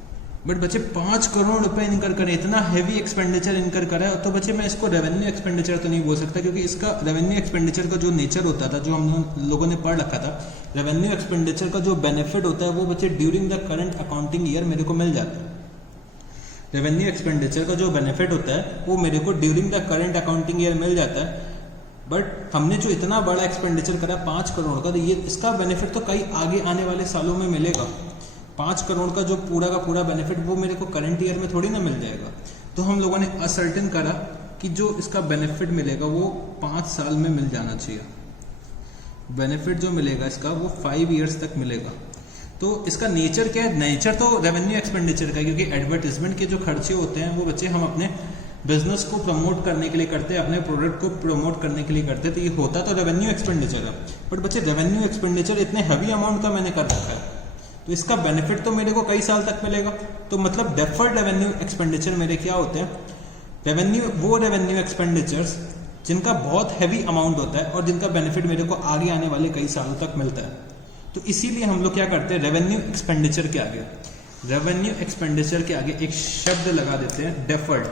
बट बच्चे 5 करोड़ रुपए इनकर करें, इतना हैवी एक्सपेंडिचर इनकर करा है, तो बच्चे मैं इसको रेवेन्यू एक्सपेंडिचर तो नहीं बोल सकता, क्योंकि इसका रेवेन्यू एक्सपेंडिचर का जो नेचर होता था, जो हम लोगों ने पढ़ रखा था, रेवेन्यू एक्सपेंडिचर का जो बेनिफिट होता है वो बच्चे during the current accounting year मेरे को मिल जाता है। रेवेन्यू एक्सपेंडिचर का जो बेनिफिट होता है वो मेरे को during the current accounting year मिल जाता है। बट हमने जो इतना बड़ा एक्सपेंडिचर करा 5 करोड़ का, तो ये इसका बेनिफिट तो कई आगे आने वाले सालों में मिलेगा। 5 करोड़ का जो पूरा का पूरा बेनिफिट वो मेरे को करंट ईयर में थोड़ी ना मिल जाएगा। तो हम लोगों ने असर्टेन करा कि जो इसका बेनिफिट मिलेगा वो 5 साल में मिल जाना चाहिए। बेनिफिट जो मिलेगा इसका वो 5 ईयर्स तक मिलेगा। तो इसका नेचर क्या है, नेचर तो रेवेन्यू एक्सपेंडिचर का है, क्योंकि एडवर्टाइजमेंट के जो खर्चे होते हैं वो बच्चे हम अपने बिजनेस को प्रमोट करने के लिए करते हैं, अपने प्रोडक्ट को प्रमोट करने के लिए करते हैं। तो ये होता तो रेवेन्यू एक्सपेंडिचर है, बट बच्चे रेवेन्यू एक्सपेंडिचर इतने हैवी अमाउंट का मैंने कर रखा है, तो इसका बेनिफिट तो मेरे को कई साल तक मिलेगा। तो मतलब डेफर्ड रेवेन्यू एक्सपेंडिचर मेरे क्या होते हैं, वो रेवेन्यू एक्सपेंडिचर्स जिनका बहुत हैवी अमाउंट होता है और जिनका बेनिफिट मेरे को आगे आने वाले कई सालों तक मिलता है। तो इसीलिए हम लोग क्या करते हैं, रेवेन्यू एक्सपेंडिचर के आगे एक शब्द लगा देते हैं, डेफर्ड।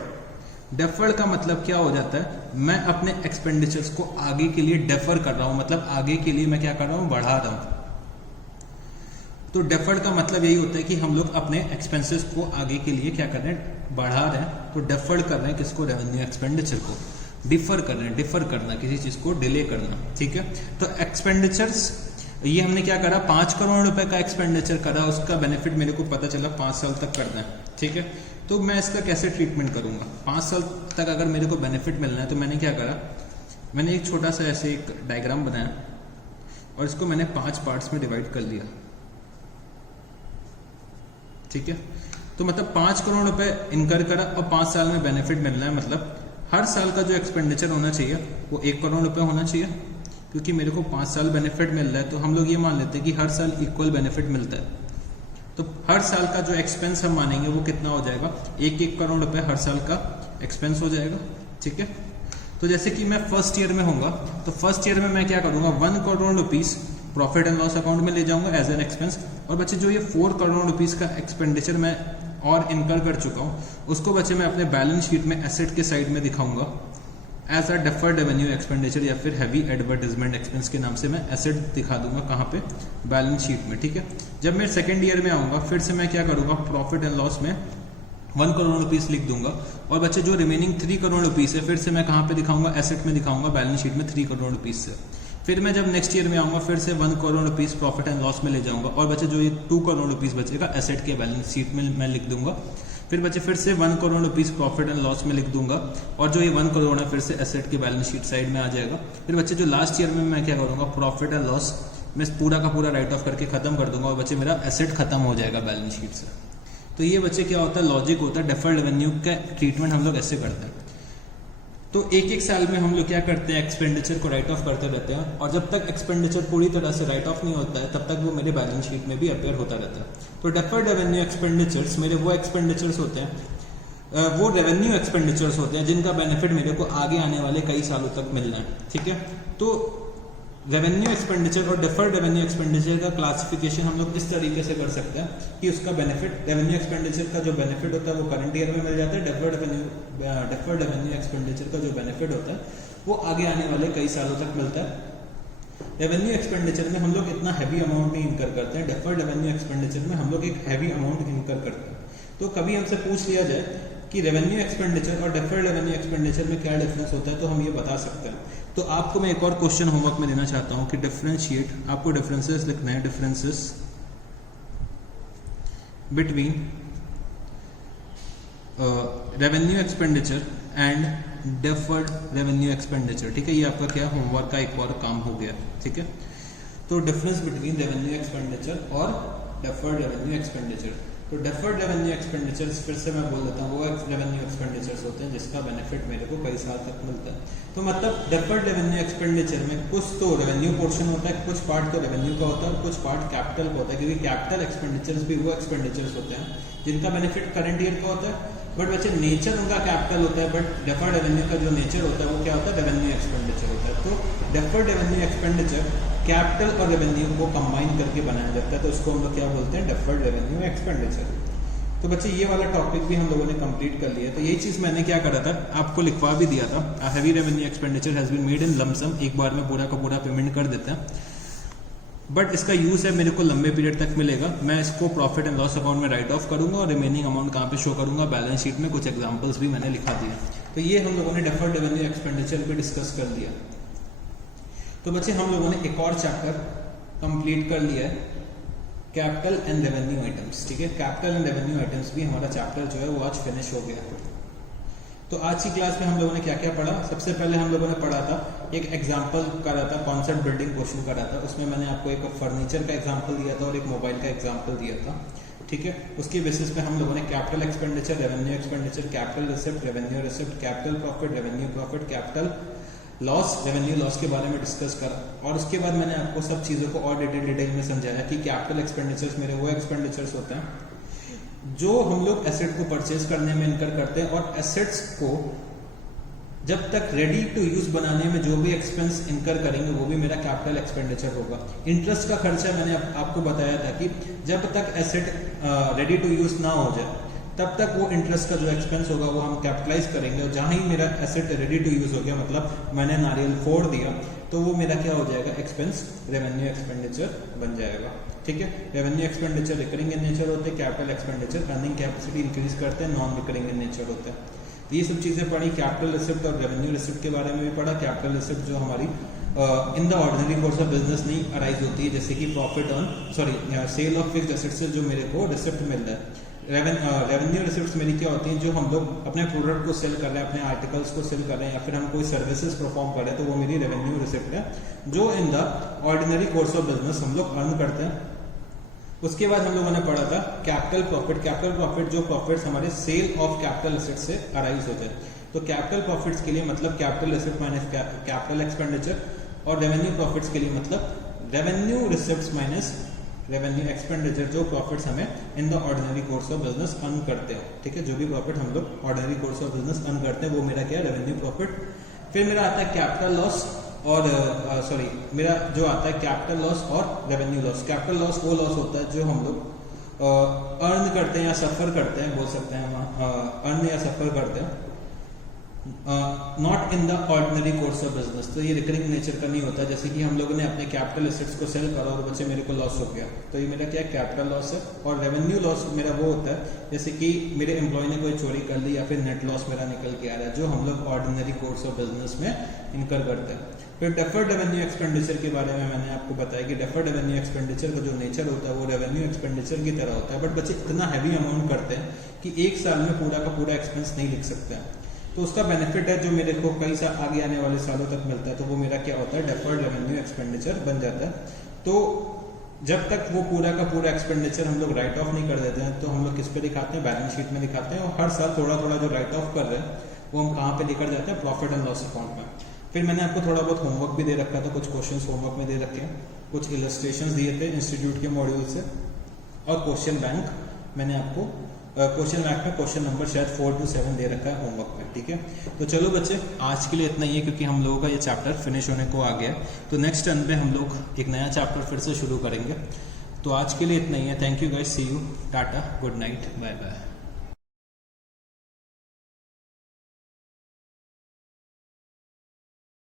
डेफर्ड का मतलब क्या हो जाता है, मैं अपने एक्सपेंडिचर्स को आगे के लिए डेफर कर रहा हूं, मतलब आगे के लिए मैं क्या कर रहा हूं, बढ़ा रहा हूं। तो डेफर्ड का मतलब यही होता है कि हम लोग अपने एक्सपेंसेस को आगे के लिए क्या कर रहे हैं, बढ़ा रहे हैं। तो डेफर्ड कर रहे हैं किसको, रेवेन्यू एक्सपेंडिचर को। डिफर कर रहे हैं, डिफर करना, किसी चीज को डिले करना। ठीक है, तो एक्सपेंडिचर्स ये हमने क्या करा, 5 करोड़ रुपए का एक्सपेंडिचर करा, उसका बेनिफिट मेरे को पता चला 5 साल तक करना है। ठीक है, तो मैं इसका कैसे ट्रीटमेंट करूंगा, 5 साल तक अगर मेरे को बेनिफिट मिलना है, तो मैंने क्या करा, मैंने एक छोटा सा ऐसे एक डायग्राम बनाया और इसको मैंने 5 पार्ट्स में डिवाइड कर लिया। ठीक है, तो मतलब 5 करोड़ रुपए इनकर करा और 5 साल में बेनिफिट मिलना है, मतलब हर साल का जो एक्सपेंडिचर होना चाहिए वो 1 करोड़ रुपए होना चाहिए, क्योंकि मेरे को 5 साल बेनिफिट मिल रहा है। तो हम लोग ये मान लेते हैं कि हर साल इक्वल बेनिफिट मिलता है, तो हर साल का जो एक्सपेंस हम मानेंगे वो कितना हो जाएगा, 1 करोड़ रुपए हर साल का एक्सपेंस हो जाएगा। ठीक है, तो जैसे कि मैं फर्स्ट ईयर में होऊंगा, तो फर्स्ट ईयर में मैं क्या करूंगा, 1 crore rupees profit and loss account में ले जाऊंगा एज एन एक्सपेंस। और बच्चे जो ये 4 करोड़ रुपीस का एक्सपेंडिचर मैं और इनकर कर चुका हूँ, उसको बच्चे मैं अपने बैलेंस शीट में एसेट के साइड में दिखाऊंगा as a deferred revenue expenditure, या फिर हैवी एडवर्टाइजमेंट एक्सपेंस के नाम से मैं एसेट दिखा दूंगा। कहाँ पे, बैलेंस शीट में। ठीक है, जब मैं सेकेंड ईयर में आऊंगा फिर से मैं क्या करूंगा, प्रॉफिट एंड लॉस में 1 करोड़ रुपीस लिख दूंगा, और बच्चे जो रिमेनिंग 3 करोड़ रुपीस है फिर से मैं कहाँ पे दिखाऊंगा, एसेट में दिखाऊंगा, बैलेंस शीट में 3 करोड़ रुपीस से। फिर मैं जब नेक्स्ट ईयर में आऊंगा फिर से 1 crore rupees profit and loss में ले जाऊंगा, और बच्चे जो ये 2 करोड़ रुपीस बचेगा एसेट के बैलेंस शीट में मैं लिख दूंगा। फिर बच्चे फिर से 1 crore rupees profit and loss में लिख दूंगा, और जो ये 1 करोड़ है फिर से एसेट के बैलेंस शीट साइड में आ जाएगा। फिर बच्चे जो लास्ट ईयर में मैं क्या करूंगा, प्रॉफिट एंड लॉस मैं पूरा का पूरा राइट ऑफ करके खत्म कर दूंगा, और बच्चे मेरा एसेट खत्म हो जाएगा बैलेंस शीट से। तो ये बच्चे क्या होता है, लॉजिक होता है, डेफर्ड रेवेन्यू का ट्रीटमेंट हम लोग ऐसे करते हैं। तो एक साल में हम लोग क्या करते हैं, एक्सपेंडिचर को राइट ऑफ करते रहते हैं, और जब तक एक्सपेंडिचर पूरी तरह से राइट ऑफ नहीं होता है तब तक वो मेरे बैलेंस शीट में भी अपेयर होता रहता है। तो डेफर्ड रेवेन्यू एक्सपेंडिचर्स मेरे वो एक्सपेंडिचर्स होते हैं, वो रेवेन्यू एक्सपेंडिचर्स होते हैं जिनका बेनिफिट मेरे को आगे आने वाले कई सालों तक मिलना है। ठीक है, तो रेवेन्यू एक्सपेंडिचर और डेफर्ड रेवेन्यू एक्सपेंडिचर का क्लासिफिकेशन हम लोग इस तरीके से कर सकते हैं कि उसका बेनिफिट, रेवेन्यू एक्सपेंडिचर का जो बेनिफिट होता है वो करंट ईयर में मिल जाता है, डेफर्ड रेवेन्यू एक्सपेंडिचर का जो बेनिफिट होता है वो आगे आने वाले कई सालों तक मिलता है। रेवेन्यू एक्सपेंडिचर में हम लोग इतना हैवी अमाउंट नहीं इनकर करते हैं, डेफर्ड रेवेन्यू एक्सपेंडिचर में हम लोग एक हैवी अमाउंट इनकर करते हैं। तो कभी हमसे पूछ लिया जाए कि रेवेन्यू एक्सपेंडिचर और डेफर्ड रेवेन्यू एक्सपेंडिचर में क्या डिफरेंस होता है, तो हम ये बता सकते हैं। तो आपको मैं एक और क्वेश्चन होमवर्क में देना चाहता हूँ कि डिफरेंशिएट, आपको डिफरेंसेस लिखना है, differences between revenue expenditure and deferred revenue expenditure. ठीक है, ये आपका क्या होमवर्क का एक और काम हो गया। ठीक है, तो डिफरेंस बिटवीन रेवेन्यू एक्सपेंडिचर और डेफर्ड रेवेन्यू एक्सपेंडिचर। तो डेफर्ड रेवेन्यू एक्सपेंडिचर्स फिर से मैं बोल देता हूँ, वो रेवेन्यू एक्सपेंडिचर्स होते हैं जिसका बेनिफिट मेरे को कई साल तक मिलता है। तो मतलब डेफर्ड रेवेन्यू एक्सपेंडिचर में कुछ तो रेवेन्यू पोर्शन होता है, कुछ पार्ट तो रेवेन्यू का होता है और कुछ पार्ट कैपिटल का होता है, क्योंकि कैपिटल एक्सपेंडिचर्स भी वो एक्सपेंडिचर्स होते हैं जिनका बेनिफिट करंट ईयर का होता है, बट वैसे नेचर उनका कैपिटल होता है, बट डेफर्ड रेवेन्यू का जो नेचर होता है वो क्या होता है, रेवेन्यू एक्सपेंडिचर होता है। तो डेफर्ड रेवेन्यू एक्सपेंडिचर कैपिटल और रेवेन्यू को कंबाइन करके बनाया जाता है, तो उसको हम लोग क्या बोलते हैं, डेफर्ड रेवेन्यू एक्सपेंडिचर। तो बच्चे ये वाला टॉपिक भी हम लोगों ने कंप्लीट कर लिया। तो यही चीज़ मैंने क्या करा था, आपको लिखवा भी दिया था, heavy revenue expenditure has been made in lump sum, एक बार में पूरा का पूरा पेमेंट कर देते हैं, बट इसका यूज़ है मेरे को लंबे पीरियड तक मिलेगा। मैं इसको प्रॉफिट एंड लॉस अकाउंट में राइट ऑफ करूंगा और रिमेनिंग अमाउंट कहाँ पे शो करूंगा, बैलेंस शीट में। कुछ एग्जांपल्स भी मैंने लिखा दिया। तो ये हम लोगों ने डेफर्ड रेवेन्यू एक्सपेंडिचर भी डिस्कस कर दिया। तो बच्चे हम लोगों ने एक और चैप्टर कंप्लीट कर लिया है, कैपिटल एंड रेवेन्यू आइटम्स। ठीक है, कैपिटल एंड रेवेन्यू आइटम्स भी हमारा चैप्टर जो है वो आज फिनिश हो गया। तो आज की क्लास में हम लोगों ने क्या क्या पढ़ा, सबसे पहले हम लोगों ने पढ़ा था, एक एग्जाम्पल करा था, कॉन्सेप्ट बिल्डिंग क्वेश्चन करा था। उसमें मैंने आपको एक फर्नीचर का एग्जाम्पल दिया था और एक मोबाइल का एग्जाम्पल दिया था। ठीक है, उसकी बेसिस पे हम लोगों ने capital expenditure, revenue expenditure, capital receipt, revenue receipt, capital profit, revenue profit, capital loss, revenue loss के बारे में डिस्कस करा। और उसके बाद मैंने आपको सब चीज़ों को और डिटेल में समझाया कि कैपिटल एक्सपेंडिचर्स मेरे वो एक्सपेंडिचर्स होते हैं जो हम लोग एसेट को परचेज करने में इनकर करते हैं, और एसेट्स को जब तक रेडी टू यूज बनाने में जो भी एक्सपेंस इनकर करेंगे वो भी मेरा कैपिटल एक्सपेंडिचर होगा। इंटरेस्ट का खर्चा मैंने आपको बताया था कि जब तक एसेट रेडी टू यूज ना हो जाए तब तक वो इंटरेस्ट का जो एक्सपेंस होगा वो हम कैपिटलाइज करेंगे, और जहां ही मेरा एसेट रेडी टू यूज हो गया, मतलब मैंने नारियल फोड़ दिया, तो वो मेरा क्या हो जाएगा, एक्सपेंस रेवेन्यू एक्सपेंडिचर बन जाएगा। ठीक है, revenue expenditure recurring in nature होते हैं, capital expenditure earning capacity increase करते हैं, नॉन रिकरिंग इन नेचर होते हैं। ये सब चीज़ें पढ़ी। कैपिटल रिसिप्ट और रेवेन्यू रिसिप्ट के बारे में भी पढ़ा। कैपिटल रिसिप्ट जो हमारी इन the ordinary course of business नहीं अराइज होती है, जैसे कि profit on sale of fixed assets से जो मेरे को रिसिप्ट मिल रहा है। रेवेन्यू रिसिप्ट्स मेरी क्या होती हैं, जो हम लोग अपने प्रोडक्ट को सेल कर रहे हैं, अपने आर्टिकल्स को सेल कर रहे हैं, या फिर हम कोई सर्विसेज परफॉर्म कर रहे हैं, तो वो मेरी रेवेन्यू रिसिप्ट है जो in the ordinary course of business हम लोग अर्न करते हैं। उसके बाद हम लोगों ने पढ़ा था कैपिटल प्रॉफिट। कैपिटल प्रॉफिट जो प्रॉफिट्स हमारे सेल ऑफ कैपिटल एसेट्स से अराइज होते हैं। तो कैपिटल प्रॉफिट्स के लिए मतलब capital asset minus capital expenditure, और रेवेन्यू प्रॉफिट्स के लिए मतलब revenue receipts minus revenue expenditure, जो प्रॉफिट्स हमें इन the ordinary course of business earn करते हैं। ठीक है, जो भी प्रॉफिट हम लोग ordinary course of business earn करते हैं वो मेरा क्या है, रेवेन्यू प्रॉफिट। फिर मेरा आता है कैपिटल लॉस और मेरा जो आता है कैपिटल लॉस और रेवेन्यू लॉस। कैपिटल लॉस वो लॉस होता है जो हम लोग अर्न करते हैं या सफर करते हैं, बोल सकते हैं हम अर्न या सफर करते हैं, not in the ordinary course of business. तो ये रिकरिंग नेचर का नहीं होता। जैसे कि हम लोगों ने अपने कैपिटल एसेट्स को सेल करा और बच्चे मेरे को लॉस हो गया, तो ये मेरा क्या कैपिटल लॉस है। और रेवेन्यू लॉस मेरा वो होता है जैसे कि मेरे एम्प्लॉय ने कोई चोरी कर ली या फिर नेट लॉस मेरा निकल के आ रहा है, जो हम लोग ऑर्डिनरी कोर्स ऑफ बिजनेस में इनकर करते हैं। फिर डेफर्ड रेवेन्यू एक्सपेंडिचर के बारे में मैंने आपको बताया कि डेफर्ड रेवेन्यू एक्सपेंडिचर का जो नेचर होता है वो रेवेन्यू एक्सपेंडिचर की तरह होता है, बट बच्चे इतना हैवी अमाउंट करते हैं कि एक साल में पूरा का पूरा एक्सपेंस नहीं लिख सकते हैं। तो उसका बेनिफिट है जो मेरे को कई साल आगे आने वाले सालों तक मिलता है, तो वो मेरा क्या होता है, डेफर्ड रेवेन्यू एक्सपेंडिचर बन जाता है। तो जब तक वो पूरा का पूरा एक्सपेंडिचर हम लोग राइट ऑफ नहीं कर देते हैं, तो हम लोग किस पे दिखाते हैं, बैलेंस शीट में दिखाते हैं, और हर साल थोड़ा थोड़ा जो राइट ऑफ कर रहे हैं वो हम कहाँ पे लेकर जाते हैं, प्रॉफिट एंड लॉस अकाउंट में। फिर मैंने आपको थोड़ा बहुत होमवर्क भी दे रखा था, कुछ क्वेश्चंस होमवर्क में दे रखे हैं, कुछ इलस्ट्रेशंस दिए थे इंस्टीट्यूट के मॉड्यूल से, और क्वेश्चन बैंक मैंने आपको क्वेश्चन बैंक में क्वेश्चन नंबर शायद 4 to 7 दे रखा है होमवर्क में। ठीक है, तो चलो बच्चे आज के लिए इतना ही है, क्योंकि हम लोगों का ये चैप्टर फिनिश होने को आ गया है। तो नेक्स्ट टर्न पे हम लोग एक नया चैप्टर फिर से शुरू करेंगे। तो आज के लिए इतना ही है। Thank you guys, see you, tata, good night, bye bye.